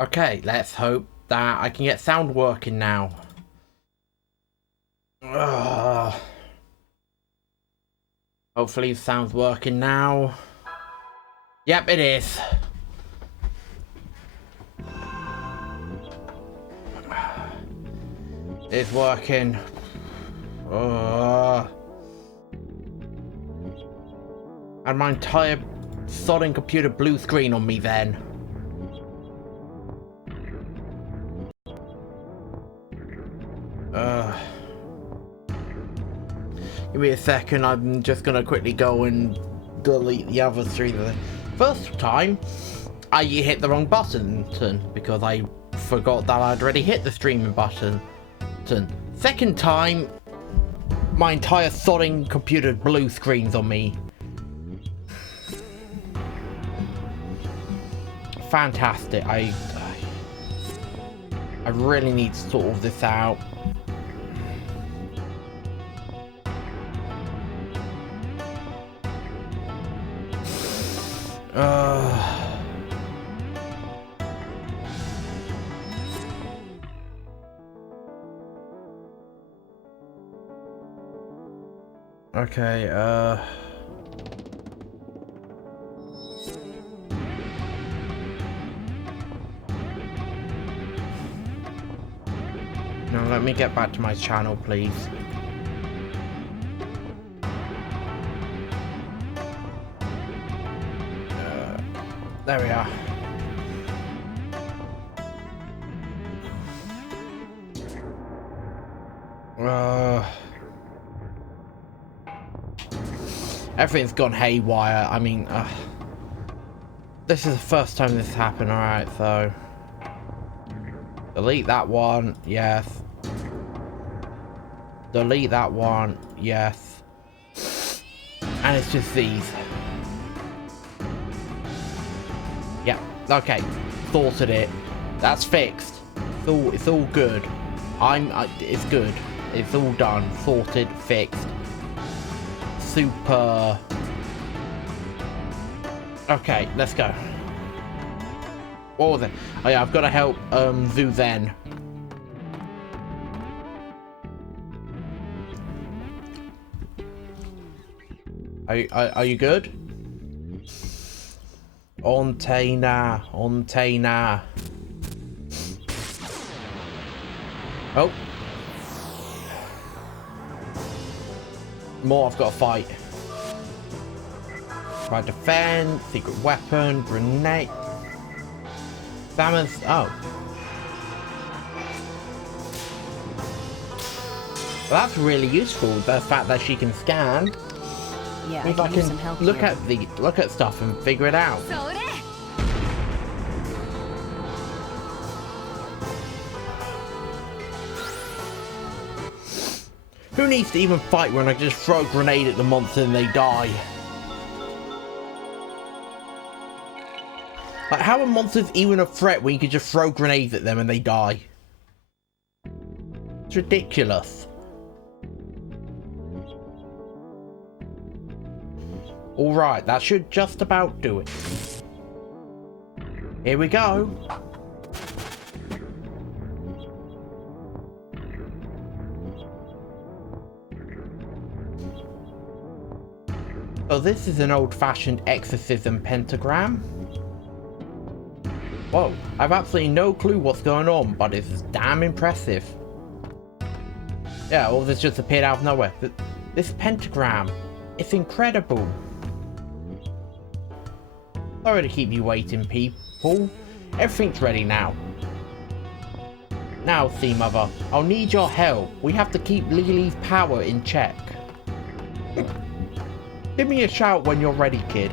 Okay, let's hope that I can get sound working now. Ugh. Hopefully the sound's working now. Yep, it is. It's working. And my entire sodding computer blue screen on me then. Give me a second, I'm just gonna quickly go and delete the other three. The first time, I hit the wrong button because I forgot that I'd already hit the streaming button. Second time, my entire sodding computer blue screens on me. Fantastic. I really need to sort this out. Okay, now let me get back to my channel, please. There we are. Everything's gone haywire. I mean, this is the first time this happened. Alright, so delete that one, yes. Delete that one, yes. And it's just these. Yeah, okay. Sorted it. That's fixed. It's all good. It's good. It's all done. Sorted, fixed. Super. Okay, let's go. What was it? Oh yeah, I've got to help Zoo Zen. Are you good? Ontaina. Oh. More I've got to fight. Try defend, secret weapon, grenade. Samus. Oh. Well, that's really useful, the fact that she can scan. Yeah, If I can some help look here. look at stuff and figure it out. Who needs to even fight when I just throw a grenade at the monster and they die? Like, how are monsters even a threat when you can just throw grenades at them and they die? It's ridiculous. Alright, that should just about do it. Here we go. So this is an old-fashioned exorcism pentagram. Whoa, I've absolutely no clue what's going on, but it's damn impressive. Yeah, all this just appeared out of nowhere. This pentagram, it's incredible. Sorry to keep you waiting, people. Everything's ready now. Now, Sea Mother, I'll need your help. We have to keep Lily's power in check. Give me a shout when you're ready, kid.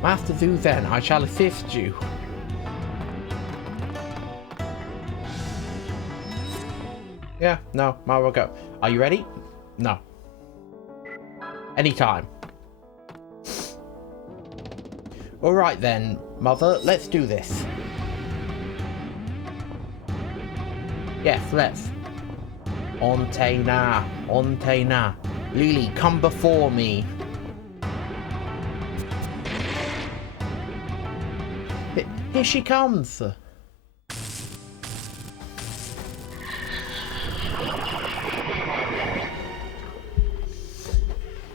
Master Zoo Zen, I shall assist you. Yeah, no, might well go. Are you ready? No. Anytime. Alright then, Mother, let's do this. Yes, let's. Ontaina. Lily, come before me. Here she comes.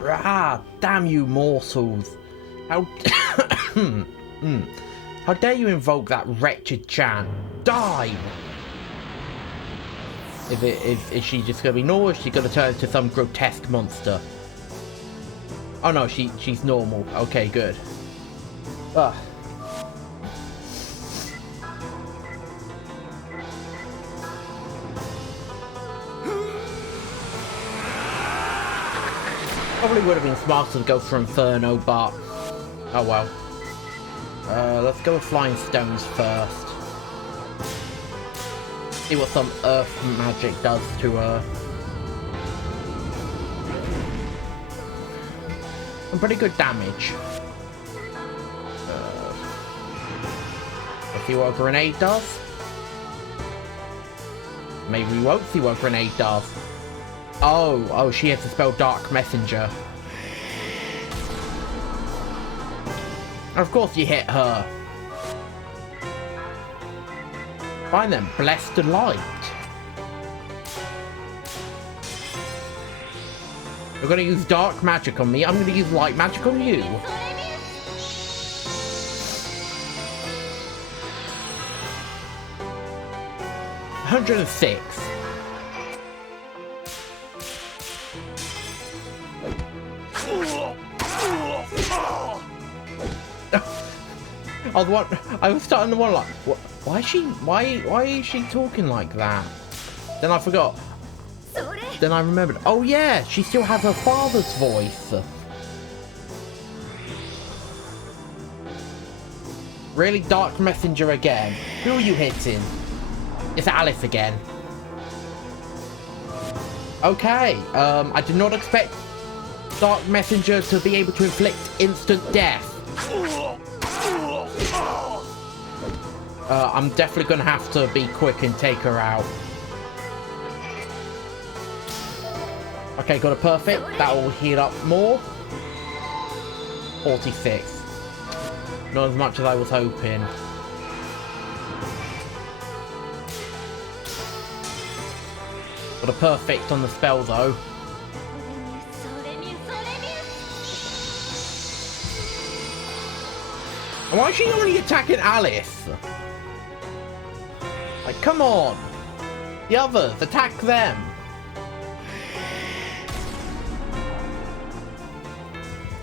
Ah, damn you morsels. How... How dare you invoke that wretched chant? Die! Is she just gonna be normal, or is she gonna turn into some grotesque monster? Oh no, she's normal. Okay, good. Ugh. Probably would have been smarter to go for Inferno, but oh well. Let's go with Flying Stones first. See what some earth magic does to her. Some pretty good damage. Let's see what a grenade does. Maybe we won't see what a grenade does. Oh, she has to spell Dark Messenger. Of course you hit her. Fine then, Blessed Light. You're gonna use dark magic on me, I'm gonna use light magic on you. $106. I was starting to wonder, like, why is she talking like that? Then I forgot. Then I remembered. Oh yeah, she still has her father's voice. Really, Dark Messenger again? Who are you hitting? It's Alice again. Okay, I did not expect Dark Messenger to be able to inflict instant death. I'm definitely gonna have to be quick and take her out. Okay, got a perfect. That will heal up more. 46. Not as much as I was hoping. Got a perfect on the spell though. And why is she only attacking Alice? Like, come on. The others, attack them.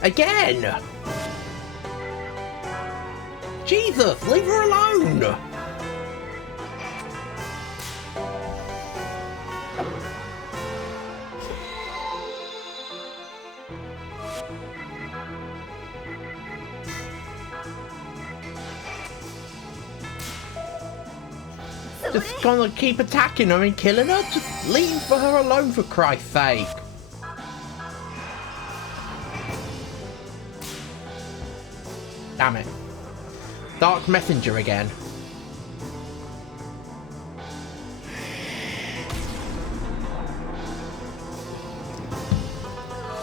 Again! Jesus, leave her alone! Just gonna keep attacking her and killing her? Just leave her alone, for Christ's sake. Damn it. Dark Messenger again.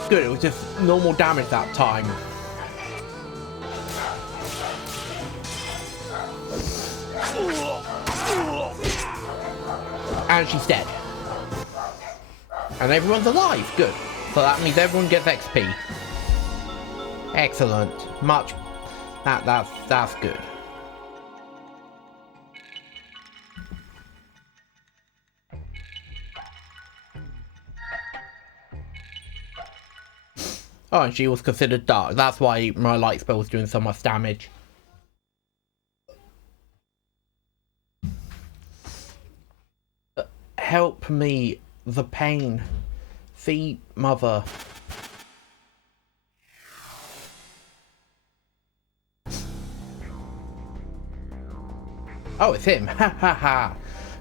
Good, it was just normal damage that time. And she's dead. And everyone's alive. Good. So that means everyone gets XP. Excellent. Much. That's good. Oh, and she was considered dark. That's why my light spell was doing so much damage. Help me, the pain. See, mother. Oh, it's him. Ha ha ha.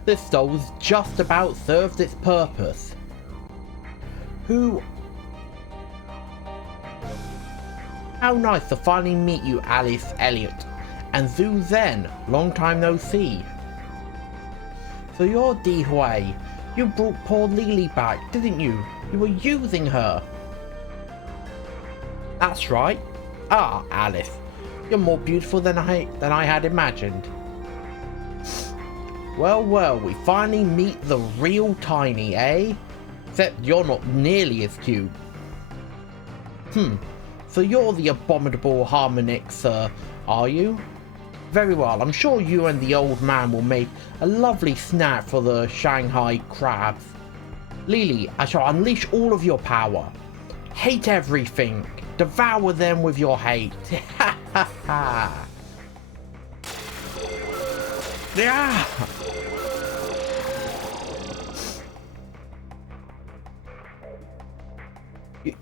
This soul's just about served its purpose. Who... How nice to finally meet you, Alice Elliot. And Zhu Zen, long time no see. So you're Di Hui. You brought poor Lily back, didn't you? You were using her. That's right. Ah, Alice. You're more beautiful than I had imagined. Well, well, we finally meet the real Tiny, eh? Except you're not nearly as cute. So you're the abominable harmonix, are you? Very well, I'm sure you and the old man will make a lovely snack for the Shanghai crabs. Lily, I shall unleash all of your power. Hate everything. Devour them with your hate. Ha ha ha. Yeah.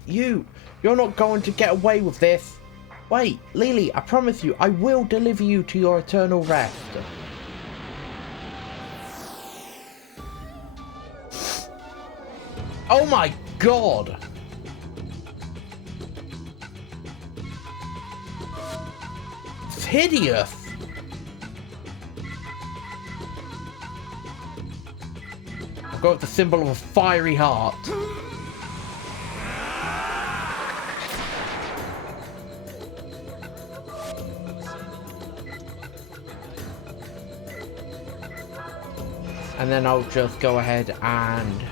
You're not going to get away with this. Wait, Lily, I promise you, I will deliver you to your eternal rest. Oh my god! It's hideous! I've got the symbol of a fiery heart. And then I'll just go ahead and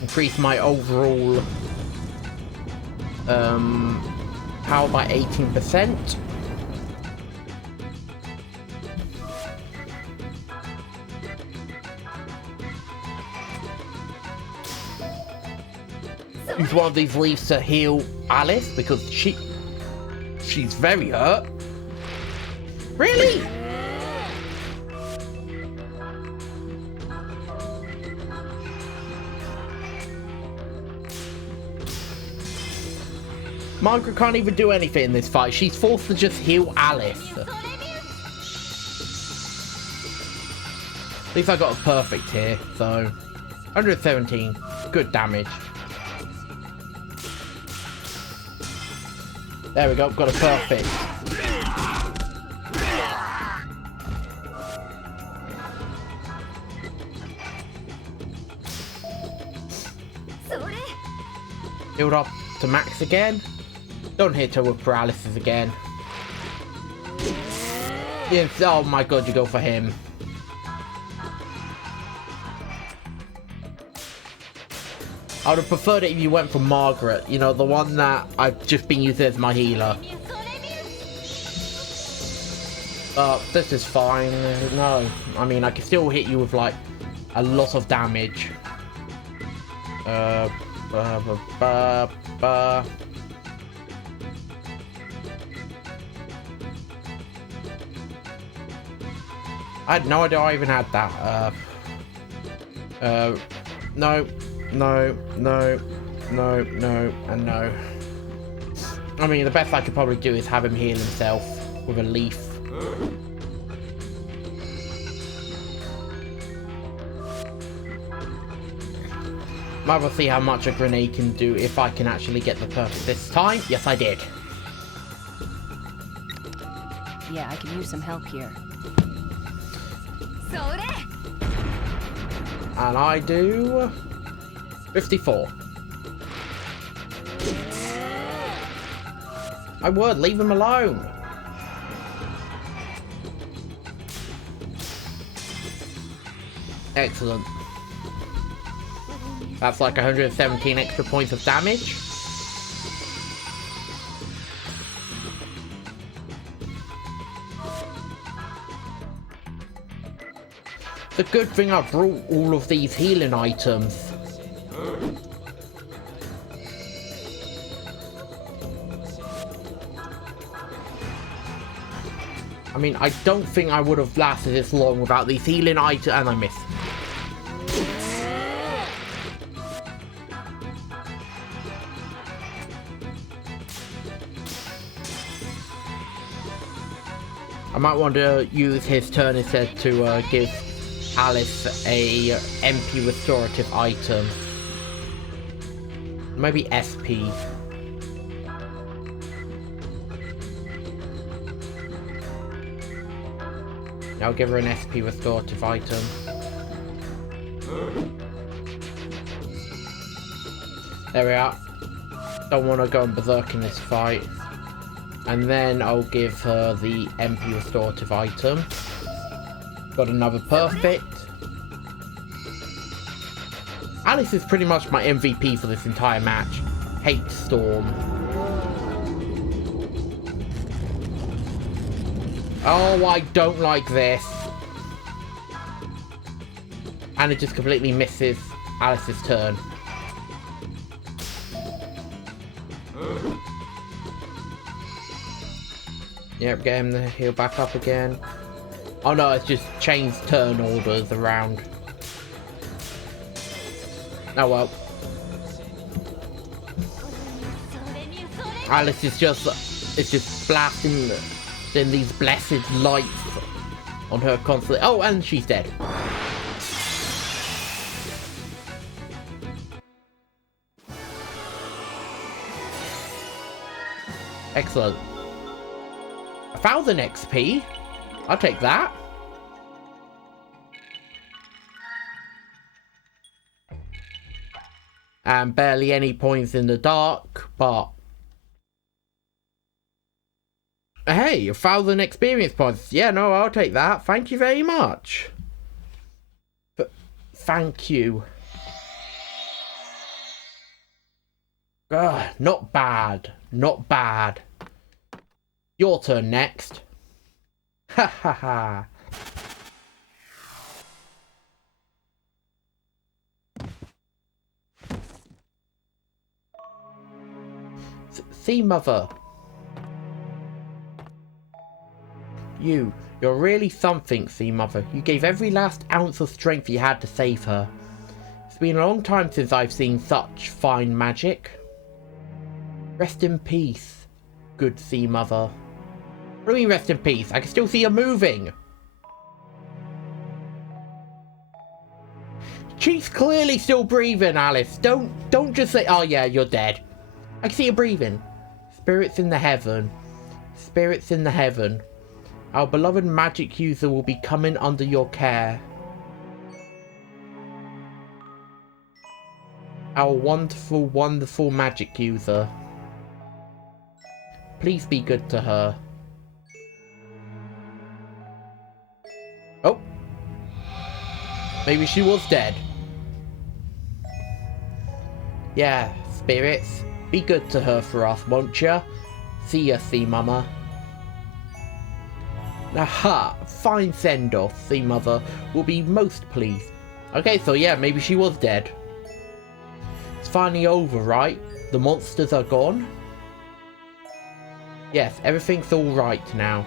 increase my overall power by 18%. Use one of these leaves to heal Alice because she's very hurt. Really? Margaret can't even do anything in this fight. She's forced to just heal Alice. At least I got a perfect here, so 117, good damage. There we go, got a perfect. Healed up to max again. Don't hit her with paralysis again. Yes, oh my god, you go for him. I would have preferred it if you went for Margaret. You know, the one that I've just been using as my healer. This is fine. No, I mean, I can still hit you with, like, a lot of damage. I had no idea I even had that. No, and no. I mean, the best I could probably do is have him heal himself with a leaf. Might as well see how much a grenade can do if I can actually get the perfect this time. Yes, I did. Yeah, I can use some help here. And I do 54. My word, leave him alone. Excellent. That's like 117 extra points of damage. It's a good thing I brought all of these healing items. I mean, I don't think I would have lasted this long without these healing items, and I missed. I might want to use his turn instead to give Alice a MP restorative item. Maybe SP. I'll give her an SP restorative item. There we are. Don't want to go and berserk in this fight. And then I'll give her the MP restorative item. Got another perfect. Alice is pretty much my MVP for this entire match. Hate Storm. Oh, I don't like this. And it just completely misses Alice's turn. Yep, get him to heal back up again. Oh no, it's just changed turn orders around. Oh well. Alice is just blasting in these blessed lights on her constantly. Oh, and she's dead. Excellent. 1,000 XP. I'll take that. And barely any points in the dark, but hey, 1,000 experience points. Yeah, no, I'll take that. Thank you very much. But thank you. Not bad. Not bad. Your turn next. Ha ha ha. See, Mother. You're really something, see, Mother. You gave every last ounce of strength you had to save her. It's been a long time since I've seen such fine magic. Rest in peace, good sea mother. What do you mean rest in peace? I can still see her moving. She's clearly still breathing, Alice. Don't just say, oh yeah, you're dead. I can see her breathing. Spirits in the heaven. Spirits in the heaven. Our beloved magic user will be coming under your care. Our wonderful, wonderful magic user. Please be good to her. Oh. Maybe she was dead. Yeah, spirits. Be good to her for us, won't ya? See ya, Sea Mama. Aha! Fine send-off, Sea Mother will be most pleased. Okay, so yeah, maybe she was dead. It's finally over, right? The monsters are gone? Yes, everything's alright now.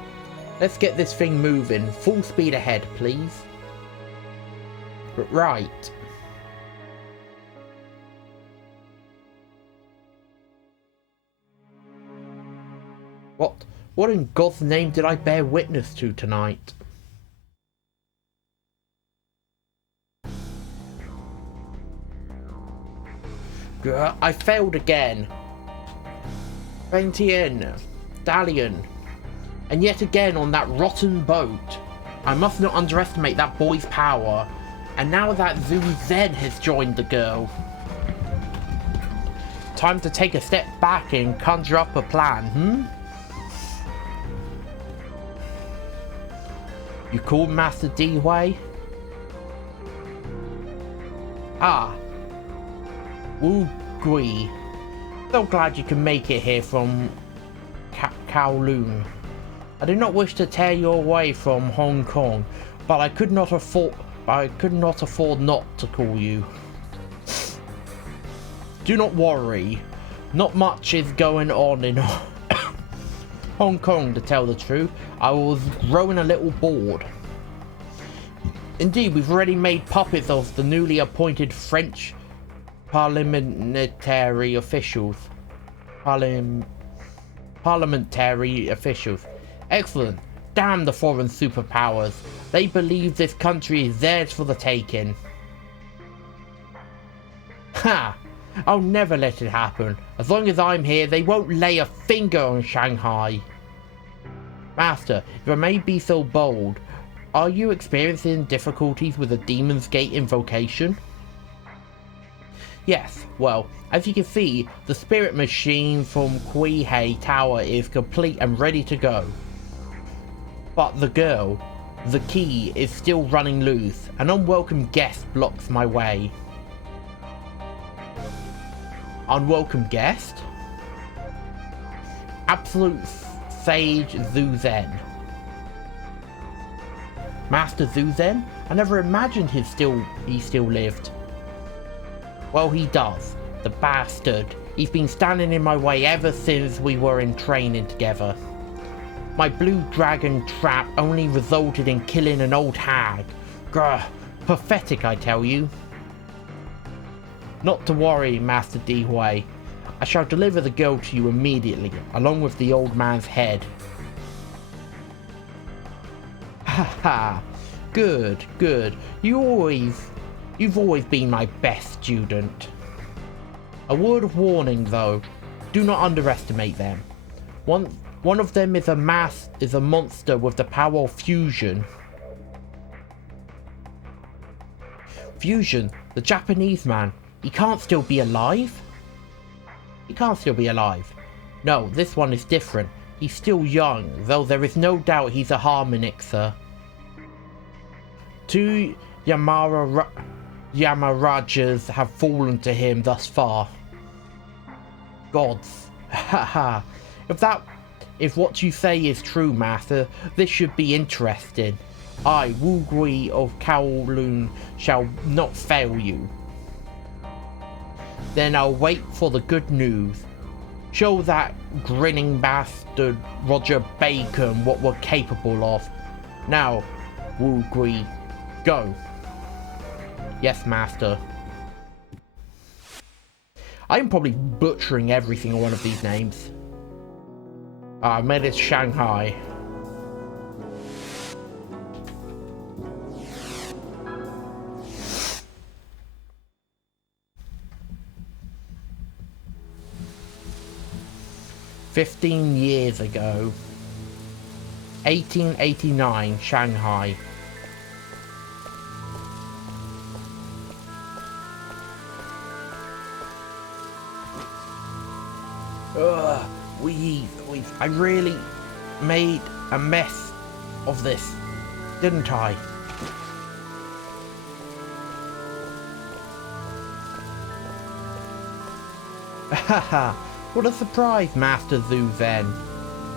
Let's get this thing moving. Full speed ahead, please. Right. What in God's name did I bear witness to tonight? I failed again. Faintian, Stallion, and yet again on that rotten boat. I must not underestimate that boy's power. And now that Zhu Zen has joined the girl. Time to take a step back and conjure up a plan, You called Master D-Way? Ah. Wu Gui. So glad you can make it here from Kowloon. I do not wish to tear you away from Hong Kong, but I could not afford not to call you. Do not worry. Not much is going on in Hong Kong, to tell the truth. I was growing a little bored. Indeed, we've already made puppets of the newly appointed French parliamentary officials. Parliamentary officials. Excellent. Damn the foreign superpowers. They believe this country is theirs for the taking. Ha! I'll never let it happen. As long as I'm here, they won't lay a finger on Shanghai. Master, if I may be so bold, are you experiencing difficulties with the Demon's Gate invocation? Yes, well, as you can see, the spirit machine from Kuihei Tower is complete and ready to go. But the girl, the key, is still running loose. An unwelcome guest blocks my way. Unwelcome guest? Absolute Sage Zuzen. Master Zuzen? I never imagined he still lived. Well, he does. The bastard. He's been standing in my way ever since we were in training together. My blue dragon trap only resulted in killing an old hag. Grr, pathetic, I tell you. Not to worry, Master Dihui. I shall deliver the girl to you immediately, along with the old man's head. Haha. Good, good. You've always been my best student. A word of warning though, do not underestimate them. One of them is a monster with the power of fusion. Fusion, the Japanese man, he can't still be alive? He can't still be alive. No, this one is different. He's still young, though there is no doubt he's a Harmonixer. Two Yamarajas have fallen to him thus far. Gods. Haha. If what you say is true, Master, this should be interesting. I, Wu Gui of Kowloon, shall not fail you. Then I'll wait for the good news. Show that grinning bastard Roger Bacon what we're capable of. Now, Wu Gui, go. Yes, Master. I'm probably butchering every single one of these names. I made it Shanghai. "15 years ago, 1889, Shanghai. I really made a mess of this, didn't I? Haha, what a surprise, Master Zhu Zen.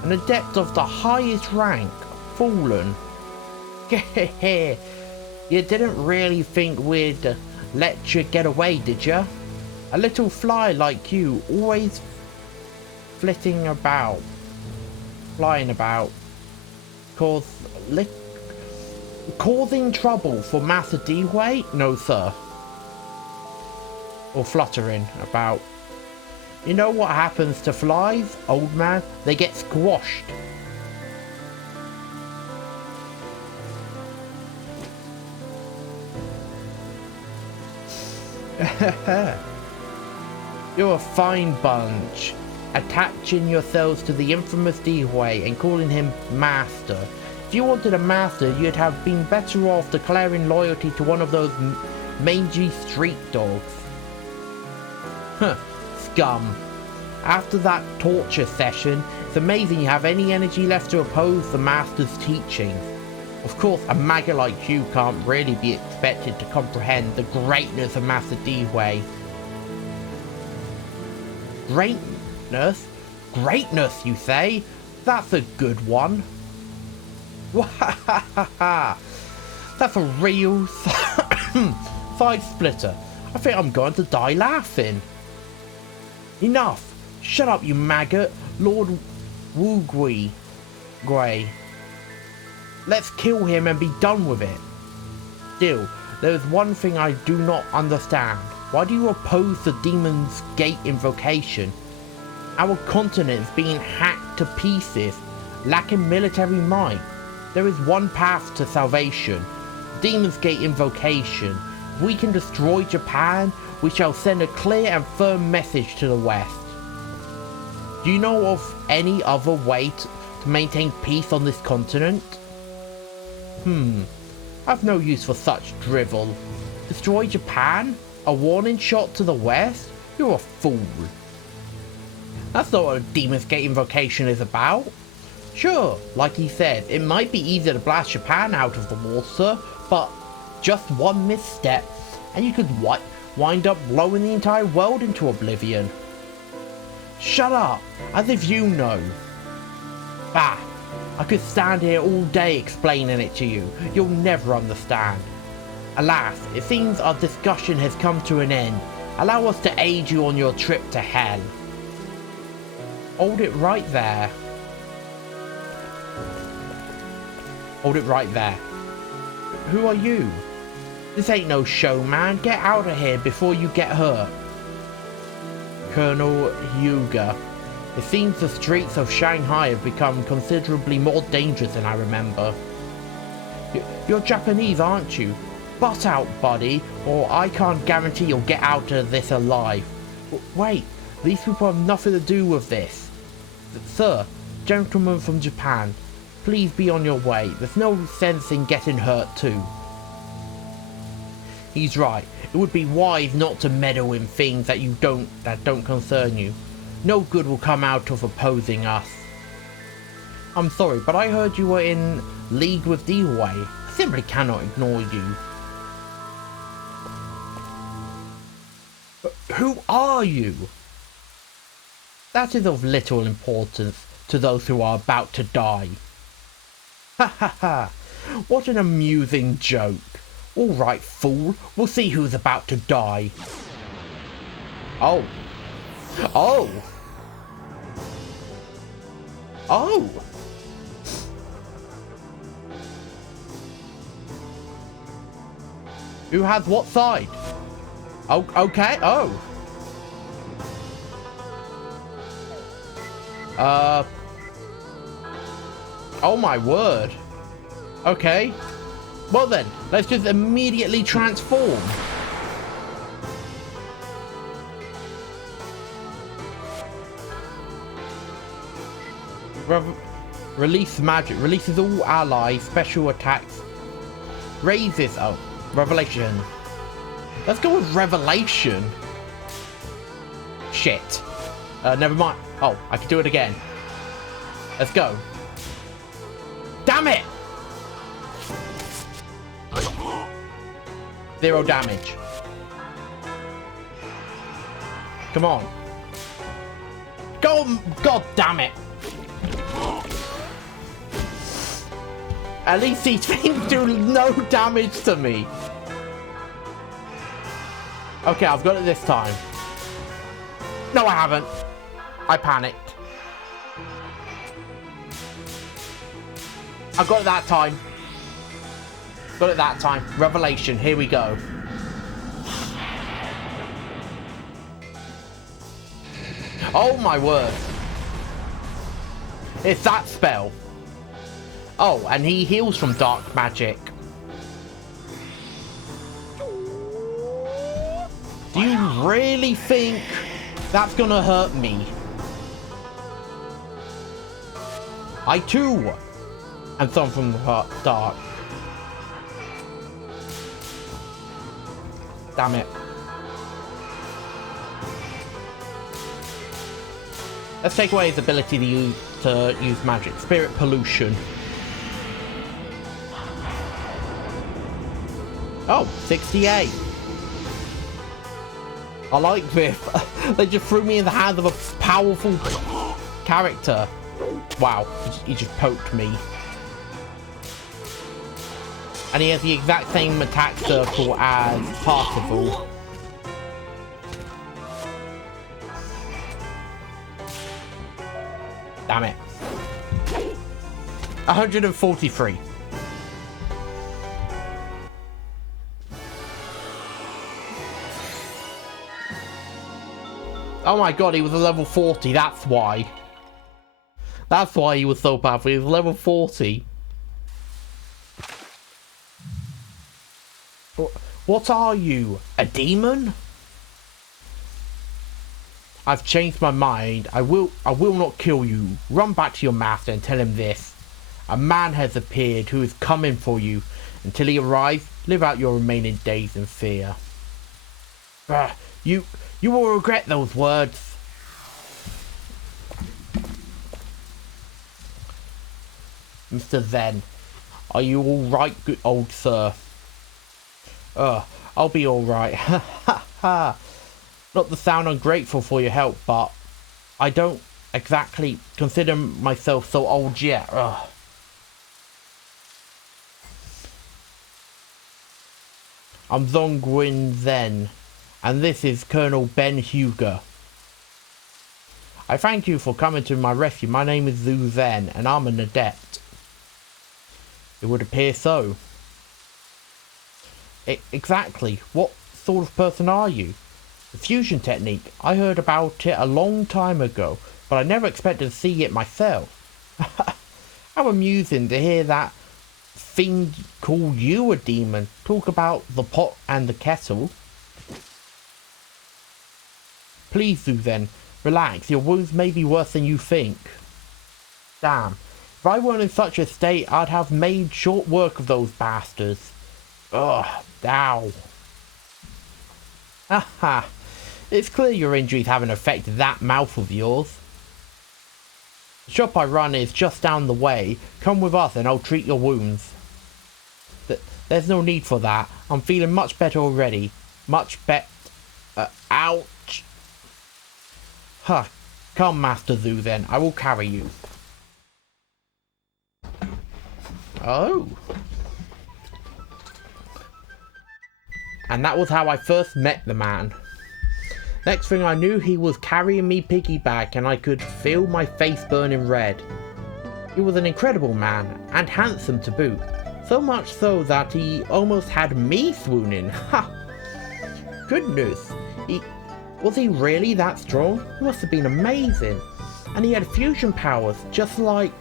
An adept of the highest rank, fallen. You didn't really think we'd let you get away, did you? A little fly like you, always flying about, causing trouble for Master Dihui? No, sir. Or fluttering about. You know what happens to flies, old man? They get squashed. You're a fine bunch, attaching yourselves to the infamous Dihui and calling him master. If you wanted a master, you'd have been better off declaring loyalty to one of those mangy street dogs. Huh, scum. After that torture session, it's amazing you have any energy left to oppose the master's teachings. Of course, a maggot like you can't really be expected to comprehend the greatness of Master Dihui. Greatness? Greatness, you say? That's a good one. That's a real side splitter. I think I'm going to die laughing. Enough. Shut up, you maggot. Lord Wu Gui. Let's kill him and be done with it. Still, there's one thing I do not understand. Why do you oppose the Demon's Gate invocation? Our continent is being hacked to pieces, lacking military might. There is one path to salvation, Demon's Gate invocation. If we can destroy Japan, we shall send a clear and firm message to the West. Do you know of any other way to maintain peace on this continent? I've no use for such drivel. Destroy Japan? A warning shot to the west? You're a fool. That's not what a Demon's Gate invocation is about. Sure, like he said, it might be easier to blast Japan out of the water, but just one misstep, and you could wind up blowing the entire world into oblivion. Shut up, as if you know. Bah, I could stand here all day explaining it to you. You'll never understand. Alas, it seems our discussion has come to an end. Allow us to aid you on your trip to hell. Hold it right there. Hold it right there. Who are you? This ain't no show, man. Get out of here before you get hurt. Colonel Hyuga. It seems the streets of Shanghai have become considerably more dangerous than I remember. You're Japanese, aren't you? Butt out, buddy, or I can't guarantee you'll get out of this alive. Wait, these people have nothing to do with this. Sir, gentleman from Japan, please be on your way. There's no sense in getting hurt too. He's right. It would be wise not to meddle in things that don't concern you. No good will come out of opposing us. I'm sorry, but I heard you were in league with Dewey. I simply cannot ignore you. But who are you? That is of little importance to those who are about to die. Ha ha ha! What an amusing joke. All right, fool. We'll see who's about to die. Oh. Oh. Oh. Who has what side? Oh, okay. Oh. Oh my word. Okay. Well then, let's just immediately transform. Release magic. Releases all allies. Special attacks. Raises. Oh. Revelation. Let's go with Revelation. Shit. Never mind. Oh, I can do it again. Let's go. Damn it! 0 damage. Come on. Go! God damn it! At least these things do no damage to me. Okay, I've got it this time. No, I haven't. I panicked. I got it that time. Got it that time. Revelation. Here we go. Oh my word. It's that spell. Oh, and he heals from dark magic. Do you really think that's gonna hurt me? I too am some from the dark. Damn it. Let's take away his ability to use magic. Spirit pollution. Oh, 68. I like this. They just threw me in the hands of a powerful character. Wow, he just poked me. And he has the exact same attack circle as Parsifal. Damn it. 143. Oh my god, he was a level 40, that's why. That's why he was so powerful, he was level 40. What are you? A demon? I've changed my mind. I will not kill you. Run back to your master and tell him this. A man has appeared who is coming for you. Until he arrives, live out your remaining days in fear. You will regret those words. Mr. Zen, are you alright, good old sir? I'll be alright. Ha ha ha. Not to sound ungrateful for your help, but I don't exactly consider myself so old yet. I'm Zongwin Zen, and this is Colonel Ben Huger. I thank you for coming to my rescue. My name is Zhu Zen, and I'm an adept. It would appear so. Exactly. What sort of person are you? The fusion technique. I heard about it a long time ago, but I never expected to see it myself. How amusing to hear that thing call you a demon. Talk about the pot and the kettle. Please, Suzanne, relax. Your wounds may be worse than you think. Damn. If I weren't in such a state, I'd have made short work of those bastards. Ugh, ow. Haha. It's clear your injuries haven't affected that mouth of yours. The shop I run is just down the way. Come with us and I'll treat your wounds. There's no need for that. I'm feeling much better already. Much better. Ouch. Huh. Come, Master Zhu, then. I will carry you. Oh. And that was how I first met the man. Next thing I knew, he was carrying me piggyback and I could feel my face burning red. He was an incredible man, and handsome to boot. So much so that he almost had me swooning. Ha! Goodness. Was he really that strong? He must have been amazing. And he had fusion powers, just like...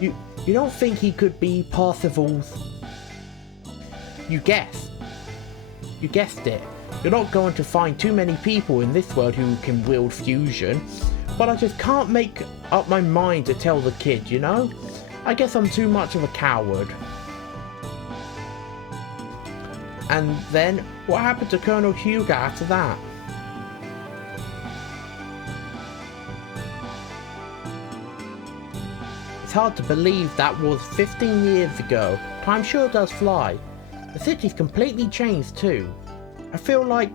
You don't think he could be Parsifal's... You guessed. You guessed it. You're not going to find too many people in this world who can wield fusion. But I just can't make up my mind to tell the kid, you know? I guess I'm too much of a coward. And then, what happened to Colonel Huger after that? It's hard to believe that was 15 years ago. Time sure does fly. The city's completely changed too. I feel like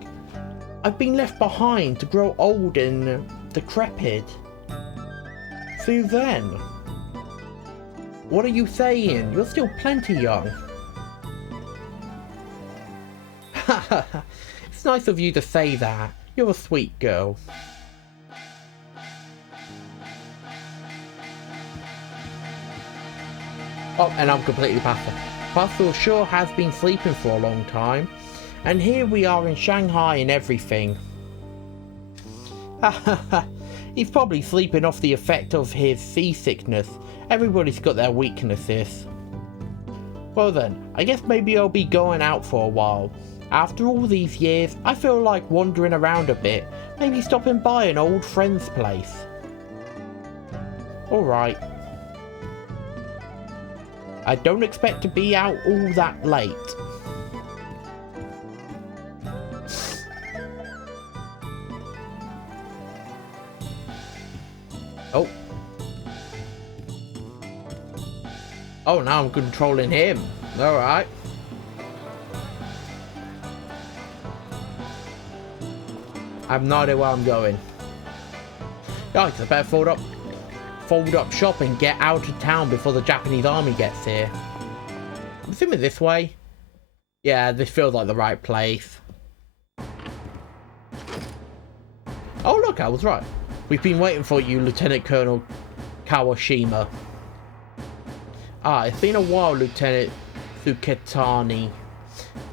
I've been left behind to grow old and decrepit. Suzanne, what are you saying? You're still plenty young. It's nice of you to say that. You're a sweet girl. Oh, and I'm completely past it. Parsifal sure has been sleeping for a long time. And here we are in Shanghai and everything. He's probably sleeping off the effect of his seasickness. Everybody's got their weaknesses. Well then, I guess maybe I'll be going out for a while. After all these years, I feel like wandering around a bit. Maybe stopping by an old friend's place. Alright. I don't expect to be out all that late. Oh. Oh, now I'm controlling him. Alright. I have no idea where I'm going. Guys, I better fold up shop and get out of town before the Japanese army gets here. I'm assuming this way. Yeah, this feels like the right place. Oh look, I was right. We've been waiting for you, Lieutenant Colonel Kawashima. Ah, it's been a while, Lieutenant Tsuketani.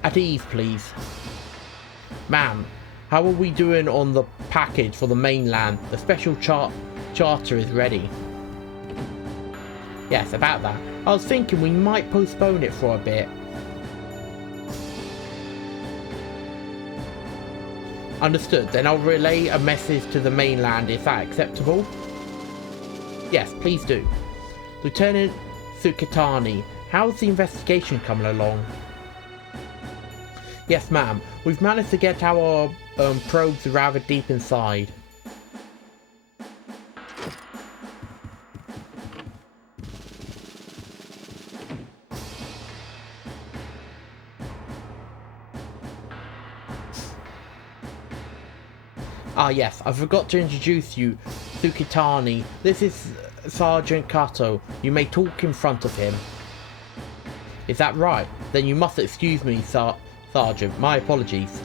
At ease, please. Ma'am, how are we doing on the package for the mainland? The special charter is ready. Yes, about that. I was thinking we might postpone it for a bit. Understood. Then I'll relay a message to the mainland. Is that acceptable? Yes, please do. Lieutenant Tsuketani, how's the investigation coming along? Yes, ma'am. We've managed to get our probes rather deep inside. Ah, yes, I forgot to introduce you, Tsukitani. This is Sergeant Kato. You may talk in front of him. Is that right? Then you must excuse me, Sergeant. My apologies.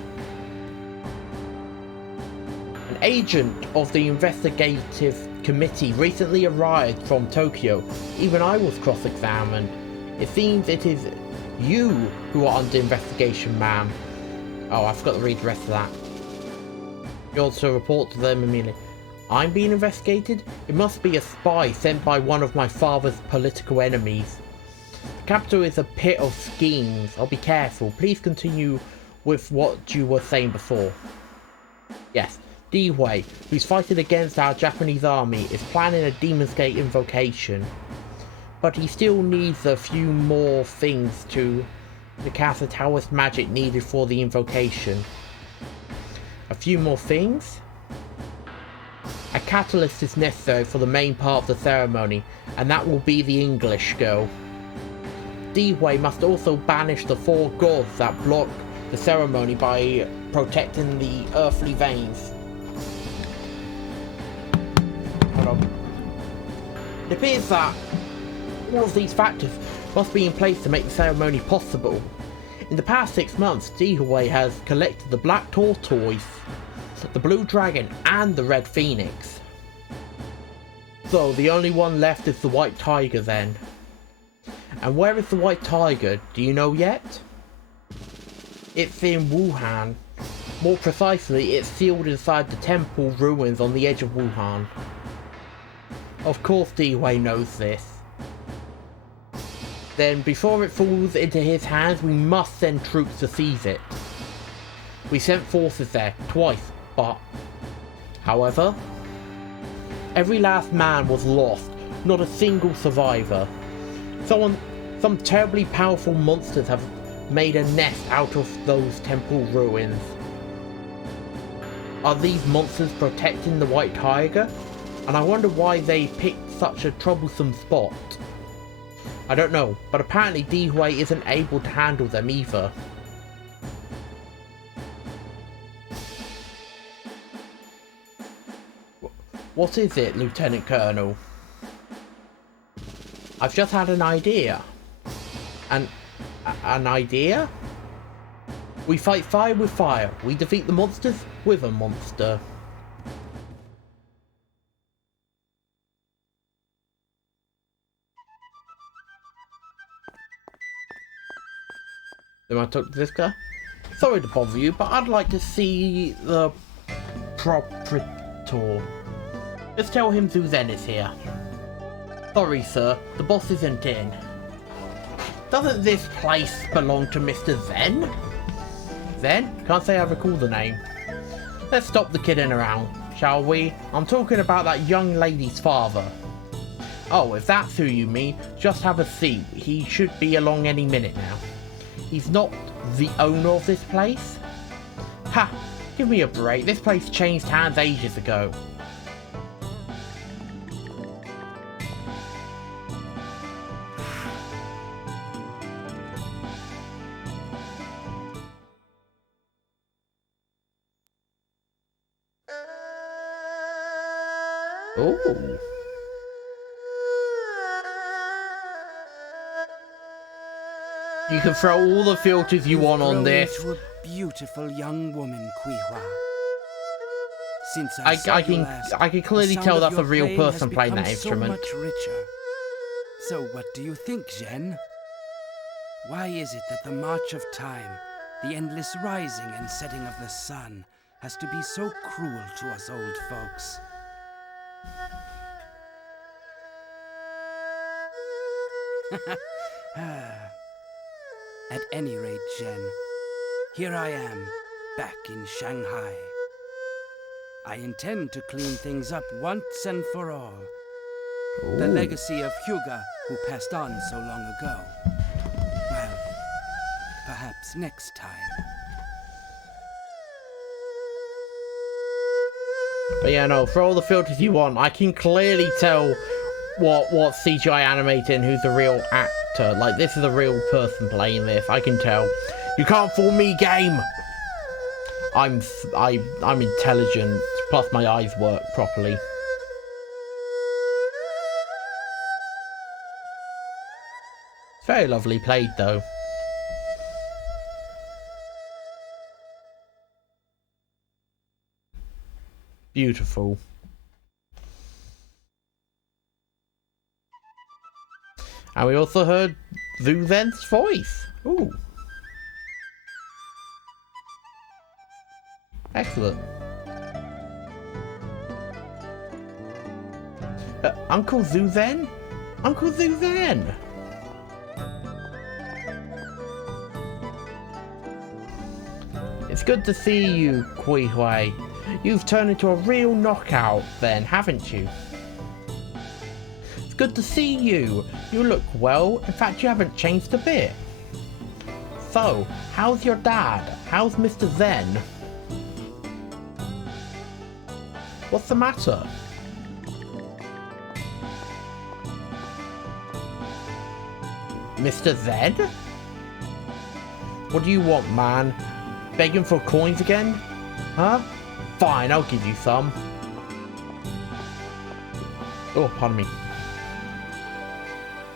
An agent of the investigative committee recently arrived from Tokyo. Even I was cross-examined. It seems it is you who are under investigation, ma'am. Oh, I forgot to read the rest of that. You also report to them immediately. I'm being investigated? It must be a spy sent by one of my father's political enemies. The capital is a pit of schemes. I'll be careful. Please continue with what you were saying before. Yes, D-Wei, who's fighting against our Japanese army, is planning a Demon's Gate invocation. But he still needs a few more things to cast the Taoist magic needed for the invocation. A few more things? A catalyst is necessary for the main part of the ceremony, and that will be the English girl. D-Wei must also banish the 4 gods that block the ceremony by protecting the earthly veins. Hold on. It appears that all of these factors must be in place to make the ceremony possible. In the past 6 months, D-Wei has collected the Black Tortoise, the Blue Dragon, and the Red Phoenix. So, the only one left is the White Tiger then. And where is the White Tiger? Do you know yet? It's in Wuhan. More precisely, it's sealed inside the temple ruins on the edge of Wuhan. Of course D-Wei knows this. Then, before it falls into his hands, we must send troops to seize it. We sent forces there, twice, but... However, every last man was lost, not a single survivor. Some terribly powerful monsters have made a nest out of those temple ruins. Are these monsters protecting the White Tiger? And I wonder why they picked such a troublesome spot. I don't know, but apparently D-Wei isn't able to handle them either. What is it, Lieutenant Colonel? I've just had an idea. An idea? We fight fire with fire. We defeat the monsters with a monster. Then I talk to this guy. Sorry to bother you, but I'd like to see the proprietor. Just tell him Zuzen is here. Sorry, sir, the boss isn't in. Doesn't this place belong to Mr. Zen? Zen? Can't say I recall the name. Let's stop the kidding around, shall we? I'm talking about that young lady's father. Oh, if that's who you mean, just have a seat. He should be along any minute now. He's not the owner of this place? Ha! Give me a break. This place changed hands ages ago. Oh. You can throw all the filters you want on this. Into a beautiful young woman, Kuihua. Since I can clearly tell that's a real person playing that instrument. So much richer. So what do you think, Zhen? Why is it that the march of time, the endless rising and setting of the sun, has to be so cruel to us old folks? At any rate, Zhen, here I am, back in Shanghai. I intend to clean things up once and for all. Ooh. The legacy of Hyuga, who passed on so long ago. Well, perhaps next time. But yeah, no, for all the filters you want, I can clearly tell what CGI animated and who's the real actor. Like, this is a real person playing this. I can tell. You can't fool me, game. I'm intelligent. Plus, my eyes work properly. It's very lovely played, though. Beautiful. And we also heard Zhu Zen's voice. Ooh. Excellent. Uncle Zhu Zen? Uncle Zhu Zen! It's good to see you, Kui Hui. You've turned into a real knockout then, haven't you? It's good to see you. You look well. In fact, you haven't changed a bit. So, how's your dad? How's Mr. Zen? What's the matter? Mr. Zen? What do you want, man? Begging for coins again? Huh? Fine, I'll give you some. Oh, pardon me.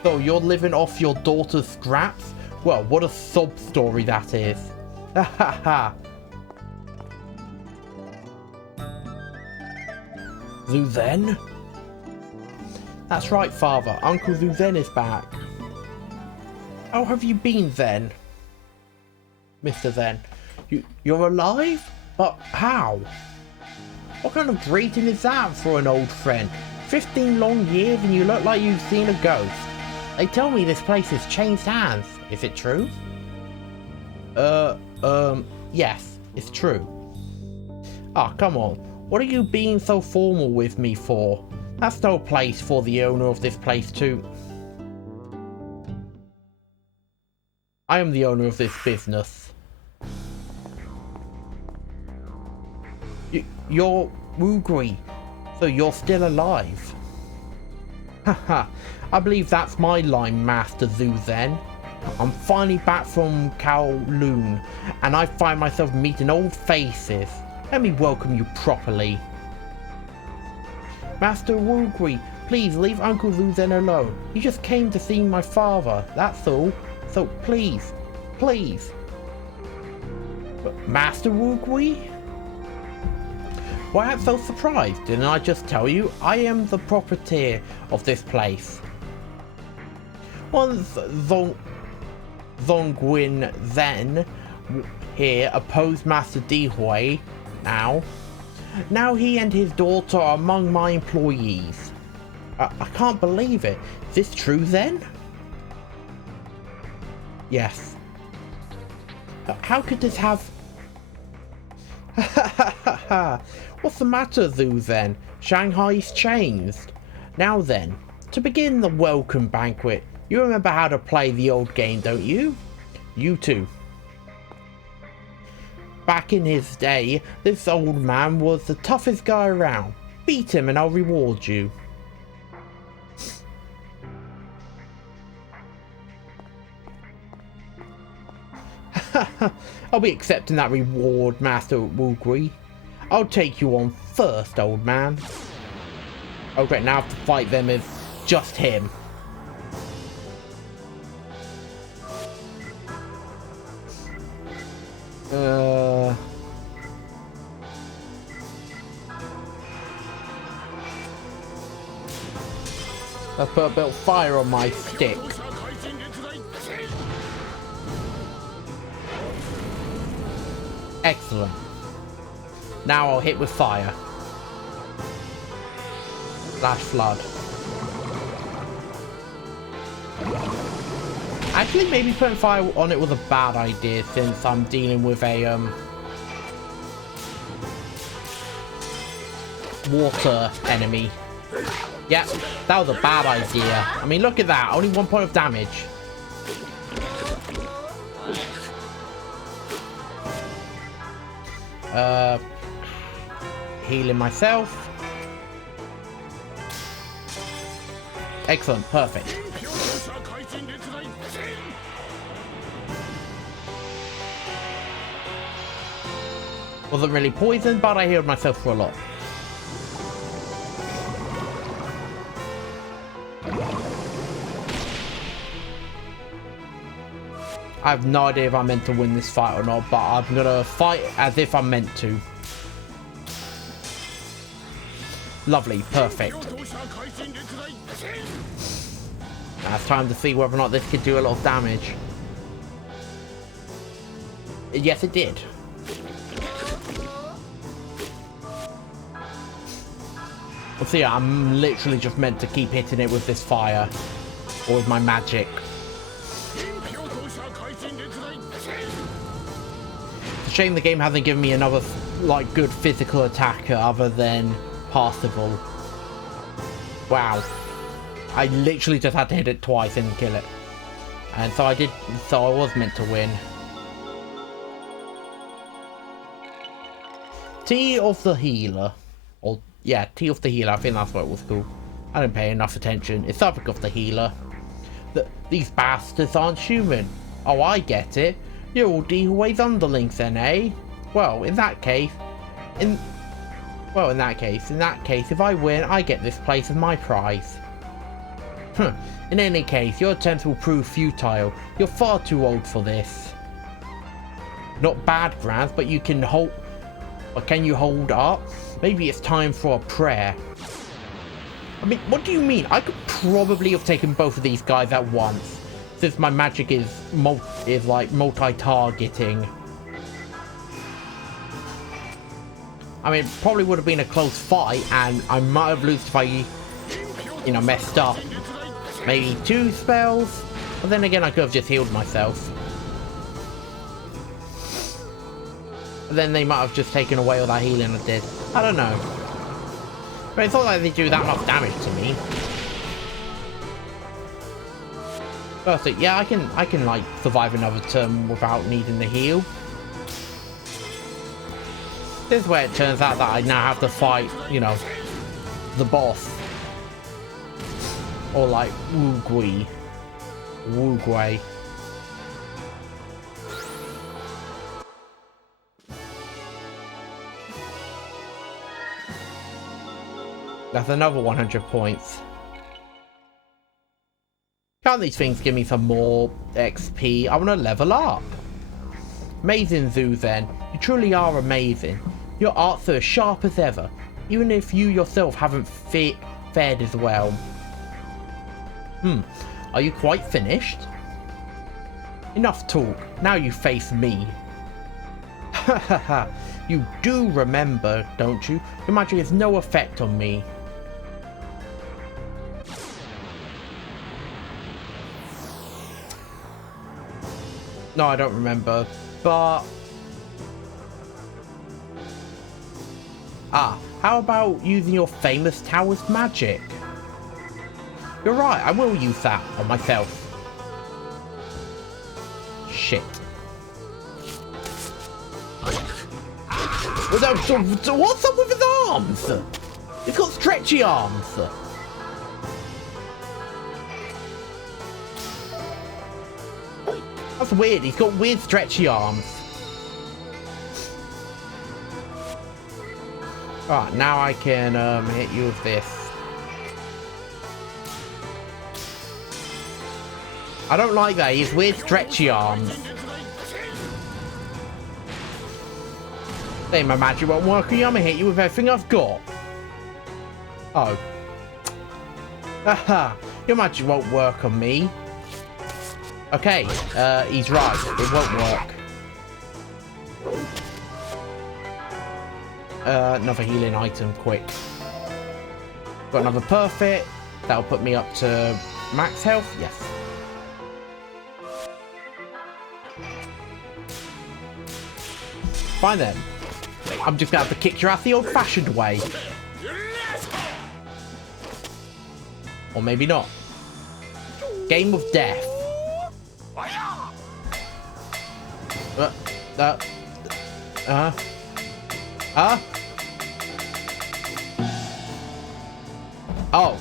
So, you're living off your daughter's scraps? Well, what a sob story that is. Ha ha ha. Zhu Zen? That's right, father. Uncle Zhu Zen is back. How have you been, Zen? Mr. Zen. You're alive? But how? What kind of greeting is that for an old friend? 15 long years and you look like you've seen a ghost. They tell me this place has changed hands. Is it true? Yes, it's true. Ah, come on. What are you being so formal with me for? That's no place for the owner of this place to... I am the owner of this business. You're Wugui, so you're still alive. Haha, I believe that's my line, Master Zhu Zen. I'm finally back from Kowloon, and I find myself meeting old faces. Let me welcome you properly. Master Wugui, please leave Uncle Zhu Zen alone. He just came to see my father, that's all. So please, please. Master Wugui? Why I'm so surprised? Didn't I just tell you? I am the proprietor of this place. Once Zongwin Zen here opposed Master Dihui now he and his daughter are among my employees. I can't believe it. Is this true then? Yes. How could this have... What's the matter, Zhu Zen? Shanghai's changed. Now then, to begin the welcome banquet, you remember how to play the old game, don't you? You too. Back in his day, this old man was the toughest guy around. Beat him and I'll reward you. I'll be accepting that reward, Master Wugui. I'll take you on first, old man. Oh great, now I have to fight them as just him. I put a bit of fire on my stick. Excellent. Now I'll hit with fire. Flash flood. Actually, maybe putting fire on it was a bad idea since I'm dealing with a water enemy. Yeah, that was a bad idea. I mean, look at that. Only 1 point of damage. healing myself. Excellent, perfect. Wasn't really poisoned, but I healed myself for a lot. I have no idea if I'm meant to win this fight or not, but I'm gonna fight as if I'm meant to. Lovely, perfect. Now it's time to see whether or not this could do a lot of damage. Yes, it did. Well, see, I'm literally just meant to keep hitting it with this fire or with my magic. Shame the game hasn't given me another like good physical attacker other than Parsifal. Wow, I literally just had to hit it twice and kill it, and so I did. So I was meant to win. Tea of the Healer, or yeah, Tea of the Healer. I think that's what it was called. I didn't pay enough attention. It's something of the healer. These bastards aren't human. Oh, I get it. You're all D-Huey's underlings then, eh? Well, in that case, if I win, I get this place as my prize. In any case, your attempts will prove futile. You're far too old for this. Not bad, Grants, but you can hold... But can you hold up? Maybe it's time for a prayer. I mean, what do you mean? I could probably have taken both of these guys at once, since my magic is like multi-targeting. I mean, it probably would have been a close fight, and I might have lost if I, you know, messed up. Maybe 2 spells, but then again, I could have just healed myself. But then they might have just taken away all that healing I did. I don't know. But it's not like they do that much damage to me. Perfect. Yeah, I can like survive another turn without needing the heal. This is where it turns out that I now have to fight, you know, the boss. Or like Wu-Gui. Wu-Gui. That's another 100 points. Can't these things give me some more XP? I want to level up. Amazing, Zuzen. You truly are amazing. Your arts are as sharp as ever, even if you yourself haven't fared as well. Are you quite finished? Enough talk. Now you face me. Ha ha ha. You do remember, don't you? Your magic has no effect on me. No, I don't remember, but... how about using your famous tower's magic? You're right, I will use that on myself. Shit. What's up with his arms? He's got stretchy arms. That's weird, he's got weird stretchy arms. Right, now I can hit you with this. I don't like that, he has weird stretchy arms. Say my magic won't work on you, I'm gonna hit you with everything I've got. Oh. Haha, your magic won't work on me. Okay, he's right. It won't work. Another healing item, quick. Got another perfect. That'll put me up to max health. Yes. Fine then. I'm just gonna have to kick your ass the old-fashioned way. Or maybe not. Game of death. Oh.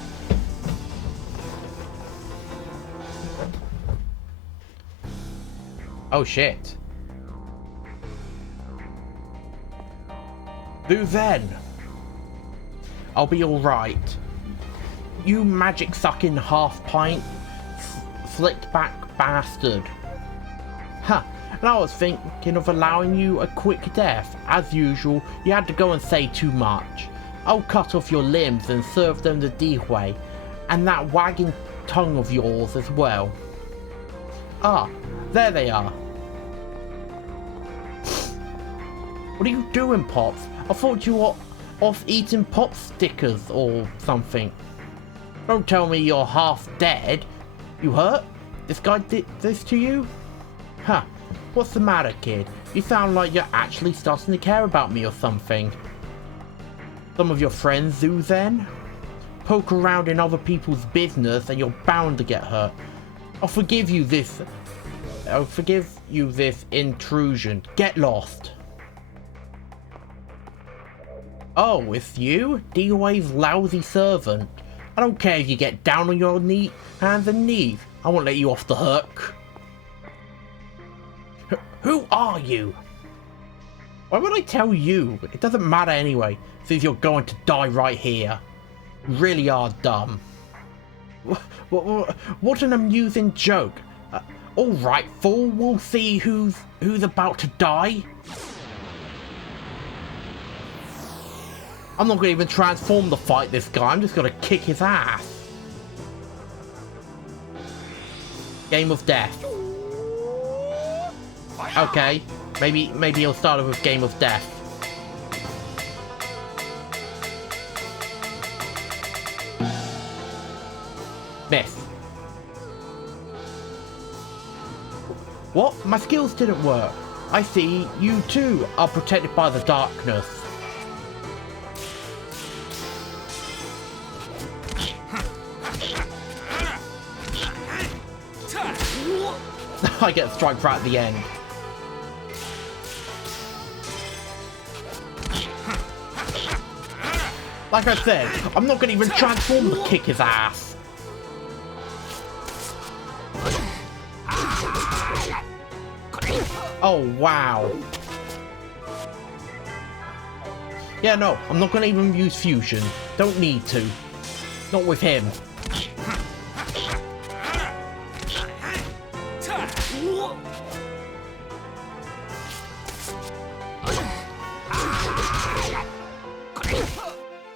Oh shit. Do then. I'll be alright. You magic sucking half pint flicked back bastard. Huh. And I was thinking of allowing you a quick death. As usual, you had to go and say too much. I'll cut off your limbs and serve them the D-way. And that wagging tongue of yours as well. Ah, there they are. What are you doing, Pops? I thought you were off eating pop stickers or something. Don't tell me you're half dead. You hurt? This guy did this to you? Huh. What's the matter, kid? You sound like you're actually starting to care about me or something. Some of your friends do then? Poke around in other people's business and you're bound to get hurt. I'll forgive you this intrusion. Get lost. Oh, it's you? D-Way's lousy servant. I don't care if you get down on your hands and knees. I won't let you off the hook. Who are you? Why would I tell you? It doesn't matter anyway, since you're going to die right here. You really are dumb. What an amusing joke. Alright, fool, we'll see who's about to die. I'm not going to even transform to fight this guy, I'm just going to kick his ass. Game of death. Okay, maybe he'll start with Game of Death. Miss. What? My skills didn't work. I see you too are protected by the darkness. I get a strike right at the end. Like I said, I'm not going to even transform to kick his ass. Oh, wow. Yeah, no, I'm not going to even use fusion. Don't need to. Not with him.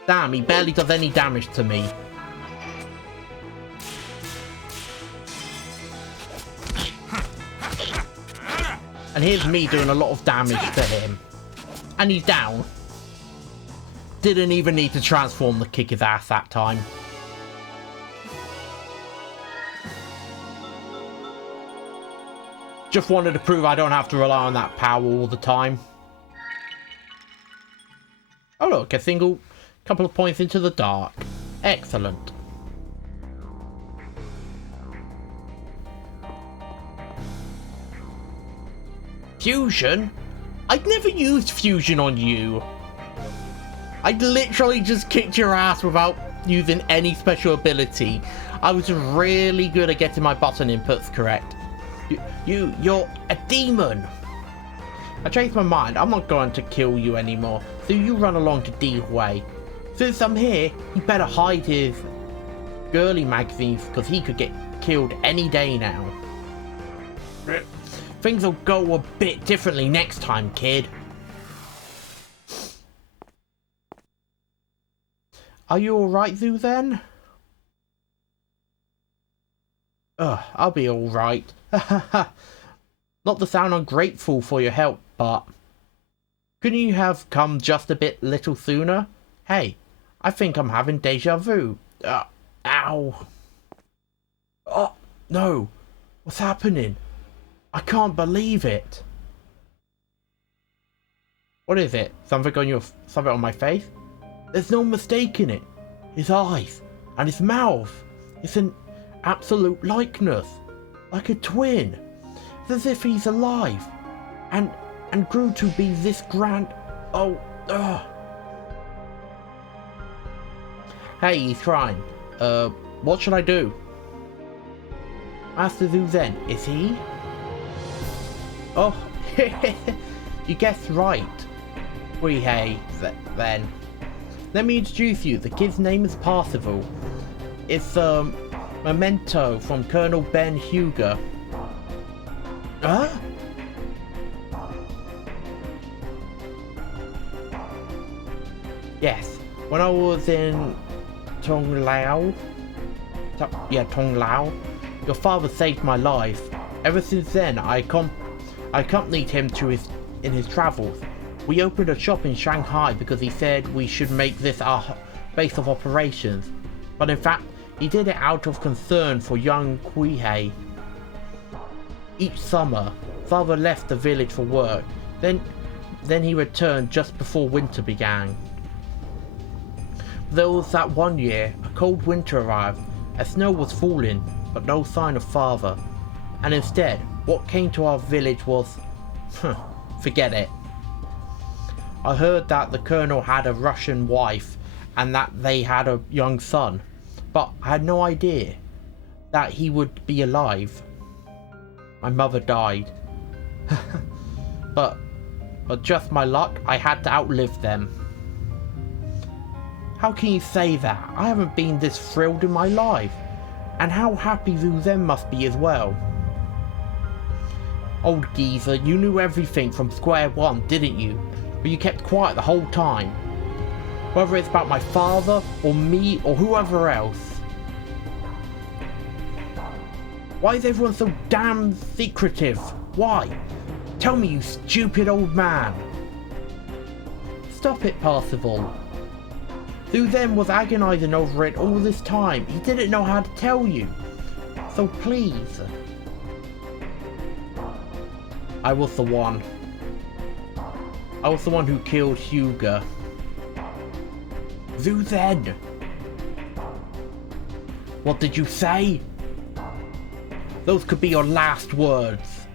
Damn, he barely does any damage to me. And here's me doing a lot of damage to him. And he's down. Didn't even need to transform to kick his ass that time. Just wanted to prove I don't have to rely on that power all the time. Oh look, a single couple of points into the dark. Excellent. Fusion? I'd never used fusion on you. I'd literally just kicked your ass without using any special ability. I was really good at getting my button inputs correct. You're a demon. I changed my mind. I'm not going to kill you anymore. So you run along to D-Way. Since I'm here, he better hide his girly magazines because he could get killed any day now. Things will go a bit differently next time, kid. Are you alright, Zoo, then? I'll be alright. Not to sound ungrateful for your help, but couldn't you have come just a bit little sooner? Hey, I think I'm having deja vu. Ow. Oh, no. What's happening? I can't believe it. What is it? Something on my face? There's no mistaking it. His eyes and his mouth. It's an absolute likeness. Like a twin. It's as if he's alive. And grew to be this grand. Oh, Hey, he's crying. What should I do? Master Zhu Zen, is he? Oh, you guessed right. Hey, then. Let me introduce you. The kid's name is Parzival. It's a memento from Colonel Ben Huger. Huh? Yes, when I was in Tong Lao, your father saved my life. Ever since then, I accompanied him in his travels. We opened a shop in Shanghai because he said we should make this our base of operations. But in fact, he did it out of concern for young Kuihei. Each summer, father left the village for work. Then he returned just before winter began. There was that one year, a cold winter arrived, as snow was falling, but no sign of father. And instead, what came to our village was... forget it. I heard that the colonel had a Russian wife, and that they had a young son, but I had no idea that he would be alive. My mother died. but just my luck, I had to outlive them. How can you say that? I haven't been this thrilled in my life. And how happy Zhu Zen must be as well. Old geezer, you knew everything from square one, didn't you? But you kept quiet the whole time. Whether it's about my father, or me, or whoever else. Why is everyone so damn secretive? Why? Tell me, you stupid old man. Stop it, Parzival. Zhu Zen was agonizing over it all this time. He didn't know how to tell you. So please. I was the one who killed Huger. Zhu Zen! What did you say? Those could be your last words.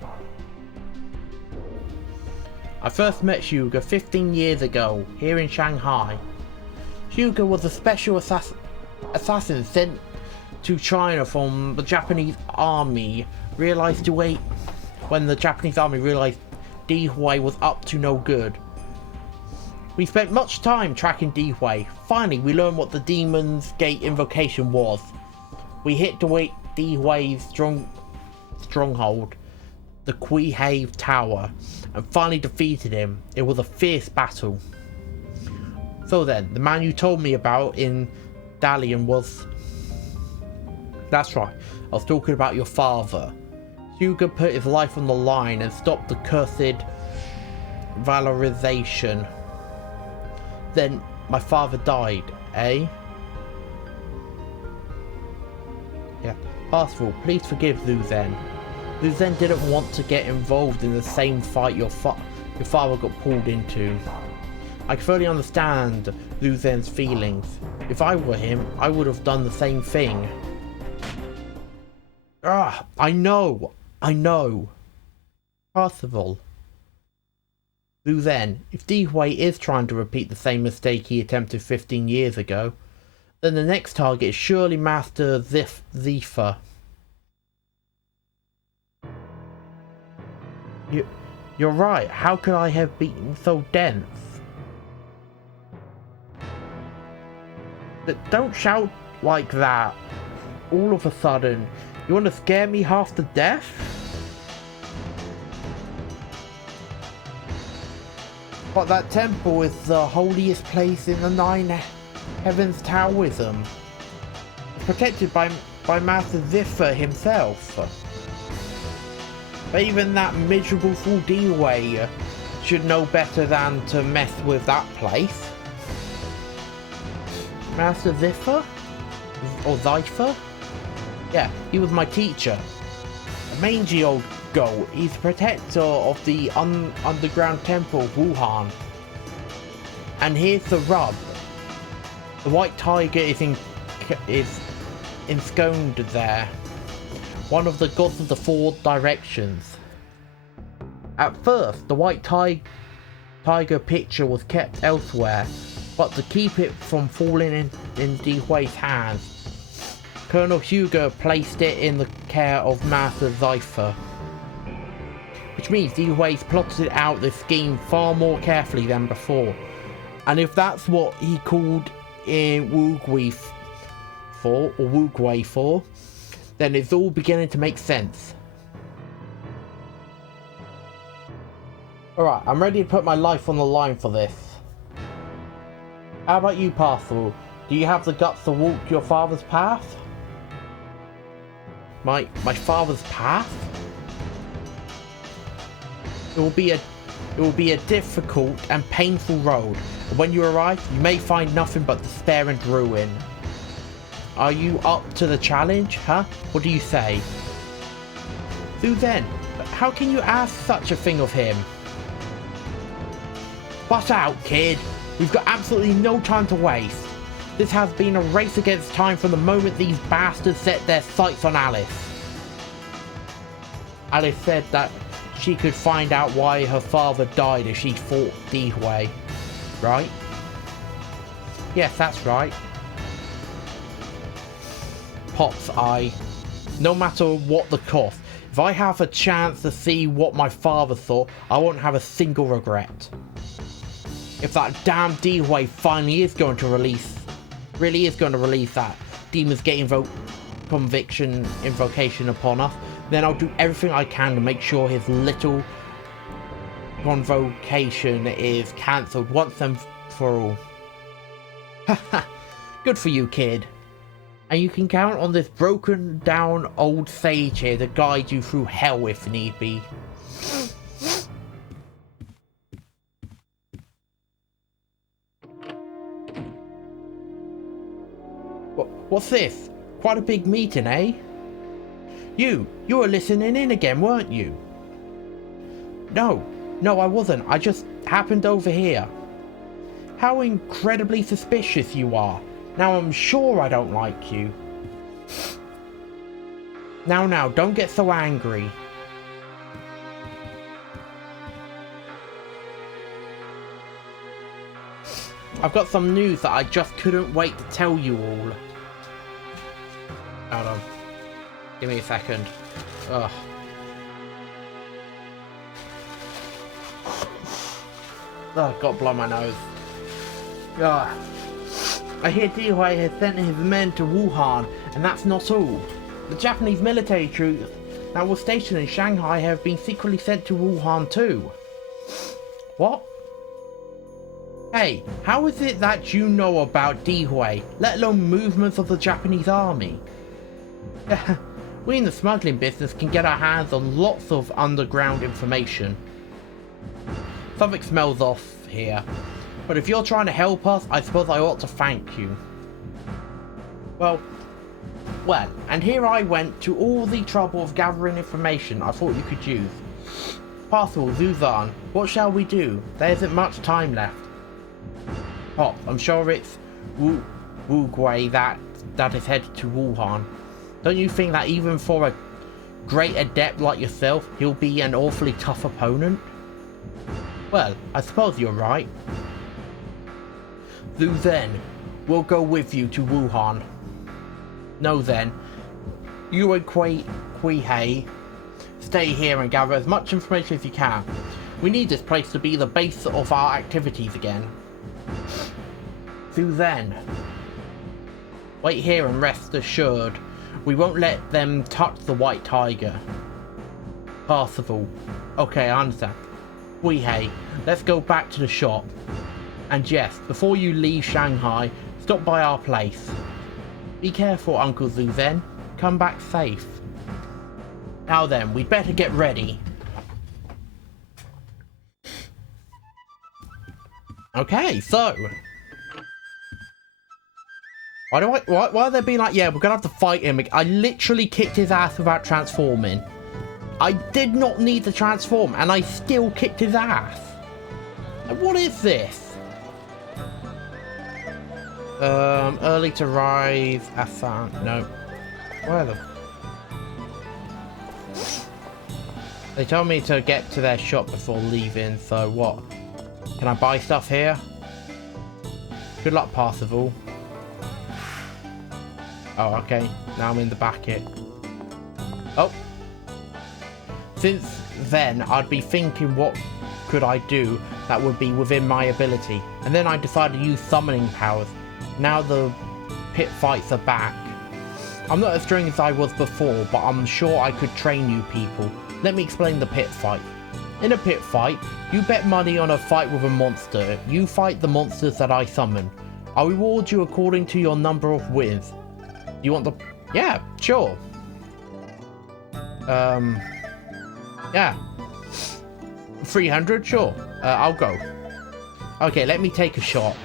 I first met Huger 15 years ago, here in Shanghai. Huger was a special assassin sent to China from the Japanese army, when the Japanese army realized Di Hui was up to no good. We spent much time tracking Di Hui. Finally, we learned what the Demon's Gate invocation was. We hit Di Hui's stronghold, the Kuihei Tower, and finally defeated him. It was a fierce battle. So then, the man you told me about in Dalian was... That's right, I was talking about your father. Huger put his life on the line and stopped the cursed valorization. Then, my father died, eh? Yeah. Parzival, please forgive Zhu Zen. Zhu Zen didn't want to get involved in the same fight your father got pulled into. I can fully understand Zhu Zen's feelings. If I were him, I would have done the same thing. I know. Parzival. Zhu Zen, if Di Hui is trying to repeat the same mistake he attempted 15 years ago, then the next target is surely Master Ziffer. You're right, how could I have been so dense? But don't shout like that. All of a sudden, you want to scare me half to death? But that temple is the holiest place in the Nine Heavens Taoism. It's protected by Master Ziffer himself. But even that miserable fool Di Hui should know better than to mess with that place. Master Ziffer? Or Ziffer? Yeah, he was my teacher. A mangy old goat. He's protector of the underground temple of Wuhan. And here's the rub. The white tiger is ensconced there. One of the gods of the four directions. At first, the white tiger picture was kept elsewhere, But to keep it from falling in Dehui's hands, Colonel Hugo placed it in the care of Master Zypher. Which means Dehui's plotted out this scheme far more carefully than before. And if that's what he called in Wugui for, then it's all beginning to make sense. Alright, I'm ready to put my life on the line for this. How about you, Parcel? Do you have the guts to walk your father's path? My father's path? It will be a difficult and painful road. But when you arrive, you may find nothing but despair and ruin. Are you up to the challenge, huh? What do you say? Who then? How can you ask such a thing of him? Butt out, kid. We've got absolutely no time to waste. This has been a race against time from the moment these bastards set their sights on Alice. Alice said that she could find out why her father died if she fought Dehui, right? Yes, that's right. Pop's eye. No matter what the cost, if I have a chance to see what my father thought, I won't have a single regret. If that damn Dehui finally is going to release that Demon's Gate invocation upon us, then I'll do everything I can to make sure his little convocation is cancelled once and for all. Haha, good for you, kid. And you can count on this broken down old sage here to guide you through hell if need be. What's this? Quite a big meeting, eh? You were listening in again, weren't you? No, I wasn't. I just happened over here. How incredibly suspicious you are. Now I'm sure I don't like you. Now, don't get so angry. I've got some news that I just couldn't wait to tell you all. Hold on. Give me a second. Ugh. Oh, got blood on my nose. Ugh. I hear Dehui has sent his men to Wuhan, and that's not all. The Japanese military troops that were stationed in Shanghai have been secretly sent to Wuhan too. What? Hey, how is it that you know about Dehui, let alone movements of the Japanese army? We in the smuggling business can get our hands on lots of underground information. Something smells off here, but if you're trying to help us, I suppose I ought to thank you. Well, and here I went to all the trouble of gathering information I thought you could use. Parcel, Zuzan, what shall we do? There isn't much time left. Pop, I'm sure it's Wugui that is headed to Wuhan. Don't you think that even for a great adept like yourself, he'll be an awfully tough opponent? Well, I suppose you're right. Then, we'll go with you to Wuhan. No then, you and Kui-hei stay here and gather as much information as you can. We need this place to be the base of our activities again. Then, wait here and rest assured. We won't let them touch the white tiger. Parsifal. Okay, I understand. Kui-hei, let's go back to the shop. And yes, before you leave Shanghai, stop by our place. Be careful, Uncle Zuzen. Come back safe. Now then, we'd better get ready. Okay, so why are they being like, yeah, we're gonna have to fight him? I literally kicked his ass without transforming. I did not need to transform, and I still kicked his ass. What is this? Early to rise, Assam. No. Where the? They told me to get to their shop before leaving, so what? Can I buy stuff here? Good luck, Parsifal. Oh, okay. Now I'm in the bucket. Oh. Since then, I'd be thinking what could I do that would be within my ability. And then I decided to use summoning powers. Now the pit fights are back. I'm not as strong as I was before, but I'm sure I could train you people. Let me explain the pit fight. In a pit fight, you bet money on a fight with a monster. You fight the monsters that I summon. I'll reward you according to your number of wins. You want the... Yeah, sure. Yeah. 300, sure. I'll go. Okay, let me take a shot.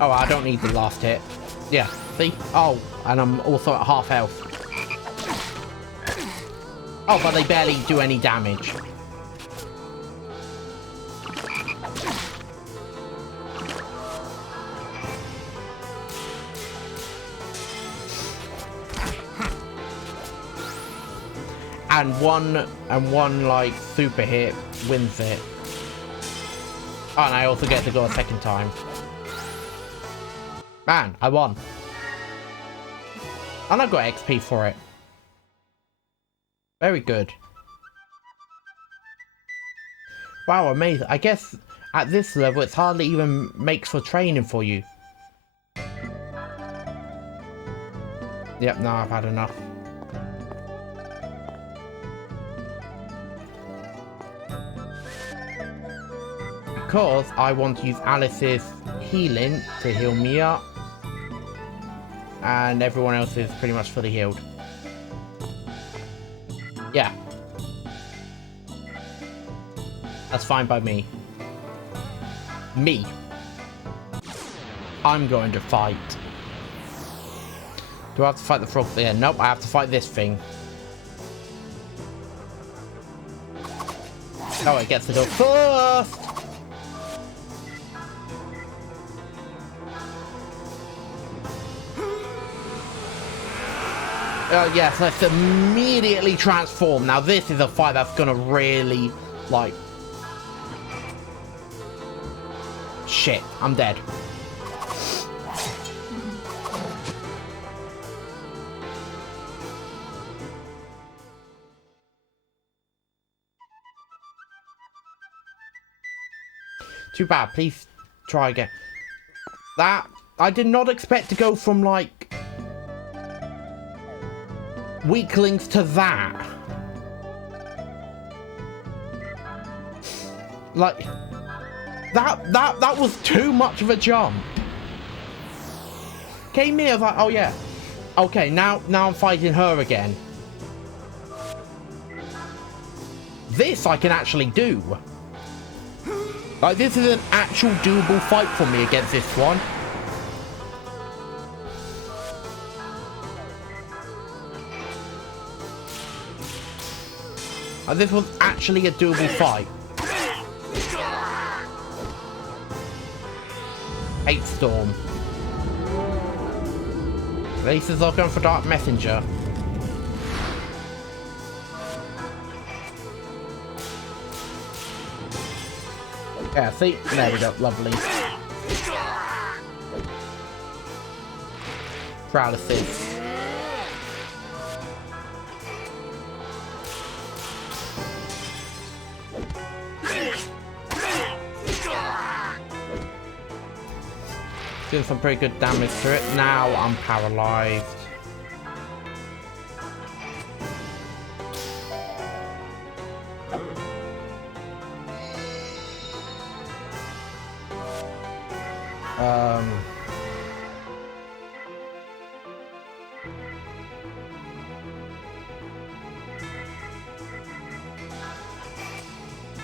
Oh, I don't need the last hit. Yeah, see? Oh, and I'm also at half health. Oh, but they barely do any damage. And one like super hit wins it. Oh, and I also get to go a second time. Man, I won. And I got XP for it. Very good. Wow, amazing. I guess at this level, it's hardly even makes for training for you. Yep, no, I've had enough. Because I want to use Alice's healing to heal me up. And everyone else is pretty much fully healed. Yeah. That's fine by me. Me. I'm going to fight. Do I have to fight the frog? Yeah, nope, I have to fight this thing. Oh, it gets to go first! Yes, let's immediately transform. Now this is a fight that's gonna really, like... Shit, I'm dead. Too bad, please try again. That, I did not expect to go from, like... weaklings to that. Like that was too much of a jump. Came here, I was like, oh yeah. Okay, now I'm fighting her again. This I can actually do. Like, this is an actual doable fight for me against this one. This was actually a doable fight. Hate Storm. At least it's all going for Dark Messenger. Yeah, see? There we go. Lovely. Paralysis. Doing some pretty good damage to it. Now I'm paralyzed.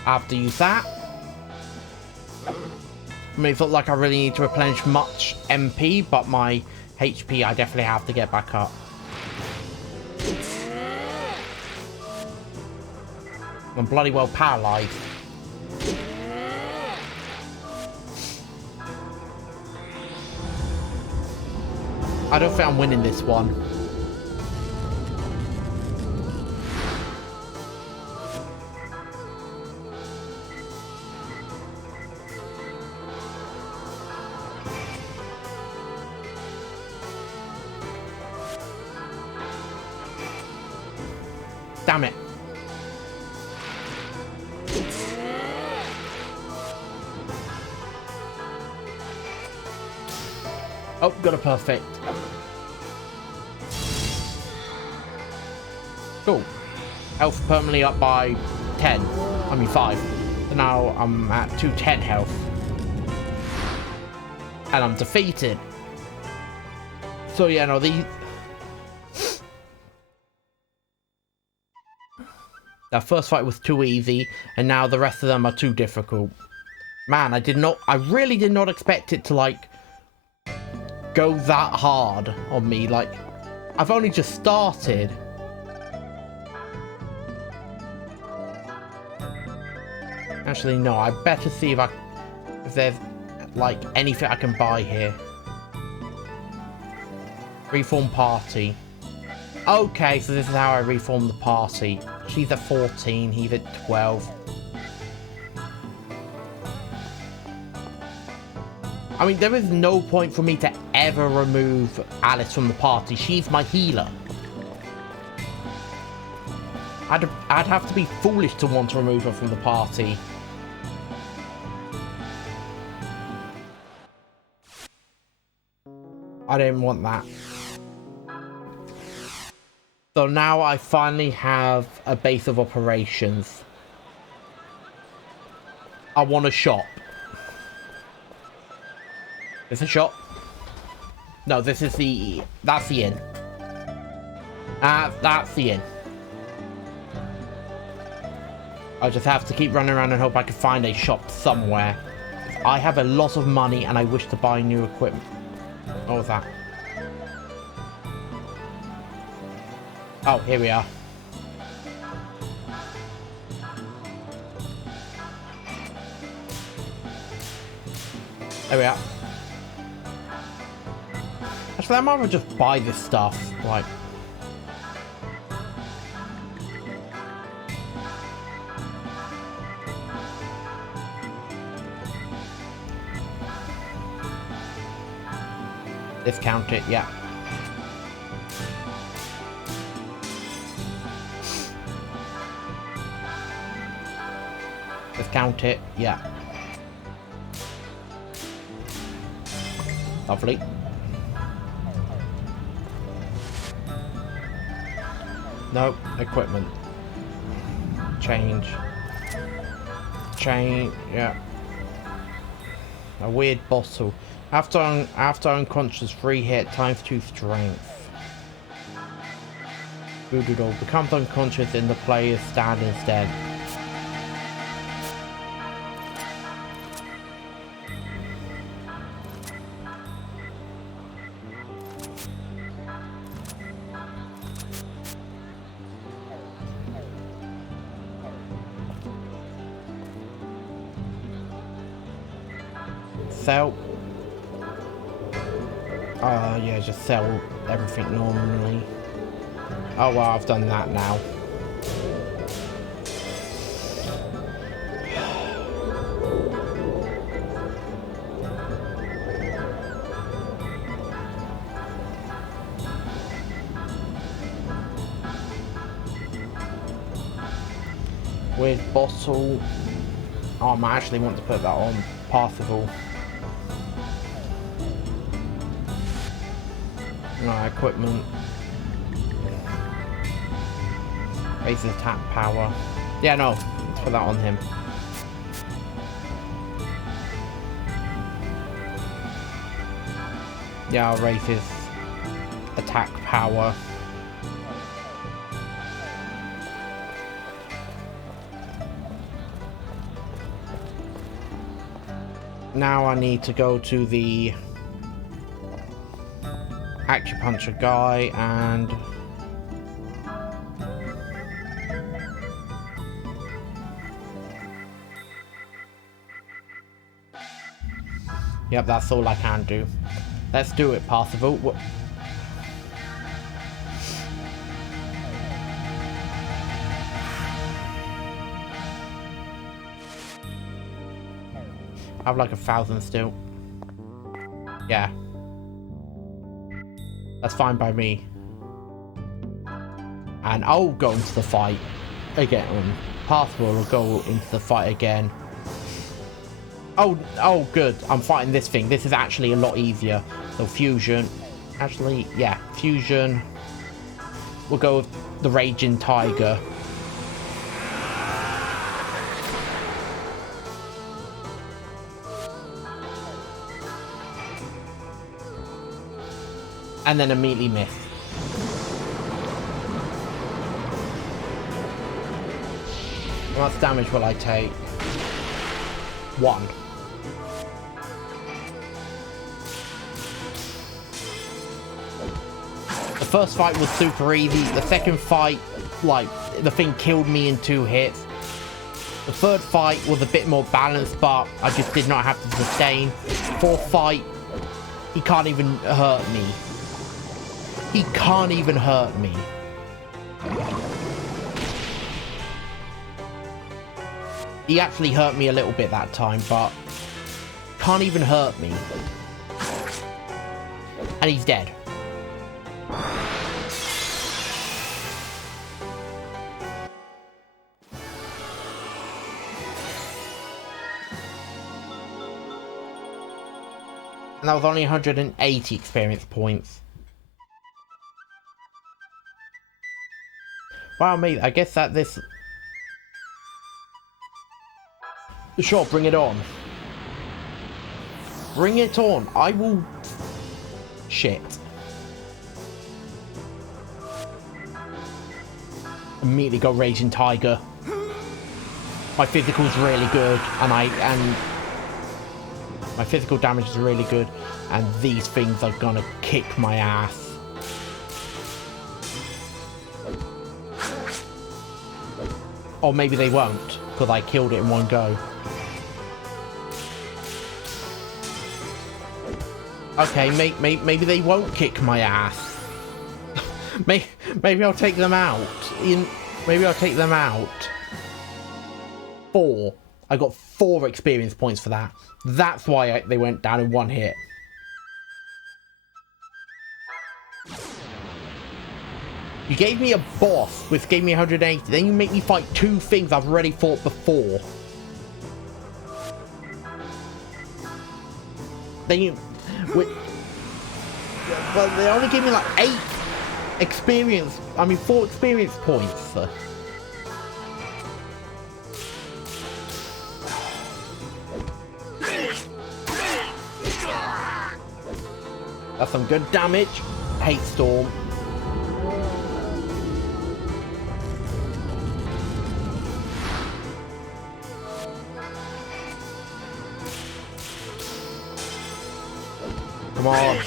I have to use that. I mean, it's not like I really need to replenish much MP, but my HP I definitely have to get back up. I'm bloody well paralyzed. I don't think I'm winning this one. Damn it. Oh, got a perfect. Cool. Health permanently up by 10. I mean 5. So now I'm at 210 health. And I'm defeated. So yeah, no, these... That first fight was too easy, and now the rest of them are too difficult. Man, I really did not expect it to, like, go that hard on me. Like, I've only just started. Actually, no, I better see if there's, like, anything I can buy here. Reform party. Okay, so this is how I reform the party. She's at 14, he's at 12. I mean, there is no point for me to ever remove Alice from the party. She's my healer. I'd have to be foolish to want to remove her from the party. I didn't want that. So now I finally have a base of operations. I want a shop. It's a shop. No, this is the... That's the inn. That's the inn. I just have to keep running around and hope I can find a shop somewhere. I have a lot of money and I wish to buy new equipment. What was that? Oh, here we are. There we are. Actually, I might as well just buy this stuff. Like, discount it, yeah. Discount it, yeah. Lovely. No, equipment. Change. Change, yeah. A weird bottle. After unconscious, 3 hit, times 2 strength. Voodoo doll becomes unconscious in the player's stand instead. Sell. Yeah, just sell everything normally. Oh well, I've done that now. Weird bottle. Oh, I actually want to put that on passable. No, equipment. Raises attack power. Yeah, no, let's put that on him. Yeah, I'll raise his attack power. Now I need to go to the acupuncture guy and yep, that's all I can do. Let's do it, Parsifal. I have like 1,000 still. Yeah. That's fine by me. And I'll go into the fight again. Password will go into the fight again. Oh, good. I'm fighting this thing. This is actually a lot easier. So fusion. Actually, yeah, fusion. We'll go with the Raging Tiger. And then immediately miss. How much damage will I take? 1. The first fight was super easy. The second fight, like, the thing killed me in 2 hits. The third fight was a bit more balanced, but I just did not have to sustain. Fourth fight, he can't even hurt me. He can't even hurt me. He actually hurt me a little bit that time, but can't even hurt me. And he's dead. And that was only 180 experience points. Wow, mate, I guess that this... Sure, bring it on. Bring it on. I will... Shit. Immediately go Raging Tiger. My physical's really good, and my physical damage is really good, and these things are gonna kick my ass. Or maybe they won't, because I killed it in one go. Okay, maybe they won't kick my ass. Maybe I'll take them out. Maybe I'll take them out. 4. I got 4 experience points for that. That's why they went down in 1 hit. You gave me a boss, which gave me 180. Then you make me fight 2 things I've already fought before. Then you... Well, they only gave me like 8 experience... 4 experience points. That's some good damage. Hate Storm. Come on.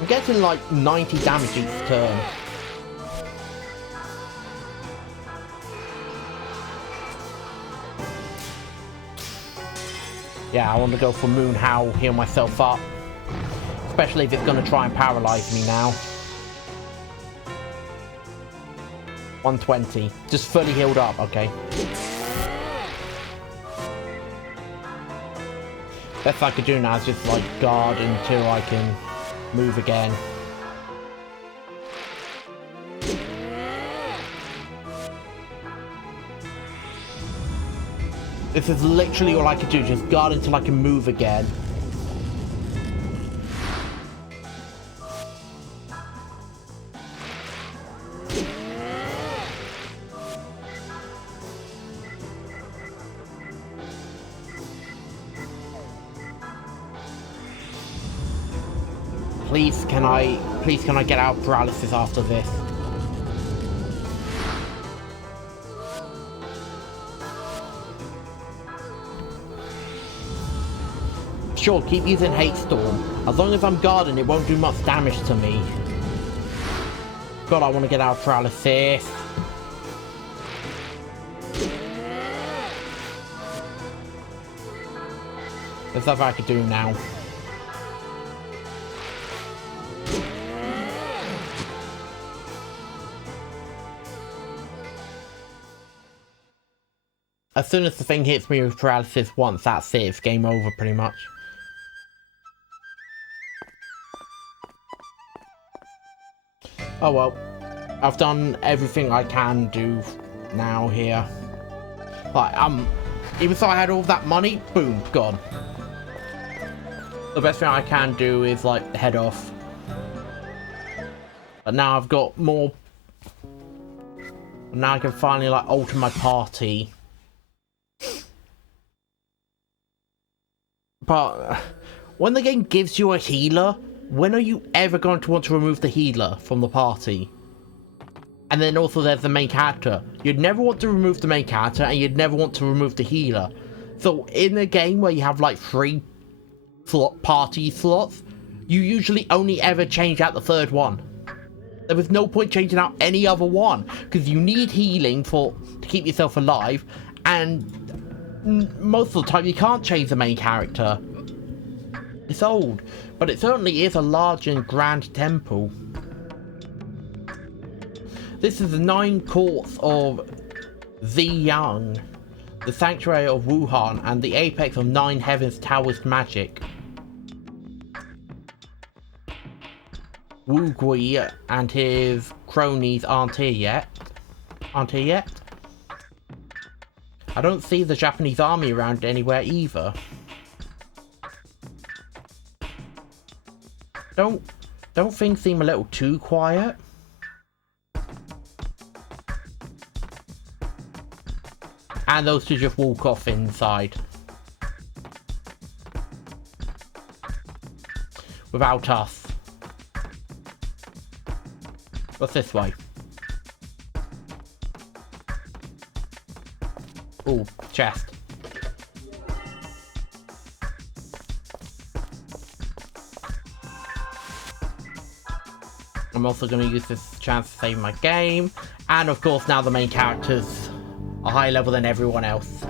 I'm getting like 90 damage each turn. Yeah, I want to go for Moon Howl, heal myself up. Especially if it's going to try and paralyze me now. 120. Just fully healed up, okay. Best I could do now is just like guard until I can move again. This is literally all I could do, just guard until I can move again. Please can I get out of paralysis after this? Sure, keep using Hate Storm. As long as I'm guarding, it won't do much damage to me. God, I want to get out of paralysis. There's stuff I could do now. As soon as the thing hits me with paralysis once, that's it. It's game over, pretty much. Oh well. I've done everything I can do now here. Like, even though I had all that money, boom, gone. The best thing I can do is, like, head off. But now I've got more... Now I can finally, like, alter my party. But when the game gives you a healer, when are you ever going to want to remove the healer from the party? And then also there's the main character. You'd never want to remove the main character, and you'd never want to remove the healer. So in a game where you have like 3 party slots, you usually only ever change out the 3rd one. There was no point changing out any other one, because you need healing to keep yourself alive, and most of the time you can't change the main character. It's old, but it certainly is a large and grand temple. This is the 9 courts of Ziyang, the sanctuary of Wuhan, and the apex of 9 heavens Taoist magic. Wu Gui and his cronies aren't here yet. I don't see the Japanese army around anywhere either. Don't things seem a little too quiet? And those two just walk off inside. Without us. What's this way? Ooh, chest. I'm also going to use this chance to save my game. And of course now the main character's a higher level than everyone else.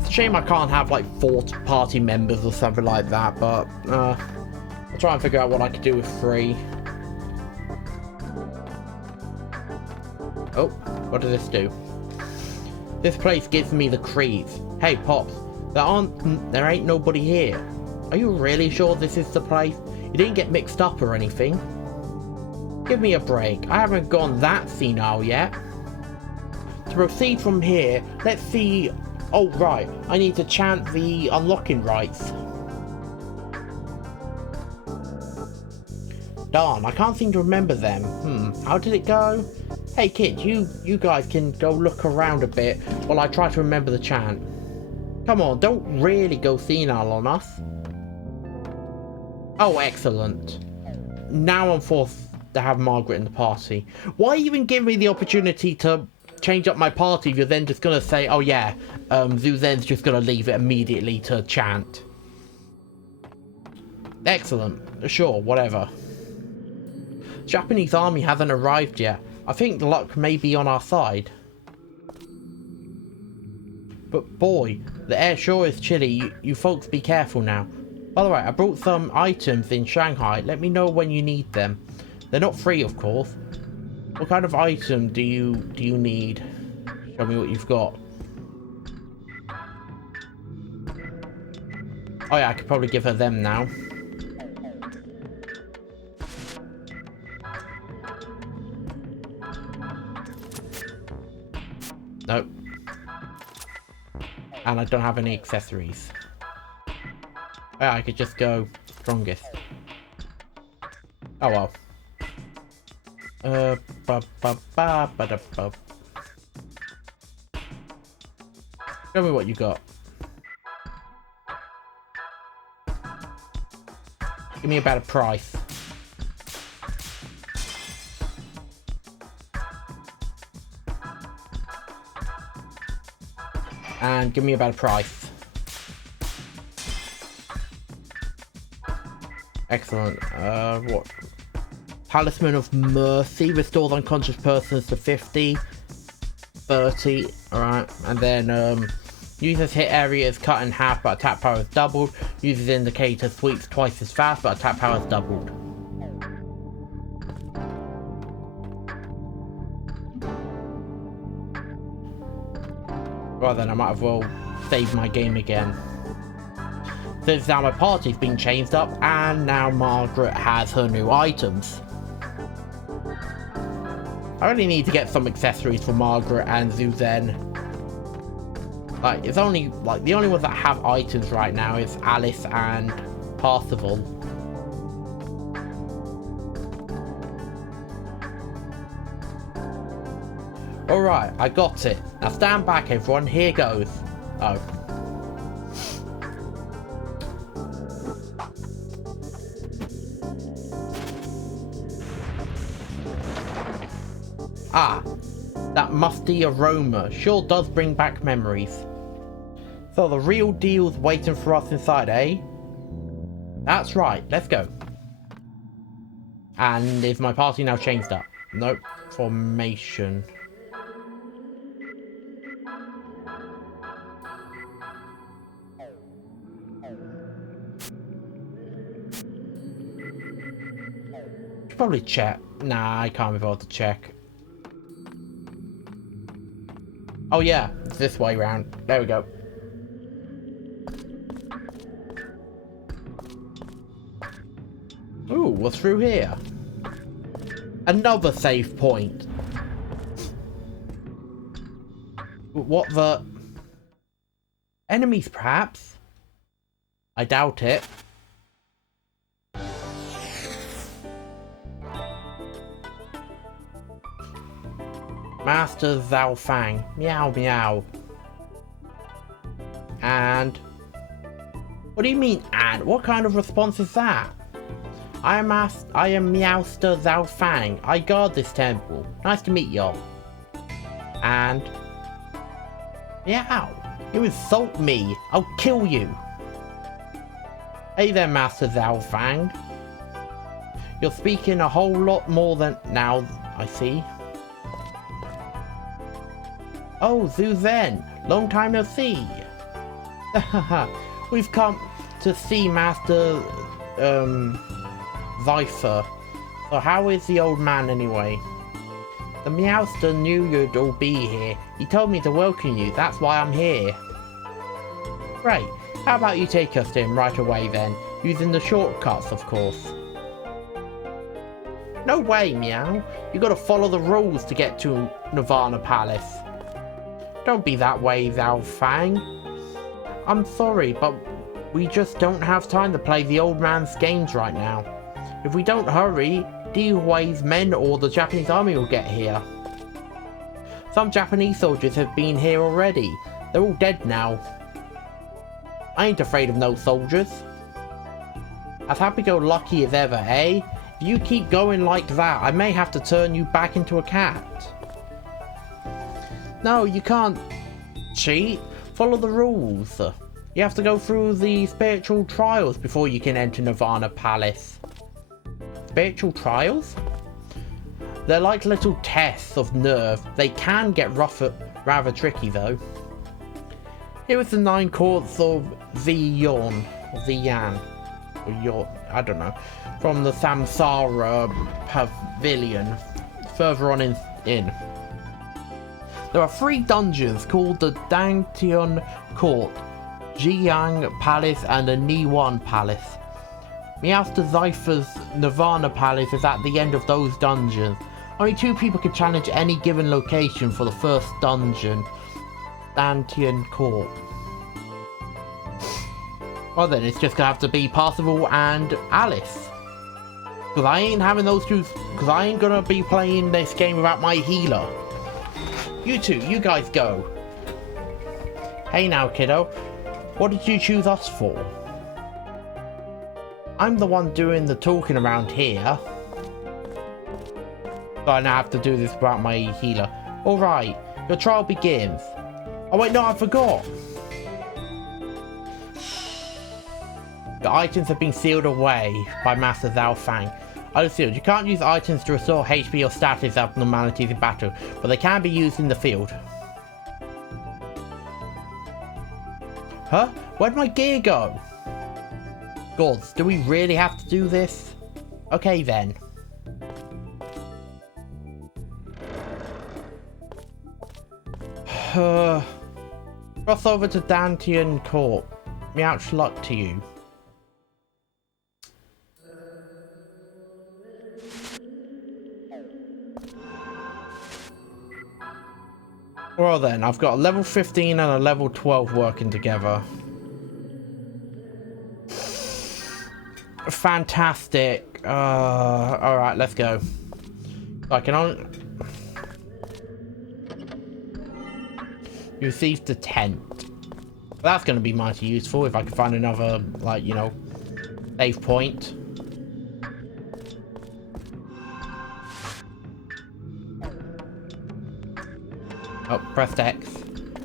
It's a shame I can't have like 4 party members or something like that, but I'll try and figure out what I could do with 3. Oh, what does this do? This place gives me the creeps. Hey Pops, there ain't nobody here. Are you really sure this is the place? You didn't get mixed up or anything? Give me a break. I haven't gone that senile yet. To proceed from here, let's see... Oh right, I need to chant the unlocking rites. Darn, I can't seem to remember them. How did it go? Hey kids, you guys can go look around a bit while I try to remember the chant. Come on, don't really go senile on us. Oh, excellent. Now I'm forced to have Margaret in the party. Why even give me the opportunity to change up my party if you're then just gonna say, oh yeah, Zuzen's just gonna leave it immediately to chant. Excellent. Sure, whatever. Japanese army hasn't arrived yet. I think the luck may be on our side. But boy, the air sure is chilly. You folks be careful now. By the way, I brought some items in Shanghai. Let me know when you need them. They're not free, of course. What kind of item do you need? Show me what you've got. Oh yeah, I could probably give her them now. Nope. And I don't have any accessories. Oh, I could just go strongest. Oh well. Show me what you got. Give me a better price. And give me a better price. Excellent. What? Talisman of Mercy restores unconscious persons to 50. 30. Alright. And then, users hit area is cut in half, but attack power is doubled. Users indicator sweeps twice as fast, but attack power is doubled. Well then, I might as well save my game again. Since now my party's been changed up, and now Margaret has her new items. I really need to get some accessories for Margaret and Suzanne. Like, it's only, like, the only ones that have items right now is Alice and Parzival. Alright, I got it. Now stand back, everyone. Here goes. Oh. Ah, that musty aroma sure does bring back memories. So the real deal's waiting for us inside, eh? That's right, let's go. And is my party now changed up? Nope. Formation. Should probably check. Nah, I can't be bothered to check. Oh yeah, it's this way round. There we go. Ooh, what's through here? Another save point. What the? Enemies, perhaps? I doubt it. Master Zhao Fang. Meow meow. And? What do you mean, and? What kind of response is that? I am Meowster Zhao Fang. I guard this temple. Nice to meet y'all. And? Meow. You insult me. I'll kill you. Hey there, Master Zhao Fang. You're speaking a whole lot more than now, I see. Oh, Suzanne, long time no see. We've come to see Master, Zypher. So how is the old man anyway? The Meowster knew you'd all be here. He told me to welcome you, that's why I'm here. Great, how about you take us to him right away then, using the shortcuts, of course. No way, Meow. You gotta follow the rules to get to Nirvana Palace. Don't be that way, Zhao Fang. I'm sorry, but we just don't have time to play the old man's games right now. If we don't hurry, Dihui's men or the Japanese army will get here. Some Japanese soldiers have been here already. They're all dead now. I ain't afraid of no soldiers. As happy-go-lucky as ever, eh? If you keep going like that, I may have to turn you back into a cat. No, you can't cheat. Follow the rules. You have to go through the spiritual trials before you can enter Nirvana Palace. Spiritual trials? They're like little tests of nerve. They can get rather tricky though. Here is the 9 courts of Ziyan, I don't know, from the Samsara Pavilion, further on in. There are 3 dungeons called the Dangtian Court, Jiang Palace and the Niwan Palace. Meowster Zypher's Nirvana Palace is at the end of those dungeons. Only 2 people can challenge any given location for the first dungeon, Dangtian Court. Well then, it's just gonna have to be Parzival and Alice. Because I ain't having those 2, because I ain't gonna be playing this game without my healer. You two, you guys go. Hey now, kiddo. What did you choose us for? I'm the one doing the talking around here. So I now have to do this without my healer. Alright, your trial begins. Oh wait, no, I forgot. The items have been sealed away by Master Zhao Fang. Sealed. You can't use items to restore HP or status abnormalities in battle, but they can be used in the field. Huh? Where'd my gear go? Gods, do we really have to do this? Okay then. Cross over to Dantian Court. Meouch luck to you. Well then, I've got a level 15 and a level 12 working together. Fantastic. Alright, let's go. I can only... Receive the tent. That's going to be mighty useful if I can find another, like, you know, save point. Oh, pressed X.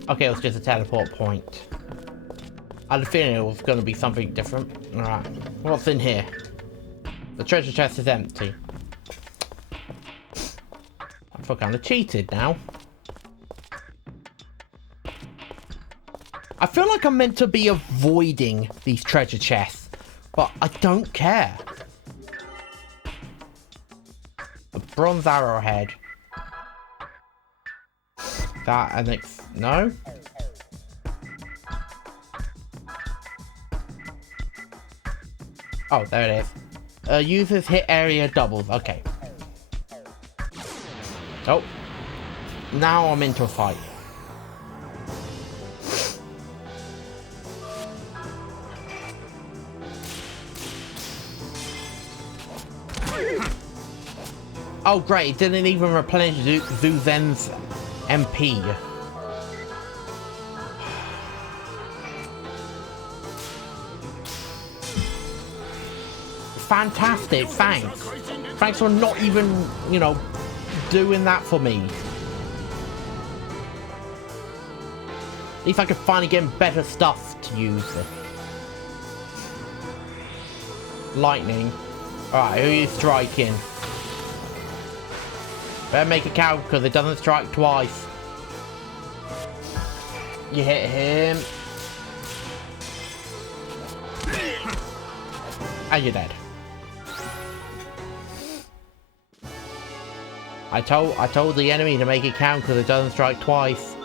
Okay, it was just a teleport point. I had a feeling it was going to be something different. Alright, what's in here? The treasure chest is empty. I feel kind of cheated now. I feel like I'm meant to be avoiding these treasure chests, but I don't care. The bronze arrowhead. That and it's... no? Oh, there it is. Users hit area doubles. Okay. Oh. Now I'm into a fight. Oh great, it didn't even replenish Zuzen's MP. Fantastic, thanks. Thanks for not even, you know, doing that for me. At least I could finally get better stuff to use. Lightning. Alright, who are you striking? Better make a count because it doesn't strike twice. You hit him. And you're dead. I told the enemy to make it count because it doesn't strike twice.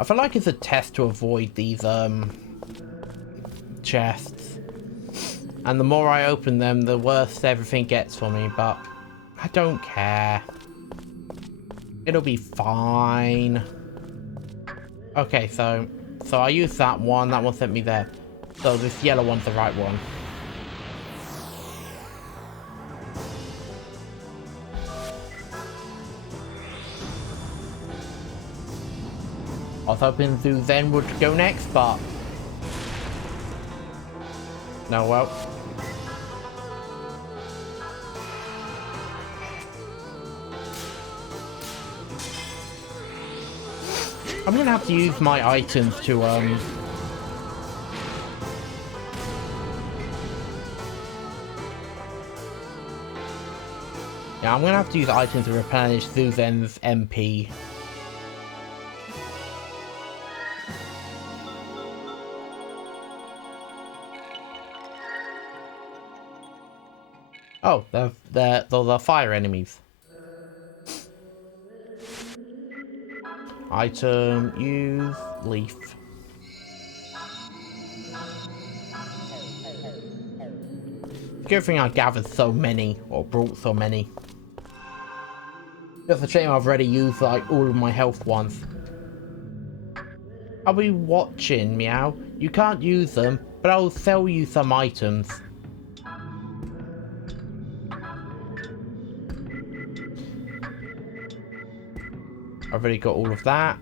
I feel like it's a test to avoid these chests. And the more I open them, the worse everything gets for me, but I don't care. It'll be fine. Okay, so I used that one sent me there. So this yellow one's the right one. I was hoping Zuzen would go next, but no, well. I'm gonna have to use my items to yeah, I'm gonna have to use items to replenish Zuzen's MP. Oh, those are fire enemies. Item, use, leaf. Good thing I gathered so many, or brought so many. Just a shame I've already used like all of my health ones. I'll be watching, Meow. You can't use them, but I'll sell you some items. I've already got all of that.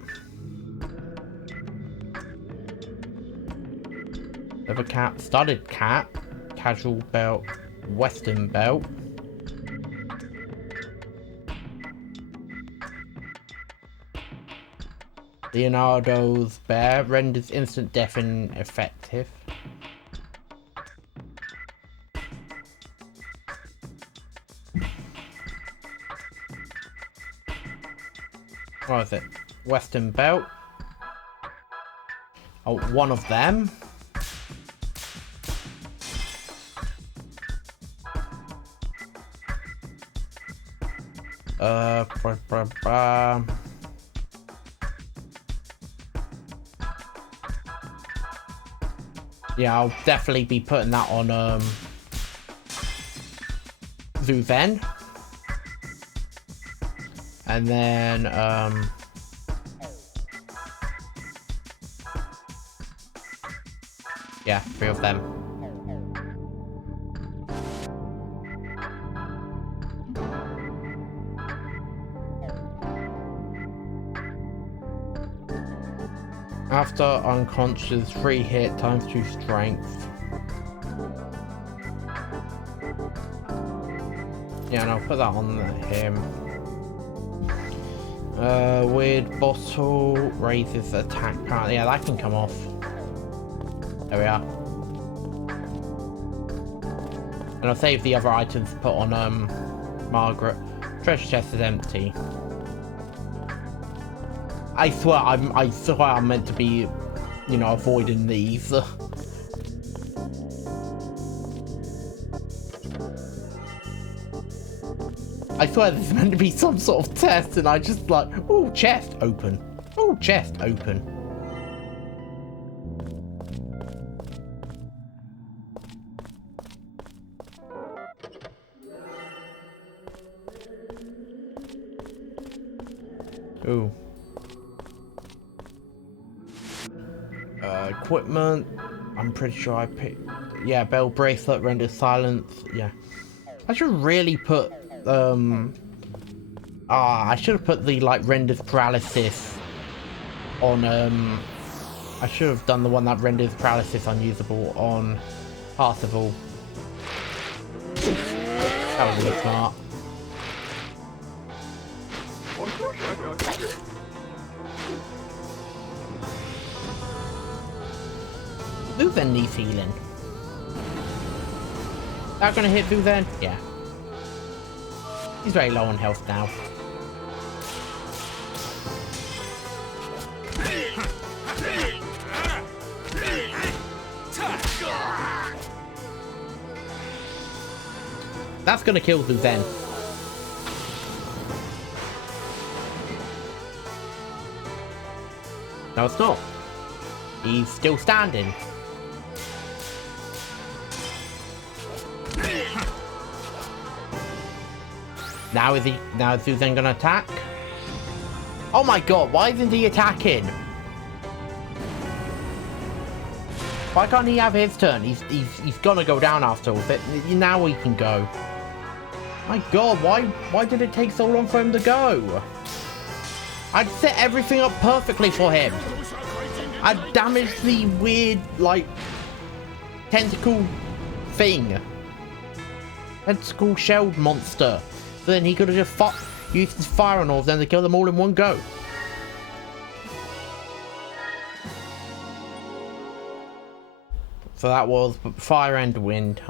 Leather cap, studded cap, casual belt, western belt. Leonardo's bear renders instant death ineffective. What is it? Western belt. Oh, one of them. Yeah, I'll definitely be putting that on Zuven. And then yeah, 3 of them. After unconscious, 3 hit times 2 strength. Yeah, and I'll put that on him. Weird bottle raises attack power. Yeah, that can come off. There we are. And I'll save the other items to put on Margaret. Treasure chest is empty. I swear I'm meant to be, you know, avoiding these. I swear this is meant to be some sort of test, and I just like, oh, chest open. Oh, chest open. Ooh. Equipment. I'm pretty sure I picked. Yeah, bell bracelet renders silence. Yeah. I should really put. I should have put the like renders paralysis on. I should have done the one that renders paralysis unusable on Parsifal. That was really smart. Vuven needs healing. That gonna hit Vuven? Yeah. He's very low on health now. That's gonna kill Vuven. No, it's not. He's still standing. Now is Susan gonna attack? Oh my god, why isn't he attacking? Why can't he have his turn? He's gonna go down after all. But now he can go. My god, why did it take so long for him to go? I'd set everything up perfectly for him. I'd damaged the weird, like, tentacle thing. Tentacle shelled monster. So then he could have just used his fire on all of them to kill them all in one go. So that was fire and wind.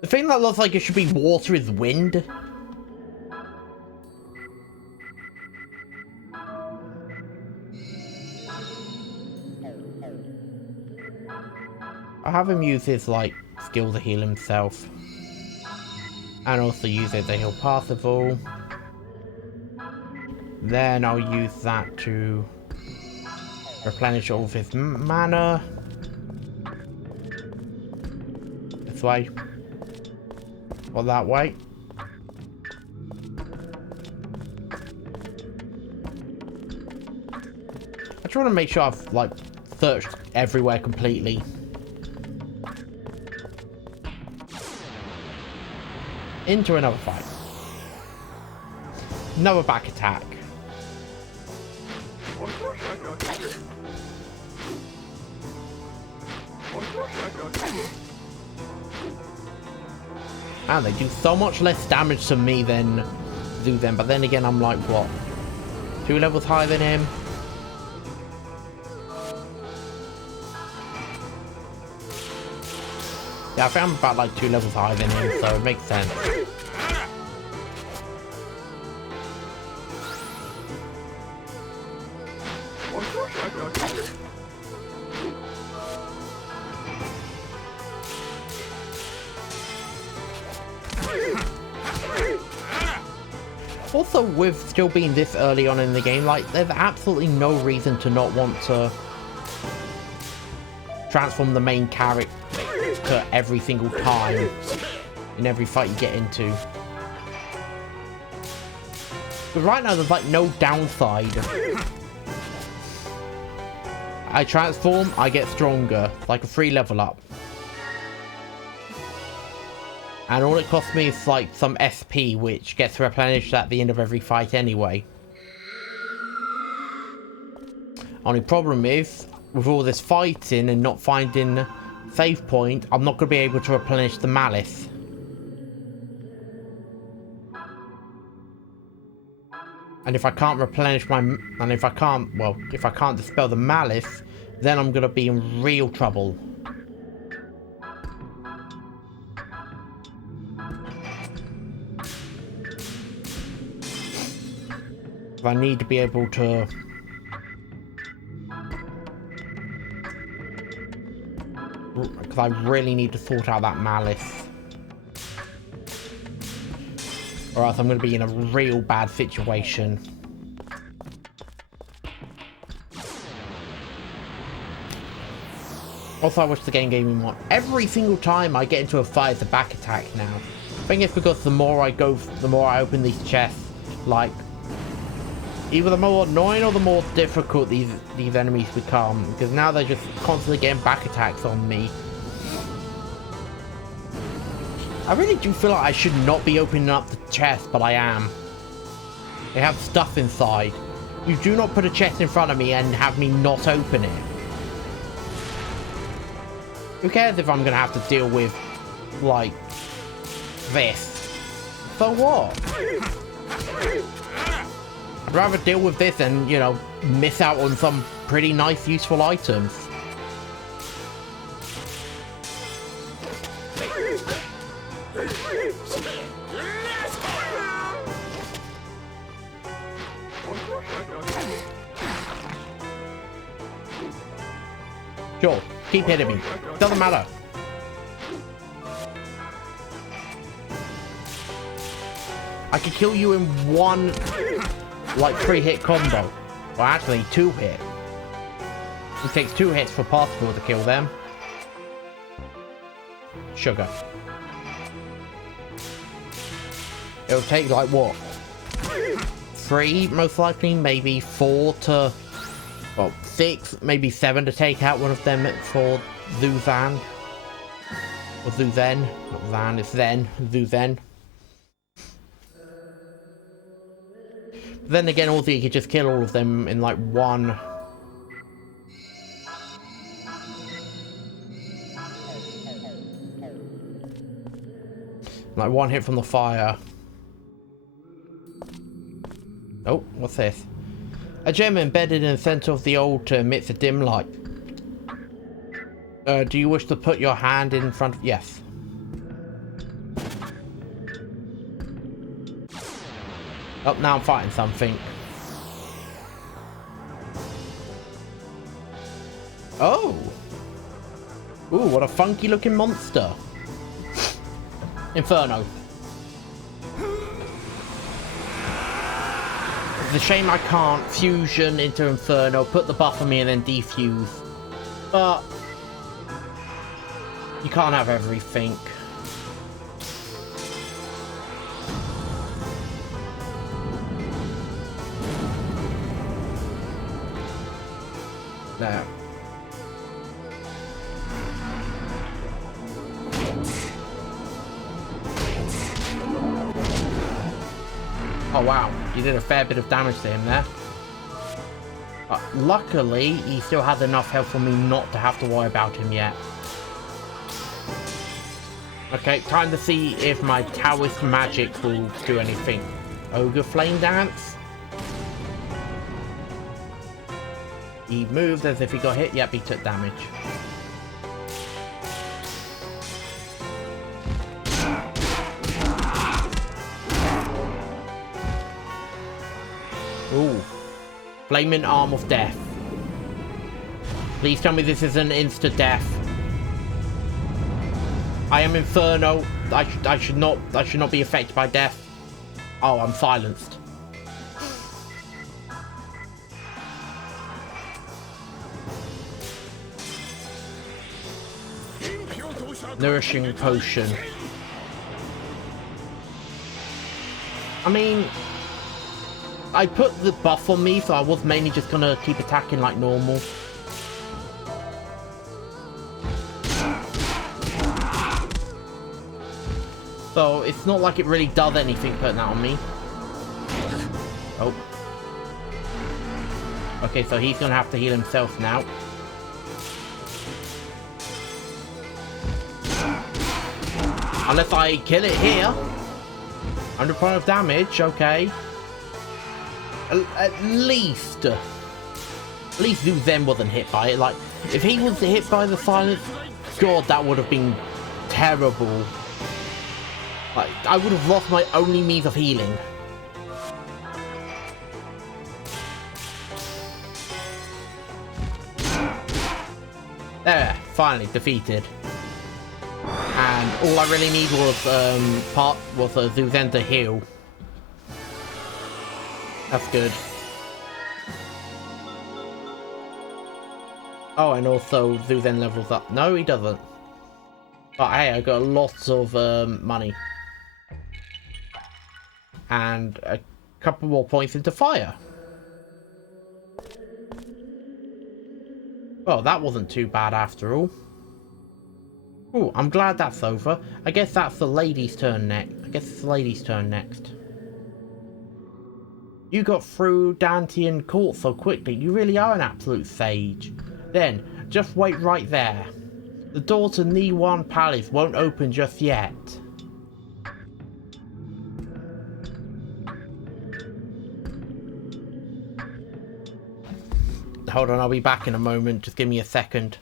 The thing that looks like it should be water is wind. I'll have him use his, like, skill to heal himself. And also use it to heal Parsifal. Then I'll use that to replenish all of his mana. This way. Or that way. I just want to make sure I've, like, searched everywhere completely. Into another fight. Another back attack. And they do so much less damage to me than do them. But then again, I'm like, what? 2 levels higher than him? Yeah, I think I'm about like 2 levels higher than him, so it makes sense. Also, with still being this early on in the game, like, there's absolutely no reason to not want to transform the main character every single time in every fight you get into. But right now, there's like no downside. I transform, I get stronger, like a free level up. And all it costs me is like some SP, which gets replenished at the end of every fight anyway. Only problem is, with all this fighting and not finding save point, I'm not going to be able to replenish the malice. And if I can't replenish if I can't dispel the malice, then I'm going to be in real trouble. I need to be able to because I really need to sort out that malice, or else I'm going to be in a real bad situation. Also, I wish the game gave me more. Every single time I get into a fight, it's a back attack now. I think it's because the more I go, the more I open these chests, like, either the more annoying or the more difficult these enemies become, because now they're just constantly getting back attacks on me. I really do feel like I should not be opening up the chest, but I am. They have stuff inside. You do not put a chest in front of me and have me not open it. Who cares if I'm gonna have to deal with, like, this? So what? I'd rather deal with this and, you know, miss out on some pretty nice, useful items. Sure, keep hitting me. Doesn't matter. I could kill you in one, like, 3-hit combo. Well, actually, 2 hit. It takes 2 hits for possible to kill them. Sugar. It'll take, like, what? 3, most likely, maybe 4 to... well, 6, maybe 7 to take out one of them for Zuzan. Or Zuzen. Not Zan, it's Zen. Zuzen. Then again, also you could just kill all of them in like one. Like one hit from the fire. Oh, what's this? A gem embedded in the center of the altar emits a dim light. Do you wish to put your hand in front of... yes. Oh, now I'm fighting something. Oh! Ooh, what a funky looking monster. Inferno. It's a shame I can't fusion into Inferno, put the buff on me and then defuse. But you can't have everything. No. Oh wow, you did a fair bit of damage to him there. Luckily, he still had enough health for me not to have to worry about him yet. Okay, time to see if my Taoist magic will do anything. Ogre Flame Dance? He moved as if he got hit. Yep, he took damage. Ooh. Flaming Arm of Death. Please tell me this isn't insta-death. I am Inferno. I should not be affected by death. Oh, I'm silenced. Nourishing potion. I mean, I put the buff on me, so I was mainly just gonna keep attacking like normal. So it's not like it really does anything putting that on me. Oh. Okay, so he's gonna have to heal himself now. Unless I kill it here. 100 point of damage, okay. At least Zuzen wasn't hit by it. Like, if he was hit by the silence, God, that would have been terrible. Like, I would have lost my only means of healing. There, finally defeated. And all I really need was Zuzen to heal. That's good. Oh, and also Zuzen levels up. No, he doesn't. But hey, I got lots of money. And a couple more points into fire. Well, that wasn't too bad after all. Oh, I'm glad that's over. I guess that's the lady's turn next. I guess it's the lady's turn next. You got through Dantean Court so quickly. You really are an absolute sage. Then, just wait right there. The door to Niwan Palace won't open just yet. Hold on, I'll be back in a moment. Just give me a second.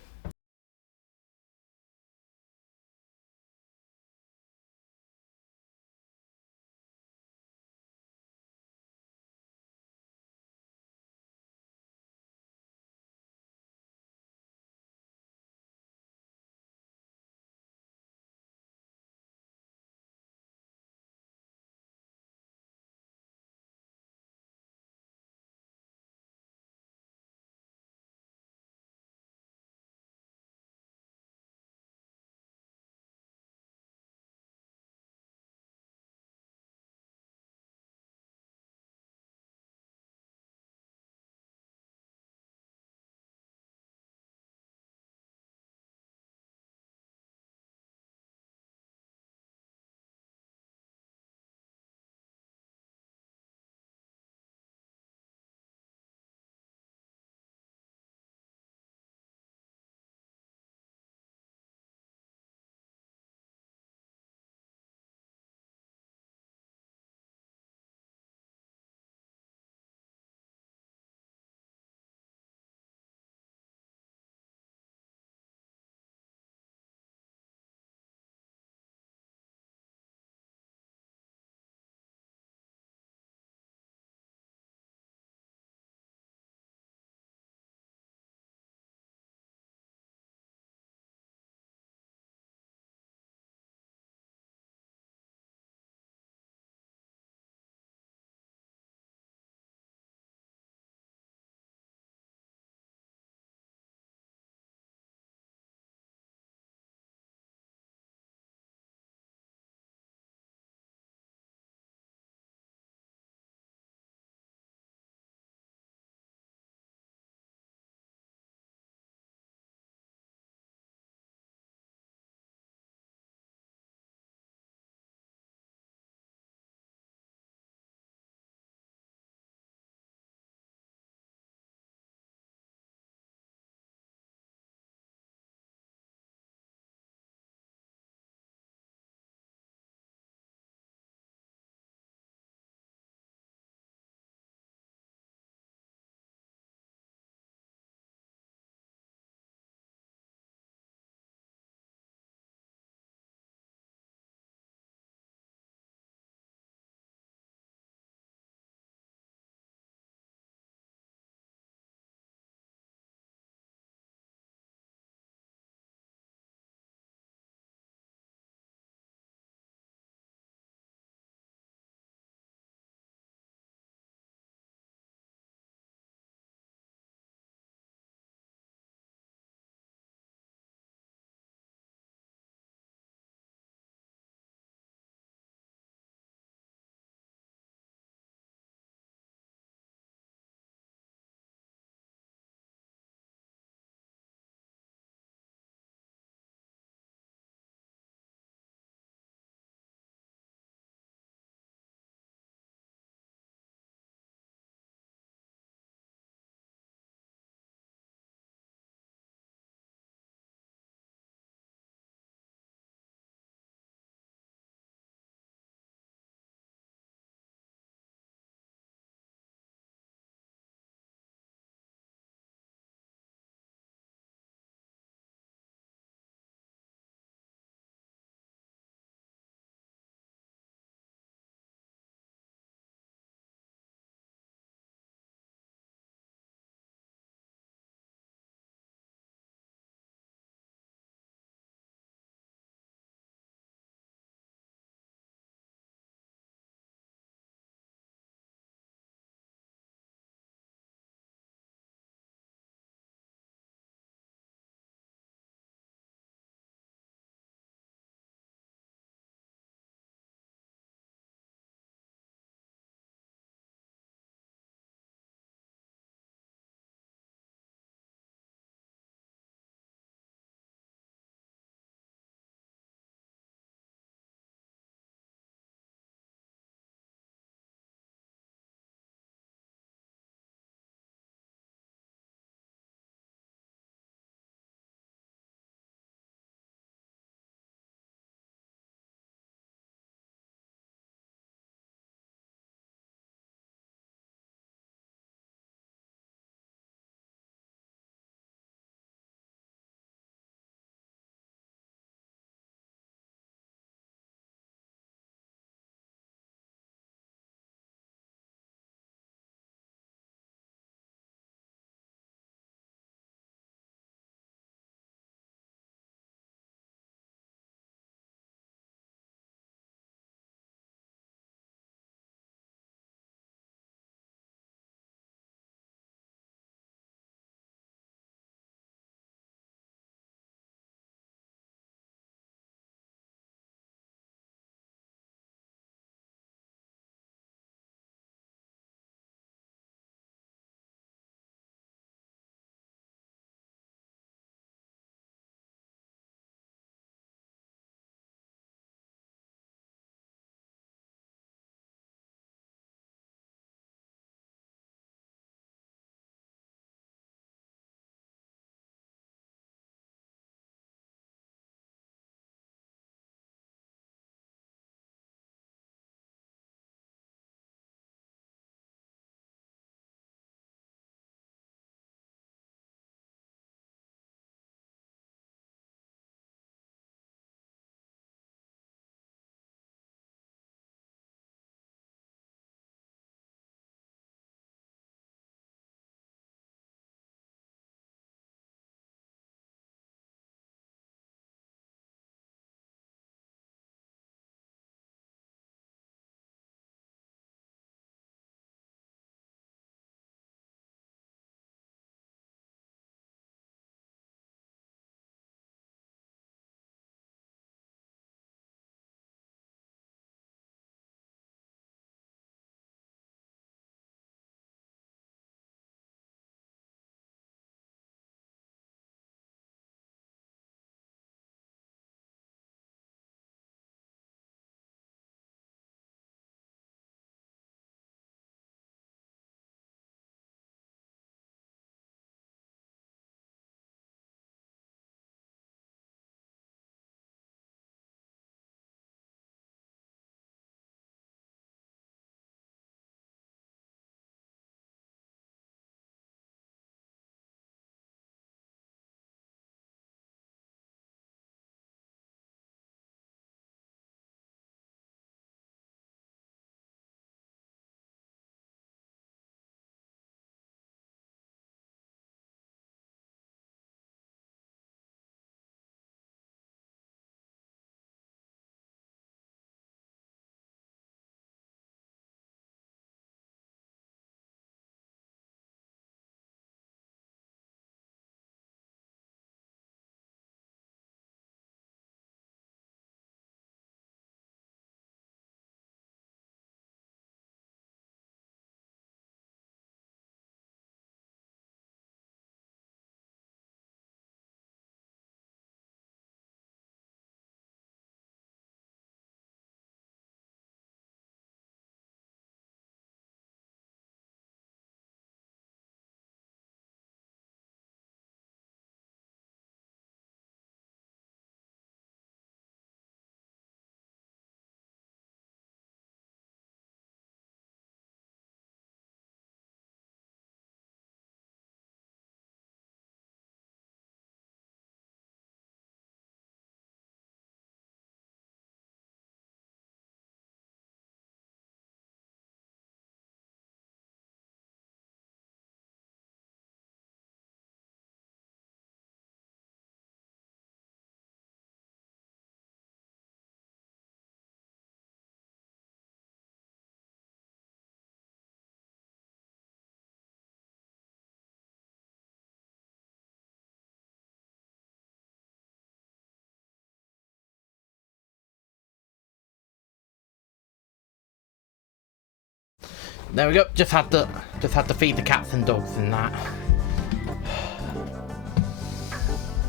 There we go. Just had to feed the cats and dogs and that.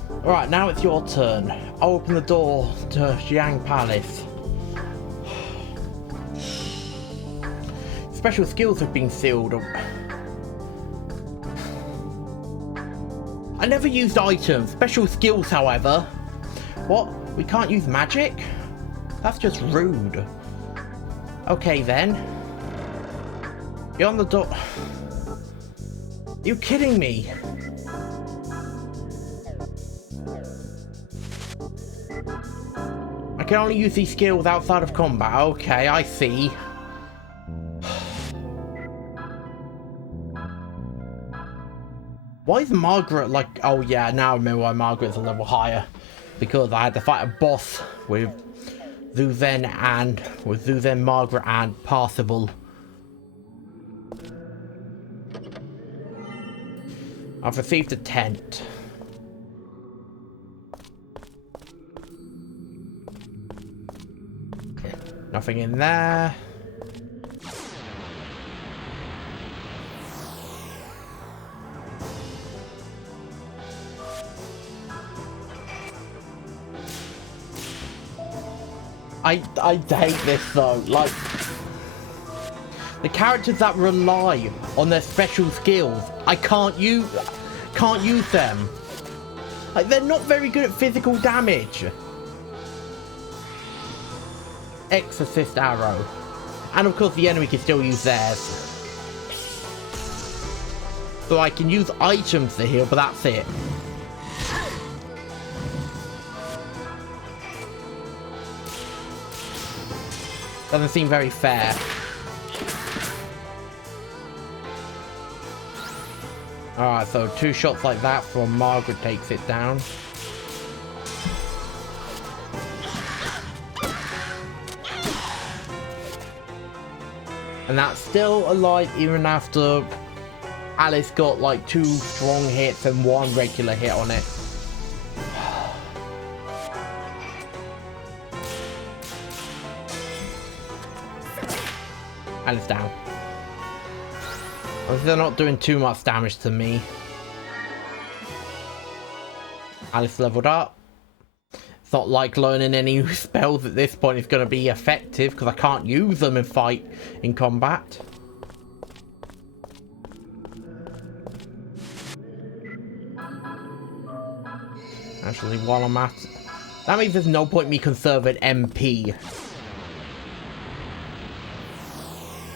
Alright, now it's your turn. Open the door to Xiang Palace. Special skills have been sealed. I never used items. Special skills, however. What? We can't use magic? That's just rude. Okay then. You're on the door. You're kidding me. I can only use these skills outside of combat. Okay, I see. Why is Margaret like... Oh yeah, now I remember why Margaret's a level higher. Because I had to fight a boss with Zuzen, Margaret, and Parsival. I've received a tent. Nothing in there. I hate this though. Like, the characters that rely on their special skills, I can't use them. Like, they're not very good at physical damage. Exorcist arrow, and of course the enemy can still use theirs. So I can use items to heal, but that's it. Doesn't seem very fair. Alright, so 2 shots like that from Margaret takes it down. And that's still alive even after Alice got like 2 strong hits and 1 regular hit on it. And it's down. They're not doing too much damage to me. Alice leveled up. It's not like learning any spells at this point is going to be effective because I can't use them in combat. Actually, while I'm at it, that means there's no point me conserving MP.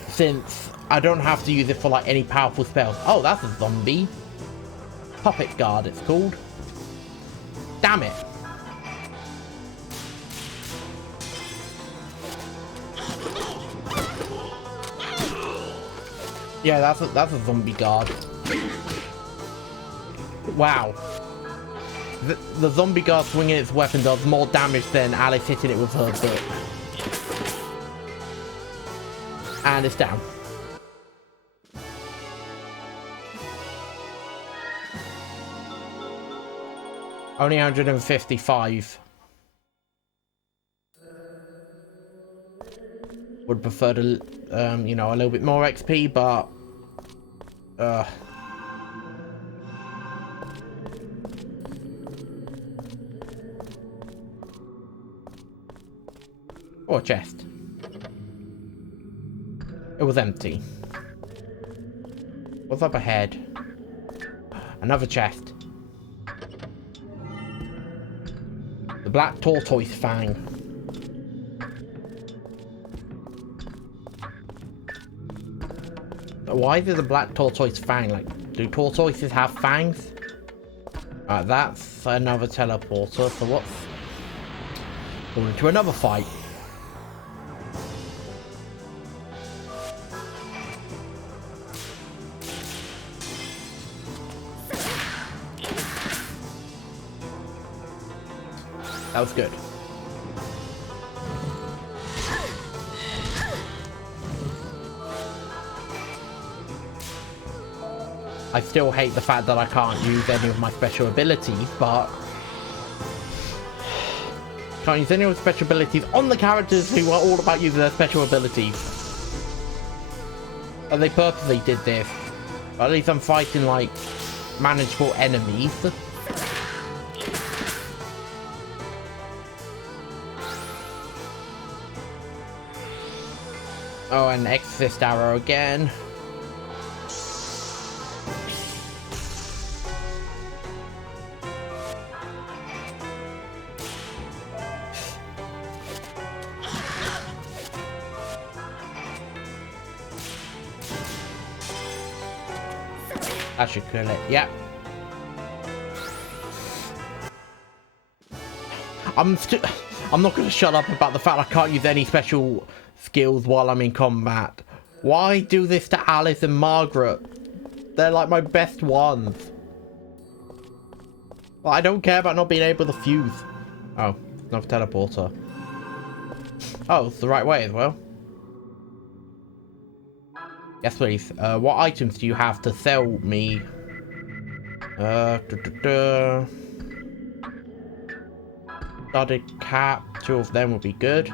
Since I don't have to use it for like any powerful spells. Oh, that's a zombie. Puppet guard it's called. Damn it. Yeah, that's a zombie guard. Wow. The zombie guard swinging its weapon does more damage than Alice hitting it with her book. And it's down. Only 155. Would prefer to, you know, a little bit more XP, but or a chest. It was empty. What's up ahead? Another chest. The black tortoise fang. Why is it the black tortoise fang? Like, do tortoises have fangs? Alright, that's another teleporter. So what's going into another fight? That was good. I still hate the fact that I can't use any of my special abilities, but can't use any of the special abilities on the characters who are all about using their special abilities. They purposely did this. But at least I'm fighting, like, manageable enemies. Oh, and Exorcist arrow again. That should kill it. Yeah. I'm not going to shut up about the fact I can't use any special skills while I'm in combat. Why do this to Alice and Margaret? They're like my best ones. Well, I don't care about not being able to fuse. Oh, another teleporter. Oh, it's the right way as well. Yes, please. What items do you have to sell me? Studded cap. 2 of them would be good.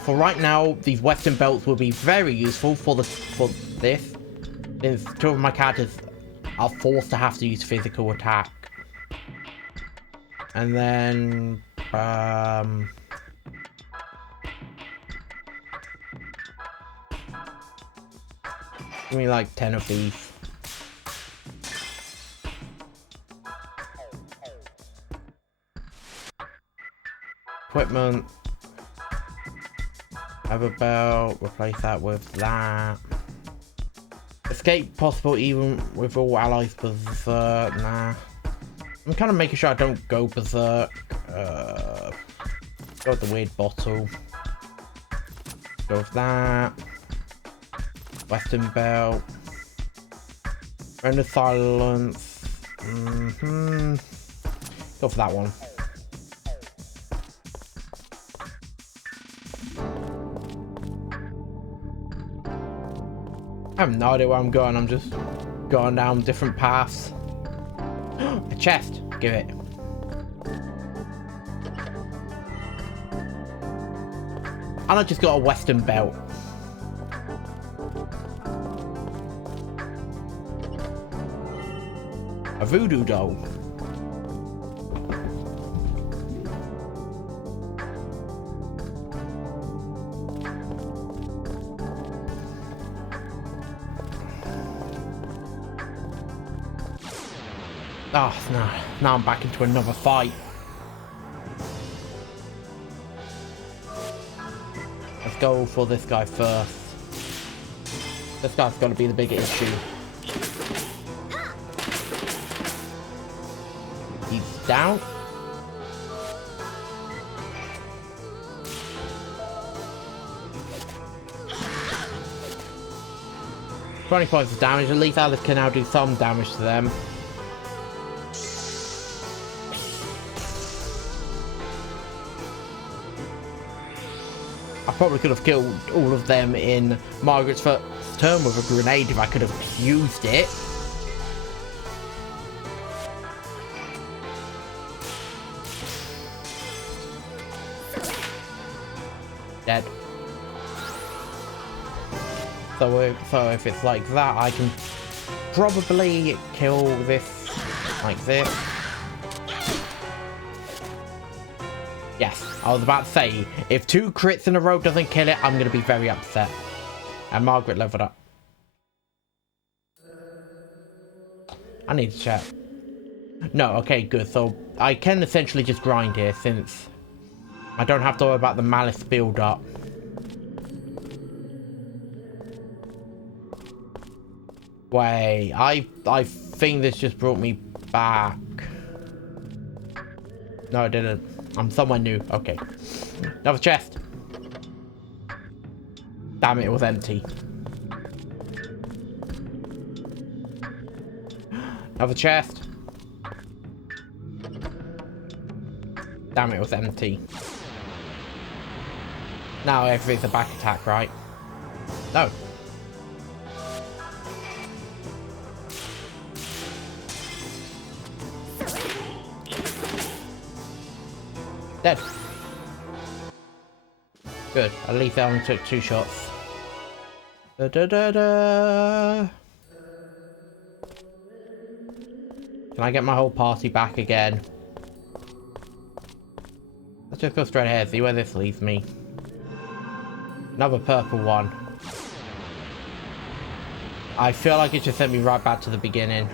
For right now, these Western belts will be very useful for this. Since 2 of my characters are forced to have to use physical attack. And then give me like 10 of these. Equipment. Have a belt. Replace that with that. Escape possible even with all allies berserk. Nah. I'm kind of making sure I don't go berserk. Go with the weird bottle. Go with that. Western belt. Render silence. Go for that one. I have no idea where I'm going. I'm just going down different paths. A chest. Give it. And I just got a Western belt. A voodoo doll. Oh, no. Now I'm back into another fight. Let's go for this guy first. This guy's got to be the bigger issue. He's down. Twenty points of damage. At least Alice can now do some damage to them. I probably could have killed all of them in Margaret's first turn with a grenade if I could have used it. Dead. So if it's like that, I can probably kill this like this. Yes, I was about to say, if 2 crits in a row doesn't kill it, I'm going to be very upset. And Margaret leveled up. I need to check. No, okay, good. So I can essentially just grind here since I don't have to worry about the malice build up. Wait, I think this just brought me back. No, it didn't. I'm somewhere new. Okay. Another chest. Damn it, it was empty. Another chest. Damn it, it was empty. Now everything's a back attack, right? No. Dead. Good. At least I only took 2 shots. Da da da da. Can I get my whole party back again? Let's just go straight ahead, see where this leads me. Another purple one. I feel like it just sent me right back to the beginning.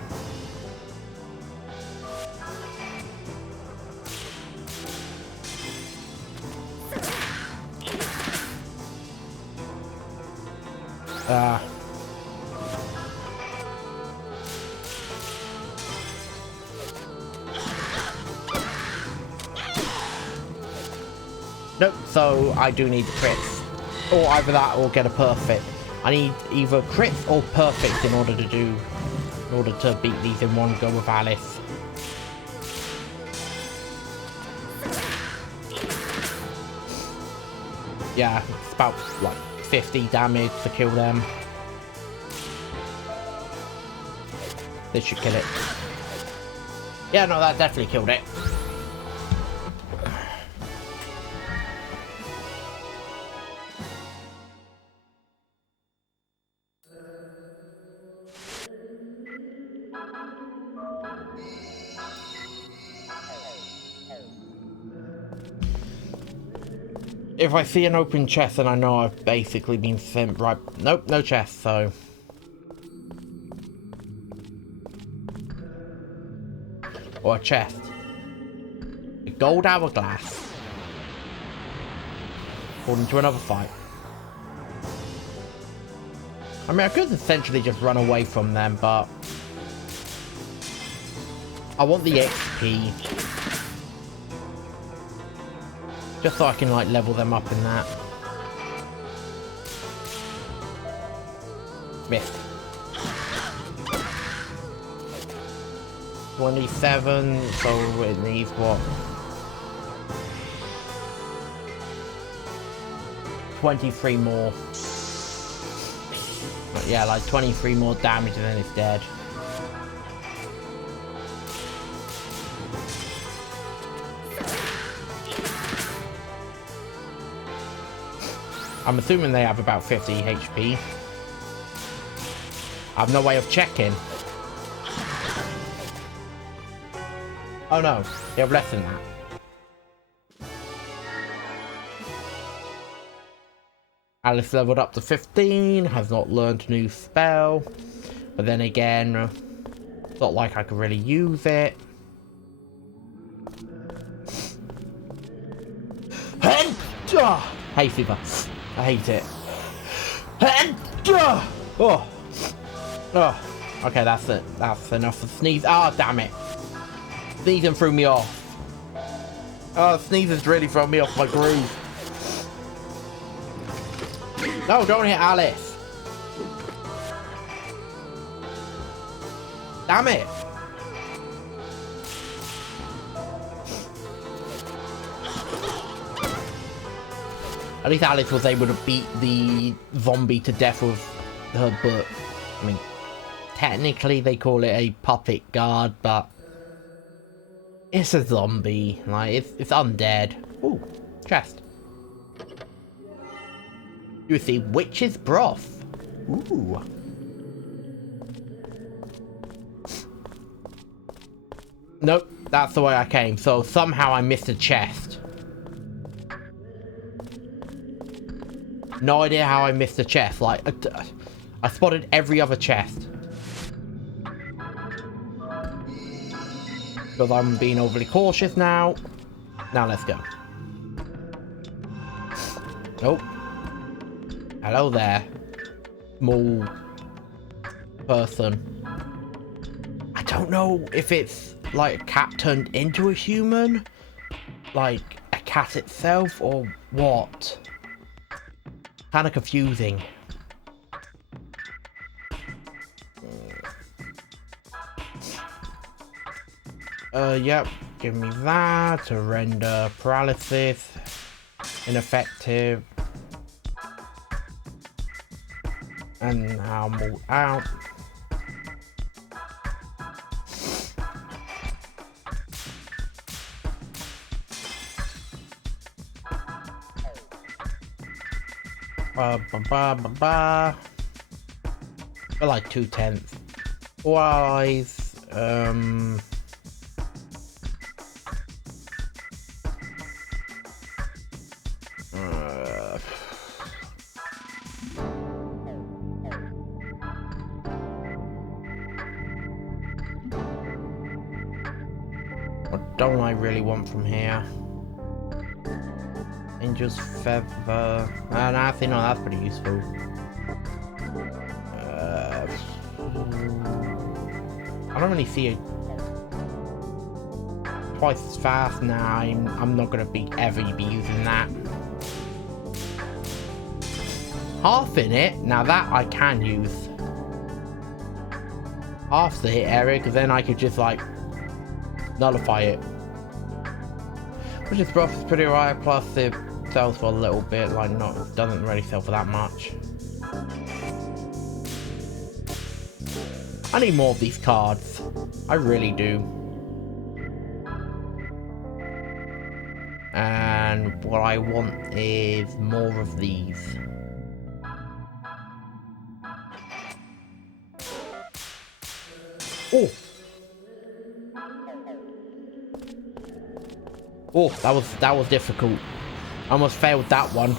Nope, so I do need crits. Or either that or get a perfect. I need either crits or perfect in order to beat these in one go with Alice. Yeah, it's about like 50 damage to kill them. This should kill it. Yeah, no, that definitely killed it. If I see an open chest, then I know I've basically been sent right. Nope, no chest, so. Or a chest. A gold hourglass. According to another fight. I mean, I could essentially just run away from them, but. I want the XP. Just so I can, like, level them up in that. Missed. 27, so it needs what? 23 more. But yeah, like 23 more damage and then it's dead. I'm assuming they have about 50 HP. I have no way of checking. Oh no, they have less than that. Alice leveled up to 15, has not learned a new spell. But then again, it's not like I could really use it. Hey, Super. I hate it. Oh. Oh. Okay, that's it. That's enough of sneeze. Ah, oh, damn it. Sneezing threw me off. Oh, sneezing's really thrown me off my groove. No, don't hit Alice. Damn it. At least Alice was able to beat the zombie to death with her butt. I mean, technically they call it a puppet guard, but it's a zombie. Like, it's undead. Ooh, chest. You see witch's broth. Ooh. Nope, that's the way I came. So somehow I missed a chest. No idea how I missed a chest. Like, I spotted every other chest. Because I'm being overly cautious now. Now let's go. Oh. Hello there. Small person. I don't know if it's like a cat turned into a human. Like a cat itself or what. Kind of confusing. Yep. Give me that to render paralysis. Ineffective. And I'll move out. For like 2/10. Wise. What don't I really want from here? Angel's feather. And I think no, that's pretty useful. I don't really see it twice as fast. Nah, I'm not gonna ever be using that. Half in it. Now that I can use. Half the hit area, because then I could just like nullify it. Which is rough, it's pretty alright, plus it sells for a little bit, like doesn't really sell for that much. I need more of these cards. I really do. And what I want is more of these. Oh! Oh, that was difficult. I almost failed that one.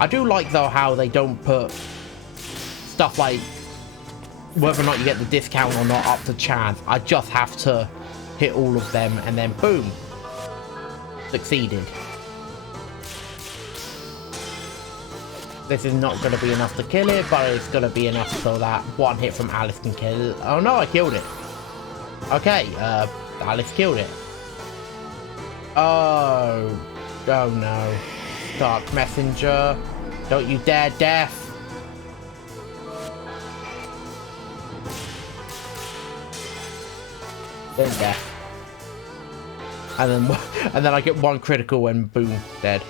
I do like though how they don't put stuff like whether or not you get the discount or not up to chance. I just have to hit all of them and then boom, succeeded. This is not going to be enough to kill it, but it's going to be enough so that one hit from Alice can kill it. Oh no, I killed it. Okay, Alice killed it. Oh no. Dark Messenger. Don't you dare death. Then death. And then I get one critical and boom, dead.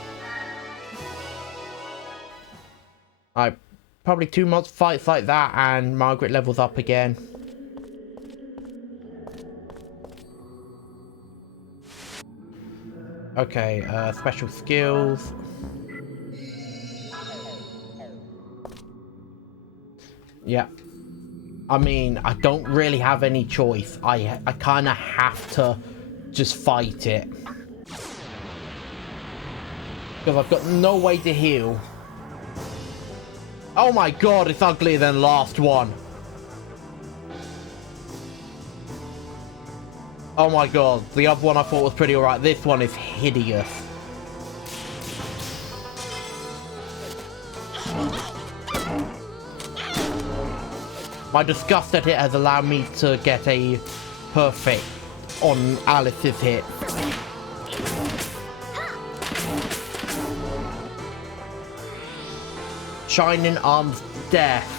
Probably 2 months fights like that and Margaret levels up again. Okay, special skills. Yeah. I mean, I don't really have any choice. I kind of have to just fight it. Because I've got no way to heal. Oh my god, it's uglier than last one. Oh my god, the other one I thought was pretty alright. This one is hideous. My disgust at it has allowed me to get a perfect on Alice's hit. Shining Arms Death.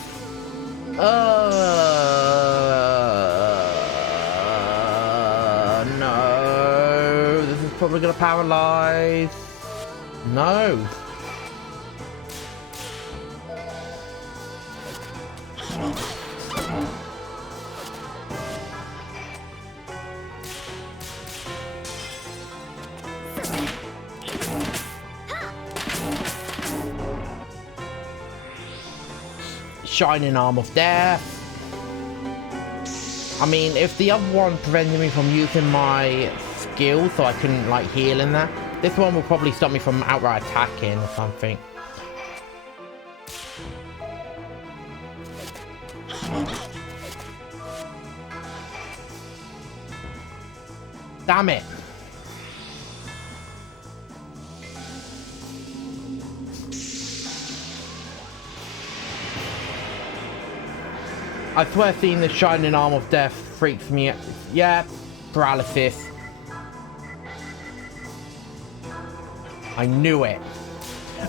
No. This is probably gonna paralyze. No. Shining Arm of Death. I mean, if the other one prevented me from using my skill so I couldn't like heal in that, this one will probably stop me from outright attacking or something. Damn it. I swear seeing the Shining Arm of Death freaks me out. Yeah, paralysis. I knew it.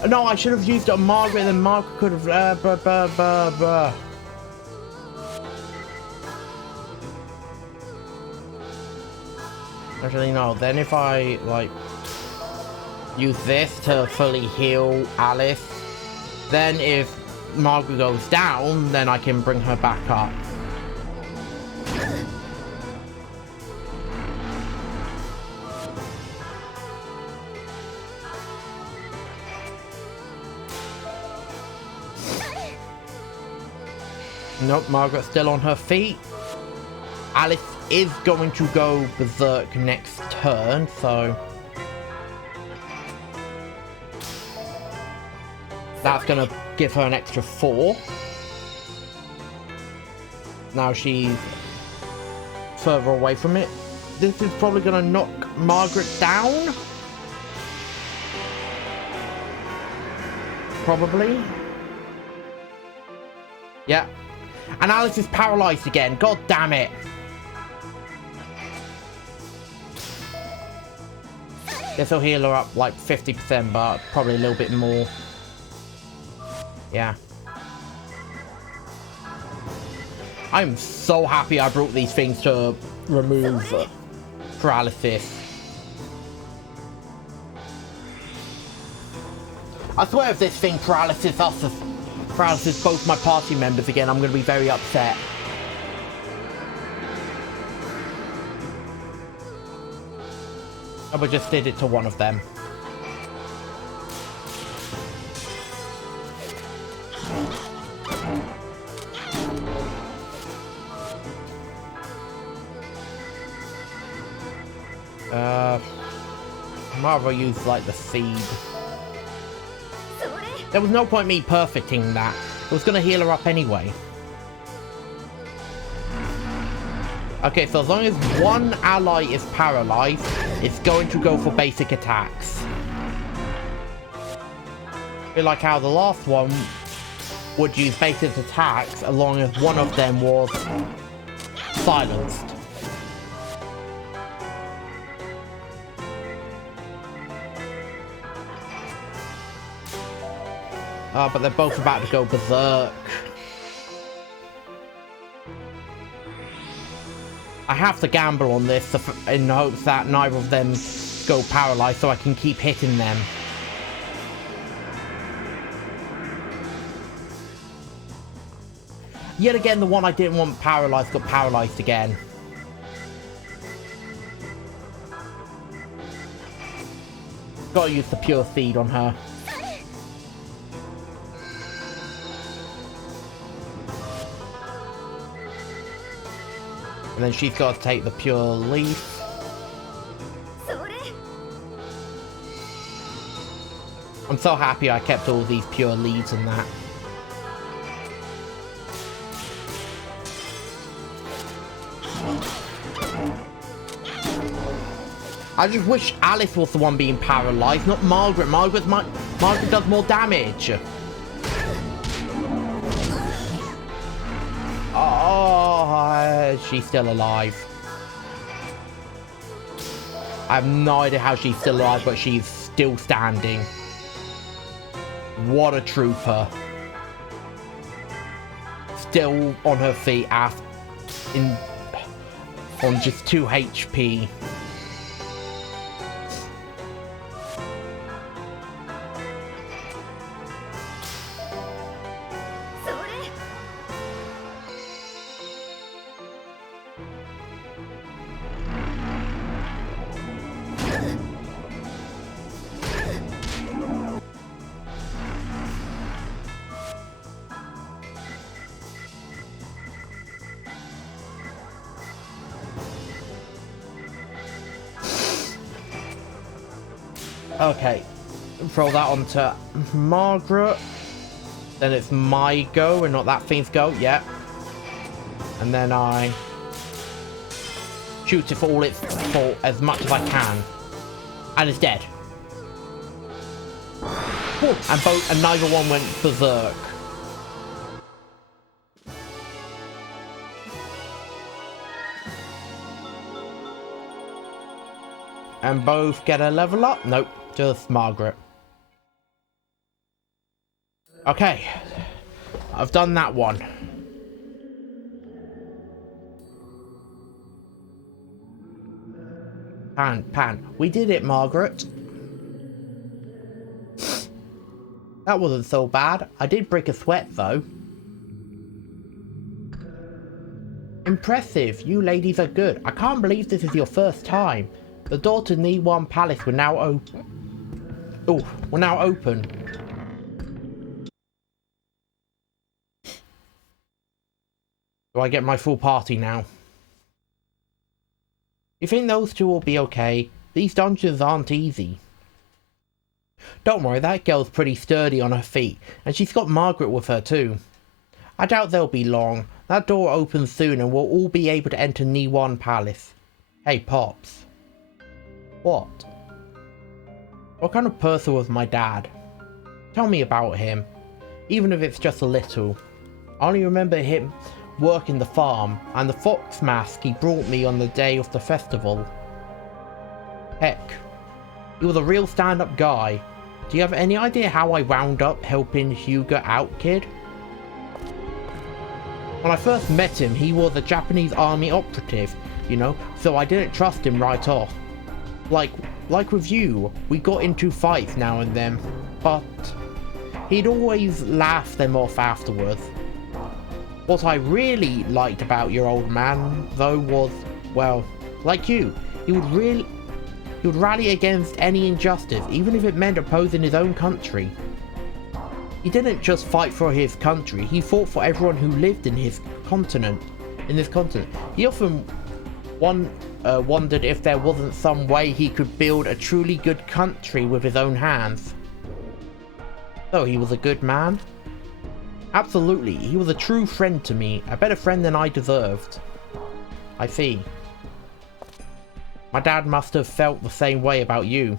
No, I should have used it on Margaret, then Margaret could have... Actually, no. Then if I, like, use this to fully heal Alice, then if Margaret goes down, then I can bring her back up. Nope, Margaret's still on her feet. Alice is going to go berserk next turn, so... That's going to give her an extra 4. Now she's further away from it. This is probably going to knock Margaret down. Probably. Yeah. And Alice is paralyzed again. God damn it. Guess I'll heal her up like 50%, but probably a little bit more. Yeah. I'm so happy I brought these things to remove paralysis. I swear if this thing paralysis both my party members again, I'm going to be very upset. I would just did it to one of them. Might as well use like the seed. There was no point me perfecting that. I was gonna heal her up anyway. Okay, so as long as one ally is paralyzed, it's going to go for basic attacks. I feel like how the last one would use basic attacks as long as one of them was silenced. But they're both about to go berserk. I have to gamble on this in hopes that neither of them go paralyzed so I can keep hitting them. Yet again, the one I didn't want paralyzed got paralyzed again. Gotta use the pure seed on her. And then she's got to take the pure leaf. I'm so happy I kept all these pure leaves and that. I just wish Alice was the one being paralyzed, not Margaret. Margaret does more damage. Oh, she's still alive. I have no idea how she's still alive, but she's still standing. What a trooper. Still on her feet on just 2 HP. Okay, throw that onto Margaret. Then it's my go and not that thing's go. Yeah. And then I shoot it for as much as I can. And it's dead. And neither one went berserk. And both get a level up? Nope, just Margaret. Okay, I've done that one. Pan. We did it, Margaret. That wasn't so bad. I did break a sweat, though. Impressive. You ladies are good. I can't believe this is your first time. The door to Ni-Wan Palace will now open. Oh, will now open. Do I get my full party now? You think those two will be okay? These dungeons aren't easy. Don't worry, that girl's pretty sturdy on her feet, and she's got Margaret with her too. I doubt they'll be long. That door opens soon and we'll all be able to enter Niwan Palace. Hey, Pops. What? What kind of person was my dad? Tell me about him, even if it's just a little. I only remember him working the farm and the fox mask he brought me on the day of the festival. Heck, he was a real stand-up guy. Do you have any idea how I wound up helping Hugo out, kid? When I first met him, he was a Japanese army operative, you know, so I didn't trust him right off. Like with you, we got into fights now and then, but he'd always laugh them off afterwards. What I really liked about your old man, though, was, well, like you, he would rally against any injustice, even if it meant opposing his own country. He didn't just fight for his country, he fought for everyone who lived in his continent. He often wondered if there wasn't some way he could build a truly good country with his own hands. So he was a good man? Absolutely, he was a true friend to me, a better friend than I deserved. I see. My dad must have felt the same way about you.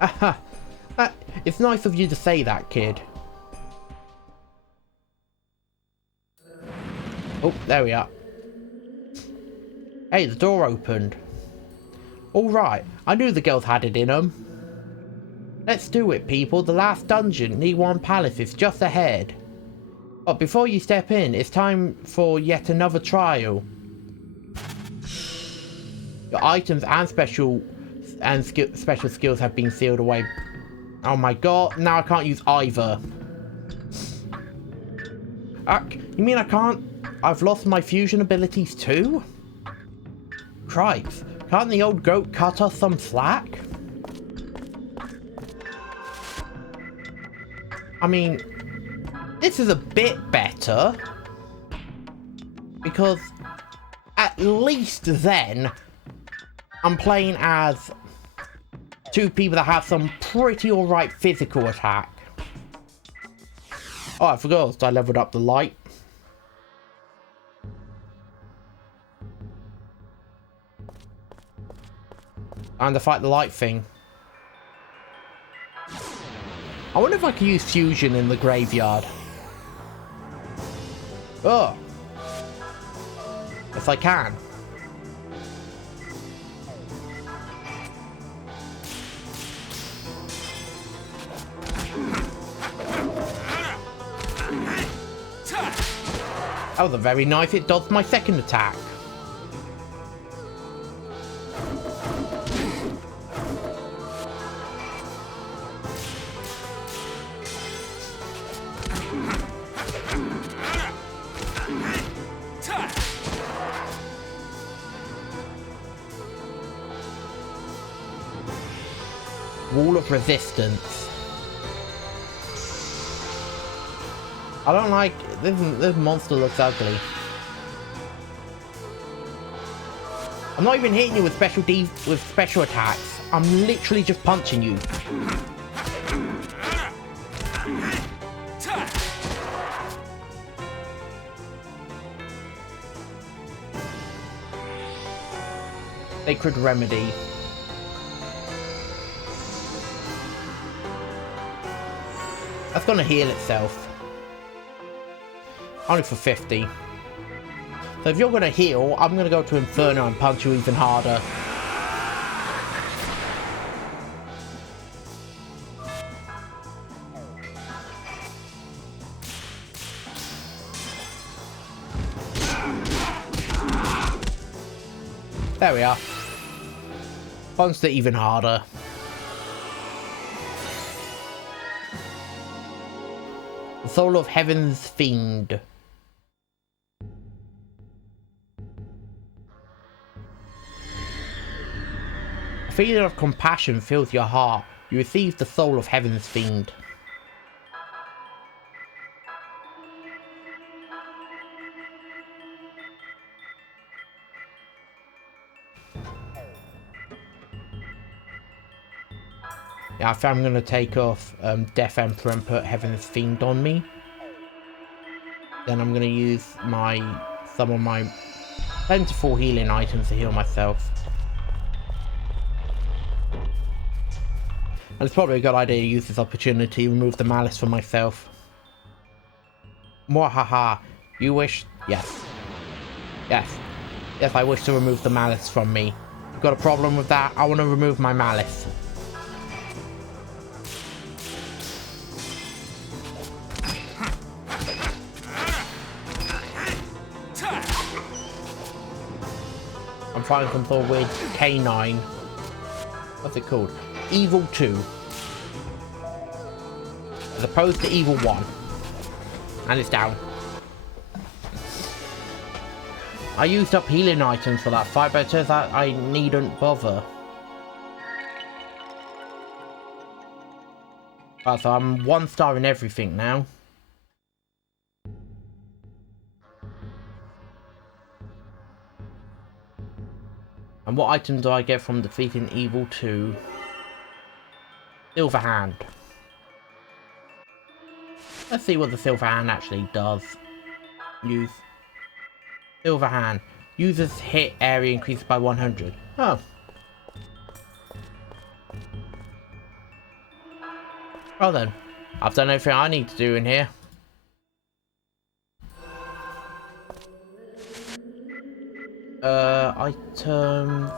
Aha! It's nice of you to say that, kid. Oh, there we are. Hey, the door opened. Alright, I knew the girls had it in them. Let's do it, people. The last dungeon, Niwan Palace, is just ahead. But before you step in, it's time for yet another trial. Your items and special skills have been sealed away. Oh my god, now I can't use either. You mean I can't? I've lost my fusion abilities too? Cripes, can't the old goat cut us some slack? I mean, this is a bit better. Because at least then, I'm playing as two people that have some pretty alright physical attack. Oh, I forgot, I leveled up the light. And to fight the light thing. I wonder if I can use fusion in the graveyard. Oh. Yes, I can. That was a very nice, it dodged my second attack. Wall of resistance. I don't like this monster looks ugly. I'm not even hitting you with special attacks. I'm literally just punching you. Sacred Remedy. That's gonna heal itself. Only for 50. So if you're gonna heal, I'm gonna go to Inferno and punch you even harder. There we are. Punched it even harder. The Soul of Heaven's Fiend. A feeling of compassion fills your heart. You receive the Soul of Heaven's Fiend. Yeah, I think I'm going to take off Death Emperor and put Heaven's Fiend on me. Then I'm going to use some of my plentiful healing items to heal myself. And it's probably a good idea to use this opportunity to remove the malice from myself. Mwahaha. You wish... Yes. Yes. Yes, I wish to remove the malice from me. You've got a problem with that? I want to remove my malice. I'm fighting some sort of weird canine. What's it called? Evil 2. As opposed to Evil 1. And it's down. I used up healing items for that fight, but it turns out I needn't bother. Right, so I'm 1 star in everything now. And what item do I get from defeating Evil 2? Silver Hand. Let's see what the Silver Hand actually does. Use Silver Hand. User's hit area increased by 100. Oh. Well then, I've done everything I need to do in here. Items.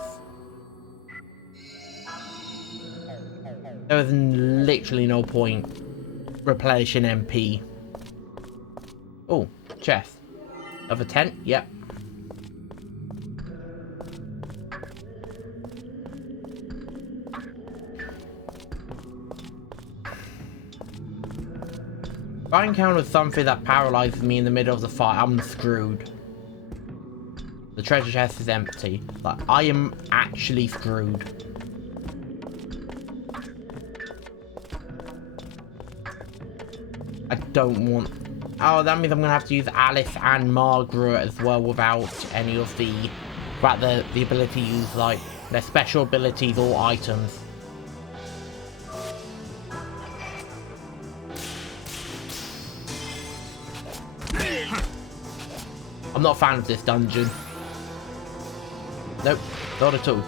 There was literally no point replenishing MP. Oh, chest. Of a tent? Yep. If I encounter something that paralyzes me in the middle of the fight, I'm screwed. The treasure chest is empty. Like, I am actually screwed. I don't want... Oh, that means I'm going to have to use Alice and Margaret as well without any of the... Without the ability to use, like, their special abilities or items. I'm not a fan of this dungeon. Nope, not at all.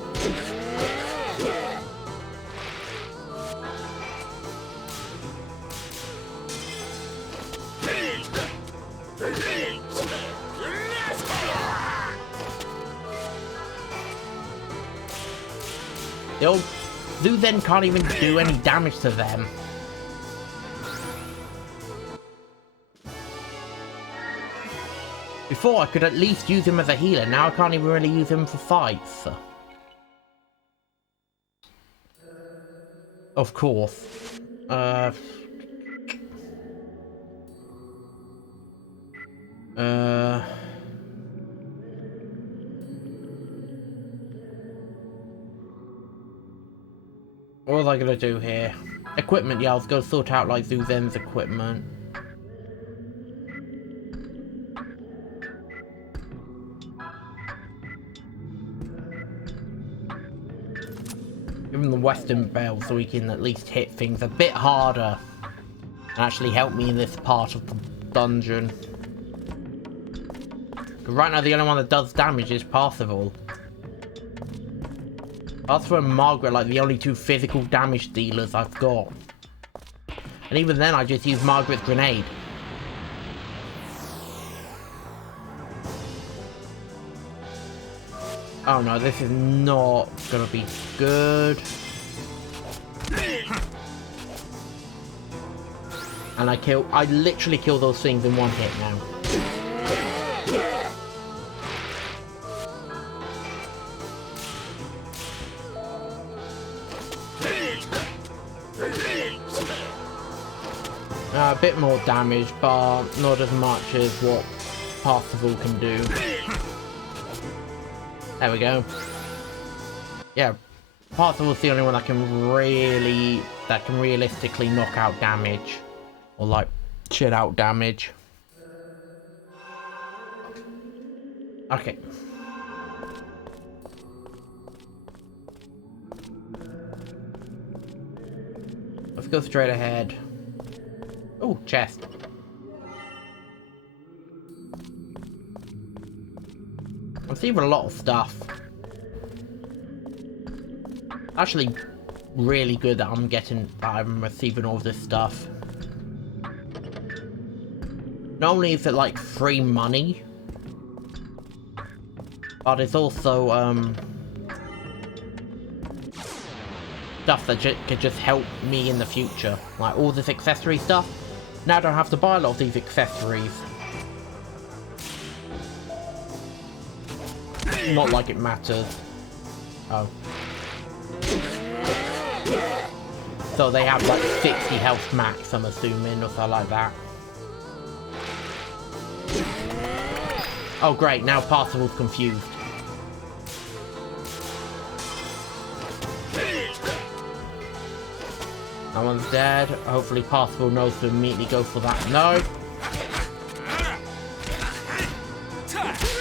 The old Zoo then can't even do any damage to them. Before I could at least use him as a healer, now I can't even really use him for fights. Of course. What was I gonna do here? Equipment, yeah, I was gonna sort out like Zuzen's equipment. Give him the Western Bell so he can at least hit things a bit harder. And actually help me in this part of the dungeon. Because right now the only one that does damage is Parzival. Parzival and Margaret are like the only 2 physical damage dealers I've got. And even then I just use Margaret's grenade. Oh no, this is not gonna be good. And I literally kill those things in 1 hit now. A bit more damage, but not as much as what Parzival can do. There we go. Yeah, Parzival's the only one that can realistically knock out damage. Or like, shit out damage. Okay. let's go straight ahead. Oh, chest. I'm receiving a lot of stuff. Actually, really good that I'm receiving all of this stuff. Not only is it like free money, but it's also stuff that could just help me in the future. Like all this accessory stuff. Now I don't have to buy a lot of these accessories. Not like it matters. Oh. So they have like 60 health max, I'm assuming, or something like that. Oh great, now Parsifal's confused. That one's dead. Hopefully Parsifal knows to immediately go for that. No!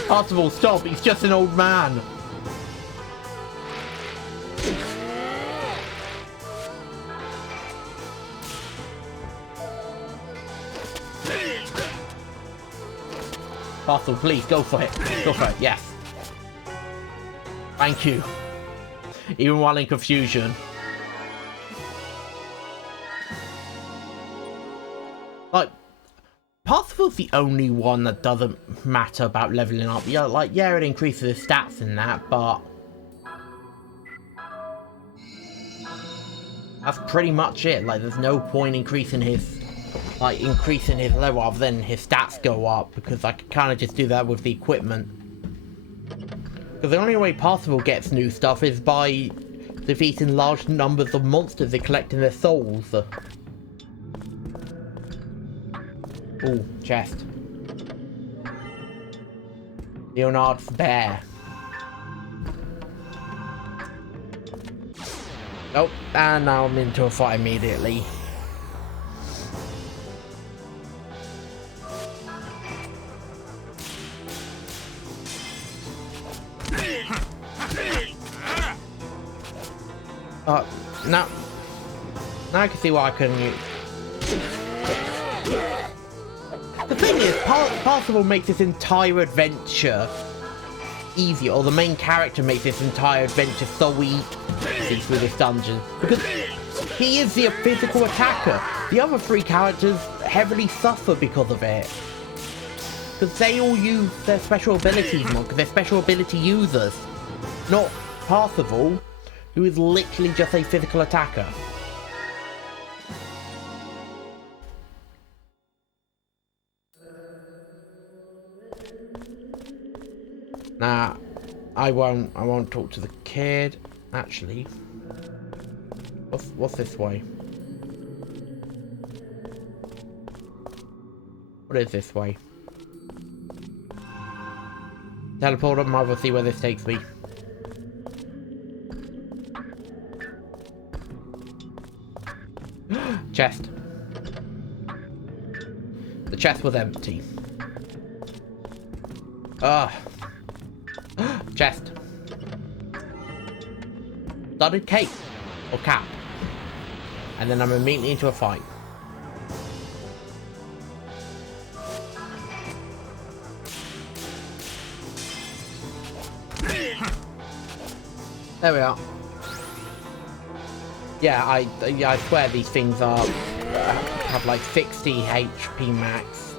Parsifal, stop! He's just an old man! Parsifal, please, go for it. Go for it, yes. Thank you. Even while in confusion. Like, Parsifal's the only one that doesn't matter about leveling up. Yeah, like, yeah, it increases his stats in that, but that's pretty much it. Like, there's no point increasing his level other than his stats go up, because I could kind of just do that with the equipment. Because the only way Parsifal gets new stuff is by defeating large numbers of monsters and collecting their souls. Ooh, chest. Leonard's bear. Nope, and now I'm into a fight immediately. Now I can see why I couldn't use. The thing is, Parsifal makes this entire adventure easier, or the main character makes this entire adventure so easy through this dungeon, because he is the physical attacker. The other three characters heavily suffer because of it, because they all use their special abilities more, because they're special ability users, not Parsifal, who is literally just a physical attacker. Nah, I won't talk to the kid. Actually, what's this way? What is this way? Teleport up, we'll see where this takes me. Chest. The chest was empty. Ugh. Chest. Studded cape or cap, and then I'm immediately into a fight. There we are. Yeah, I swear these things are have like 60 HP max.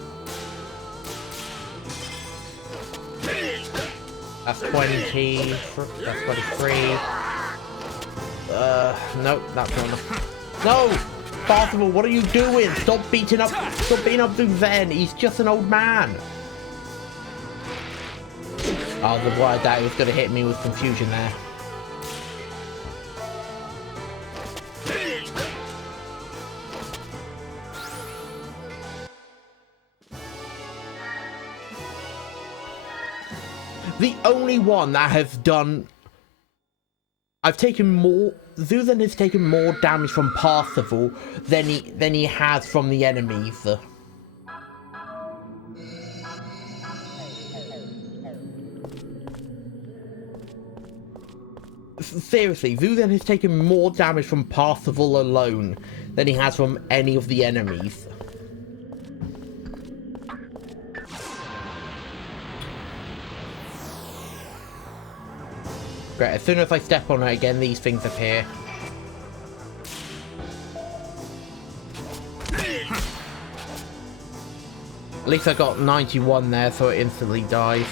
That's 20. That's 23. Nope, that's not enough. No! Parsifal, what are you doing? Stop beating up Zen. He's just an old man. Oh, the word that was gonna hit me with confusion there. The only one that has done... Zuzan has taken more damage from Parsifal than he has from the enemies. Seriously, Zuzan has taken more damage from Parsifal alone than he has from any of the enemies. Great, as soon as I step on it again, these things appear. At least I got 91 there, so it instantly dies.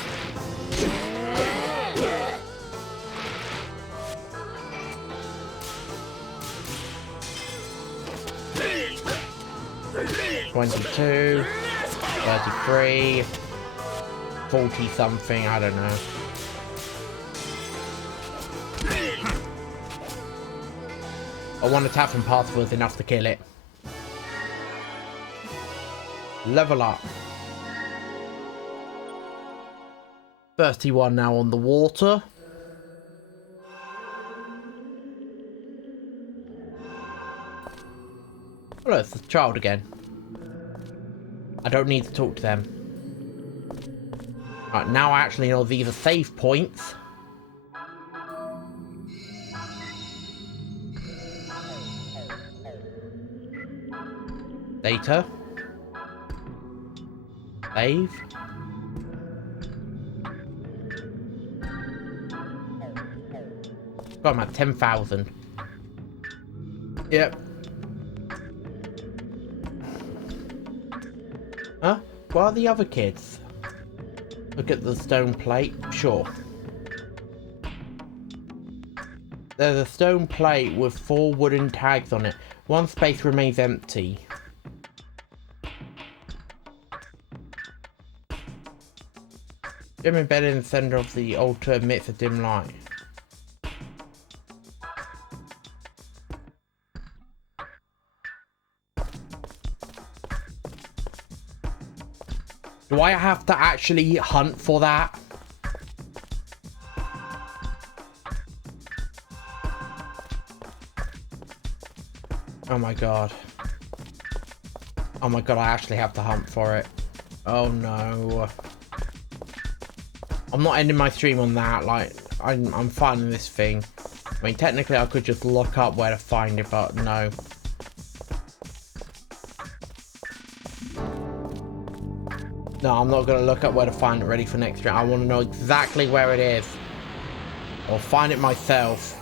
$22, 33, 40 something, I don't know. One attack from Path was enough to kill it. Level up. 31 now on the water. Hello, it's the child again. I don't need to talk to them. Right, now I actually know these are save points. Data. Save. God, I'm at 10,000. Yep. Huh? What are the other kids? Look at the stone plate. Sure. There's a stone plate with 4 wooden tags on it. One space remains empty. Gem embedded in the center of the altar emits a dim light. Do I have to actually hunt for that? Oh my god. Oh my god, I actually have to hunt for it. Oh no. I'm not ending my stream on that, like, I'm finding this thing. I mean, technically I could just look up where to find it, but no. No, I'm not going to look up where to find it ready for next stream. I want to know exactly where it is. I'll find it myself.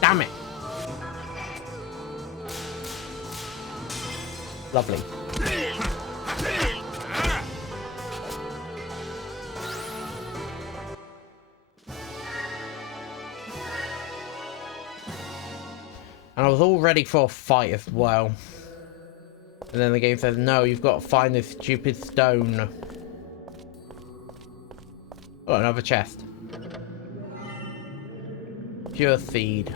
Damn it. Lovely. And I was all ready for a fight as well. And then the game says, no, you've got to find this stupid stone. Oh, another chest. Pure seed.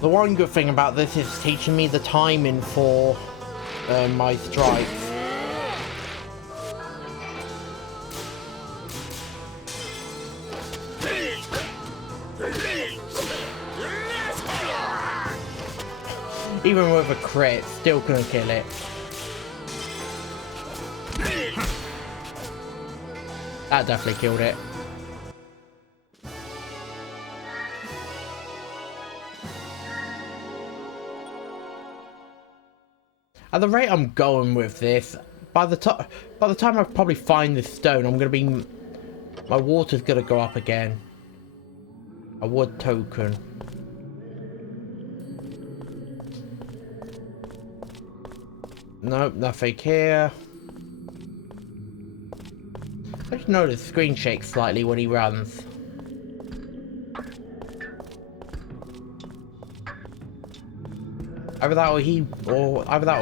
The one good thing about this is teaching me the timing for my strikes. Even with a crit, still couldn't kill it. That definitely killed it. At the rate I'm going with this, by the time I probably find this stone, I'm gonna be, my water's gonna go up again. A wood token. Nope, nothing here. I just noticed the screen shakes slightly when he runs. Either that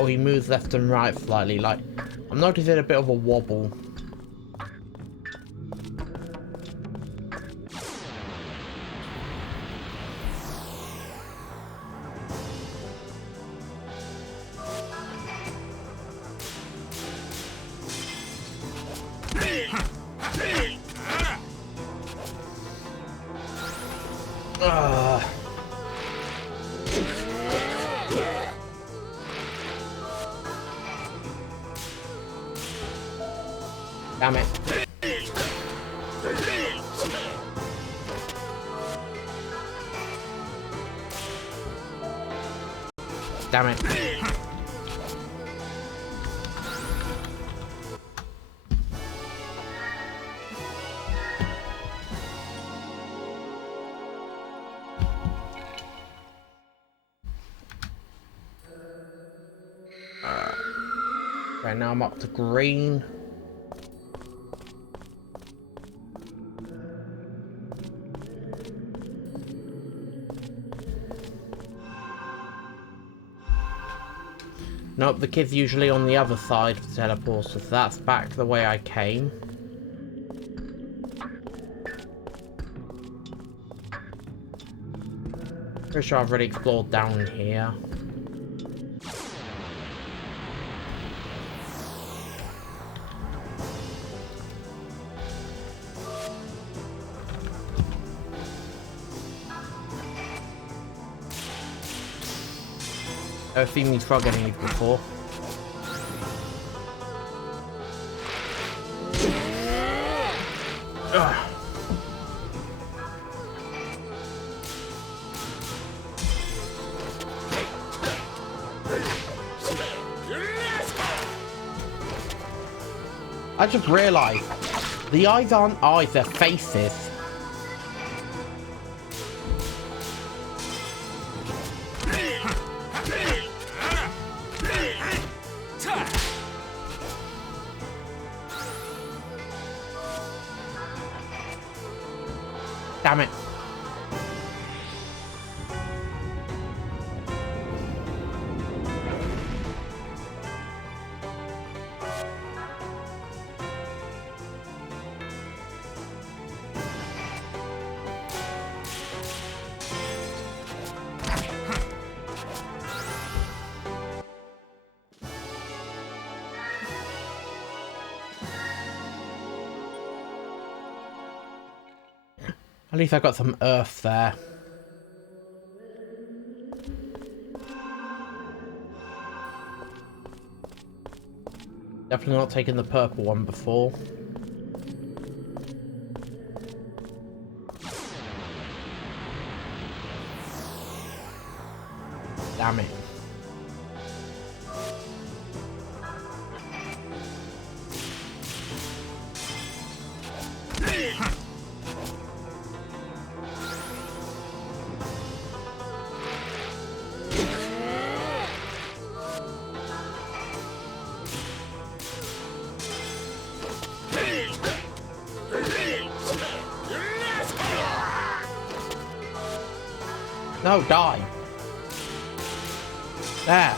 or he moves left and right slightly. Like, I'm noticing a bit of a wobble. Damn it. Damn it. Right now I'm up to green. Nope, the kid's usually on the other side of the teleporter, so that's back the way I came. Pretty sure I've already explored down here. I've seen these frog enemies before. Ugh. I just realised the eyes aren't eyes, they're faces. Damn it. At least I got some earth there. Definitely not taking the purple one before. Damn it. No, die. There.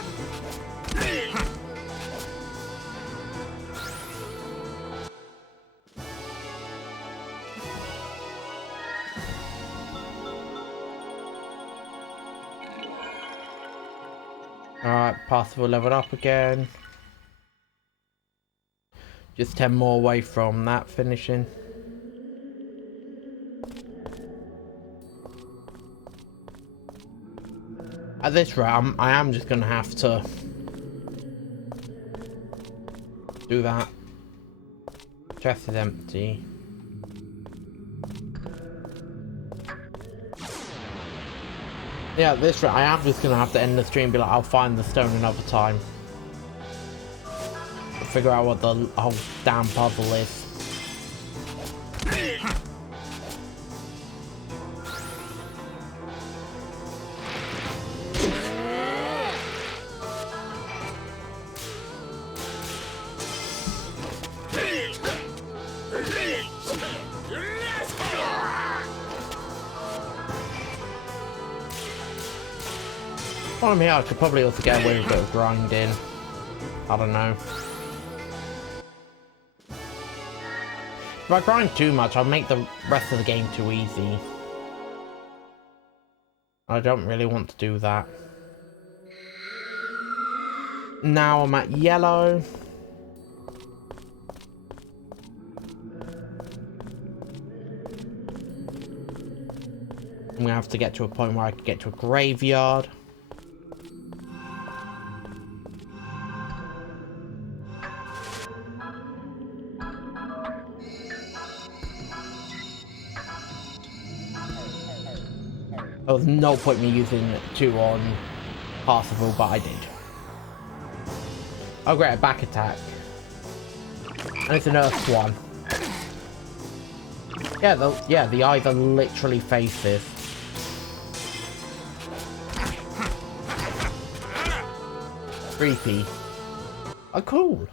Alright, path will level up again. Just 10 more away from that finishing. At this rate, I am just going to have to do that. Chest is empty. Yeah, at this rate, I am just going to have to end the stream and be like, I'll find the stone another time. Figure out what the whole damn puzzle is. While I'm here, I could probably also get away with a bit of grinding. I don't know. If I grind too much, I'll make the rest of the game too easy. I don't really want to do that. Now I'm at yellow. I'm gonna have to get to a point where I can get to a graveyard. There was no point me using 2 on Parsifal, but I did. Oh great, a back attack. And it's an earth one. Yeah, the eyes are literally faces. Creepy. Oh, cool.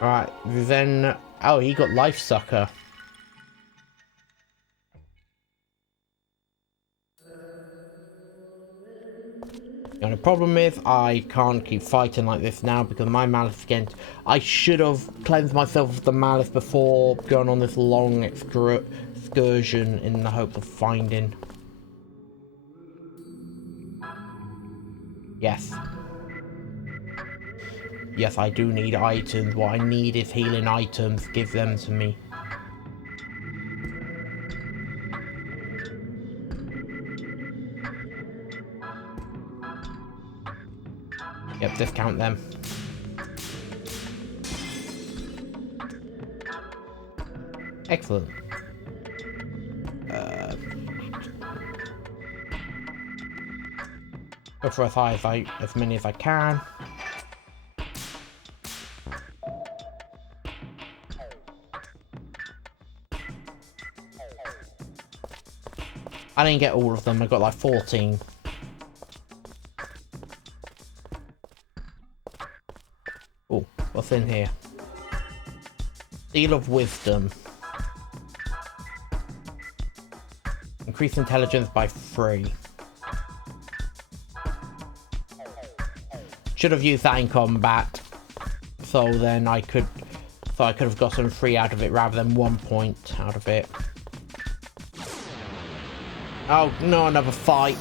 Alright, then... Oh, he got Life Sucker. The only problem is I can't keep fighting like this now because my malice again. I should have cleansed myself of the malice before going on this long excursion in the hope of finding. Yes. Yes, I do need items. What I need is healing items. Give them to me. Yep, discount them. Excellent. Go for as many as I can. I didn't get all of them. I got like 14. Oh, what's in here? Seal of Wisdom. Increase intelligence by 3. Should have used that in combat. So then I could have gotten 3 out of it rather than 1 point out of it. Oh no, another fight.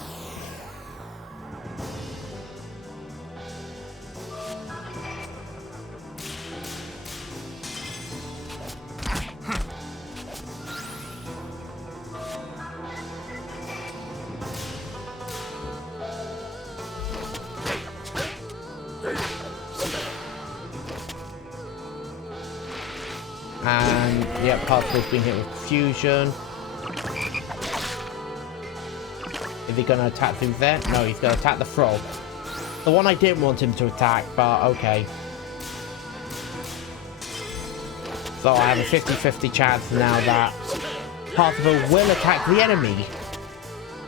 And yeah, Particle being hit with fusion. Is he gonna attack through there? No, he's gonna attack the frog. The one I didn't want him to attack, but okay. So I have a 50-50 chance now that Particle will attack the enemy.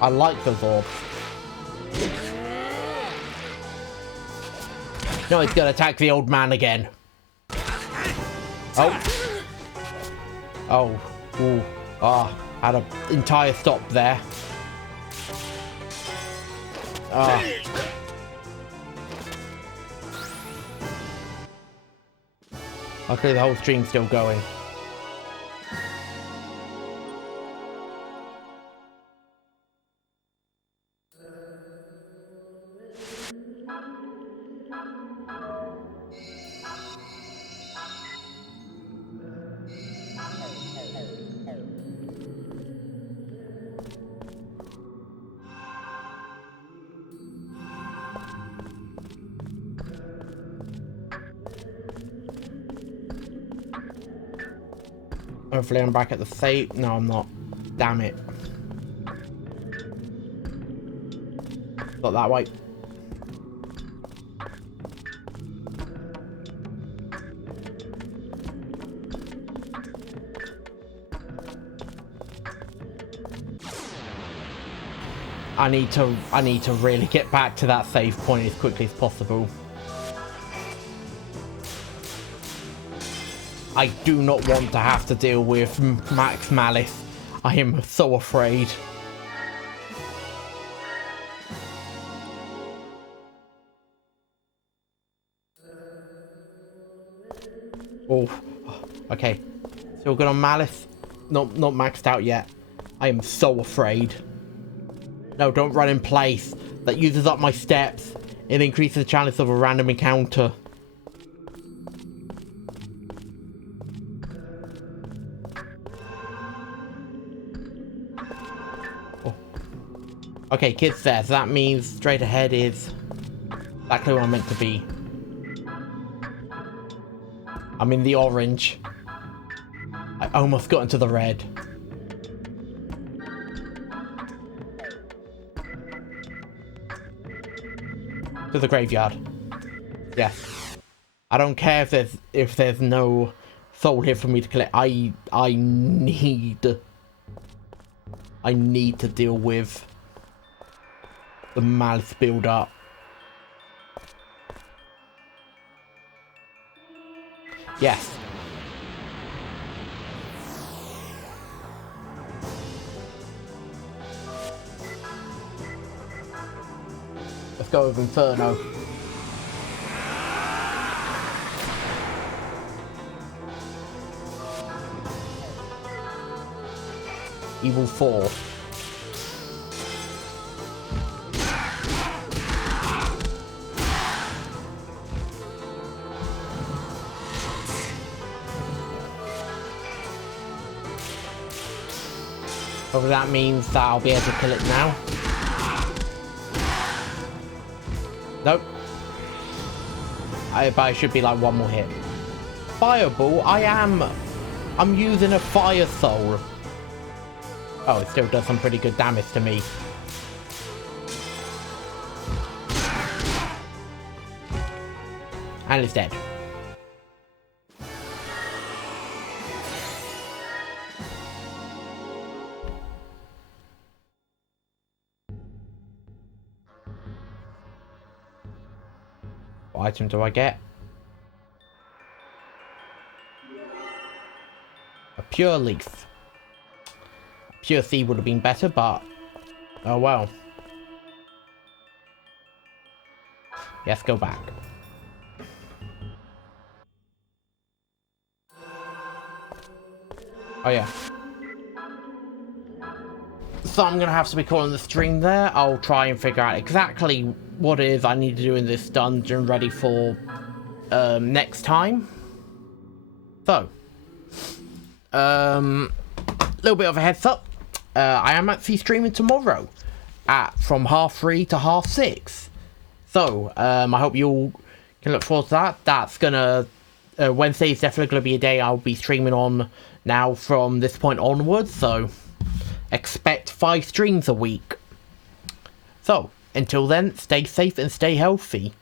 I like the orb. No, he's gonna attack the old man again. Oh. Oh. Ooh. Ah. Had an entire stop there. Ah. Luckily the whole stream's still going. Hopefully I'm back at the safe. No, I'm not. Damn it. Not that way. I need to really get back to that save point as quickly as possible. I do not want to have to deal with Max Malice. I am so afraid. Oh, okay. Still good on Malice. Not maxed out yet. I am so afraid. No, don't run in place. That uses up my steps. It increases the chance of a random encounter. Okay, kids there, so that means straight ahead is exactly where I'm meant to be. I'm in the orange. I almost got into the red. To the graveyard. Yes. I don't care if there's no soul here for me to collect. I need to deal with the malice build up. Yes. Let's go with Inferno. Evil 4. Probably that means that I'll be able to kill it now. Nope. But I should be like one more hit. Fireball, I'm using a fire soul. Oh, it still does some pretty good damage to me. And it's dead. What item do I get? A pure leaf. Pure seed would have been better, but oh well. Let's go back. Oh yeah. So I'm gonna have to be calling the stream there. I'll try and figure out exactly what it is I need to do in this dungeon ready for next time. So little bit of a heads up. I am actually streaming tomorrow from 3:30 to 6:30. So I hope you all can look forward to that. That's gonna Wednesday is definitely gonna be a day I'll be streaming on now from this point onwards. So expect 5 streams a week. So until then, stay safe and stay healthy.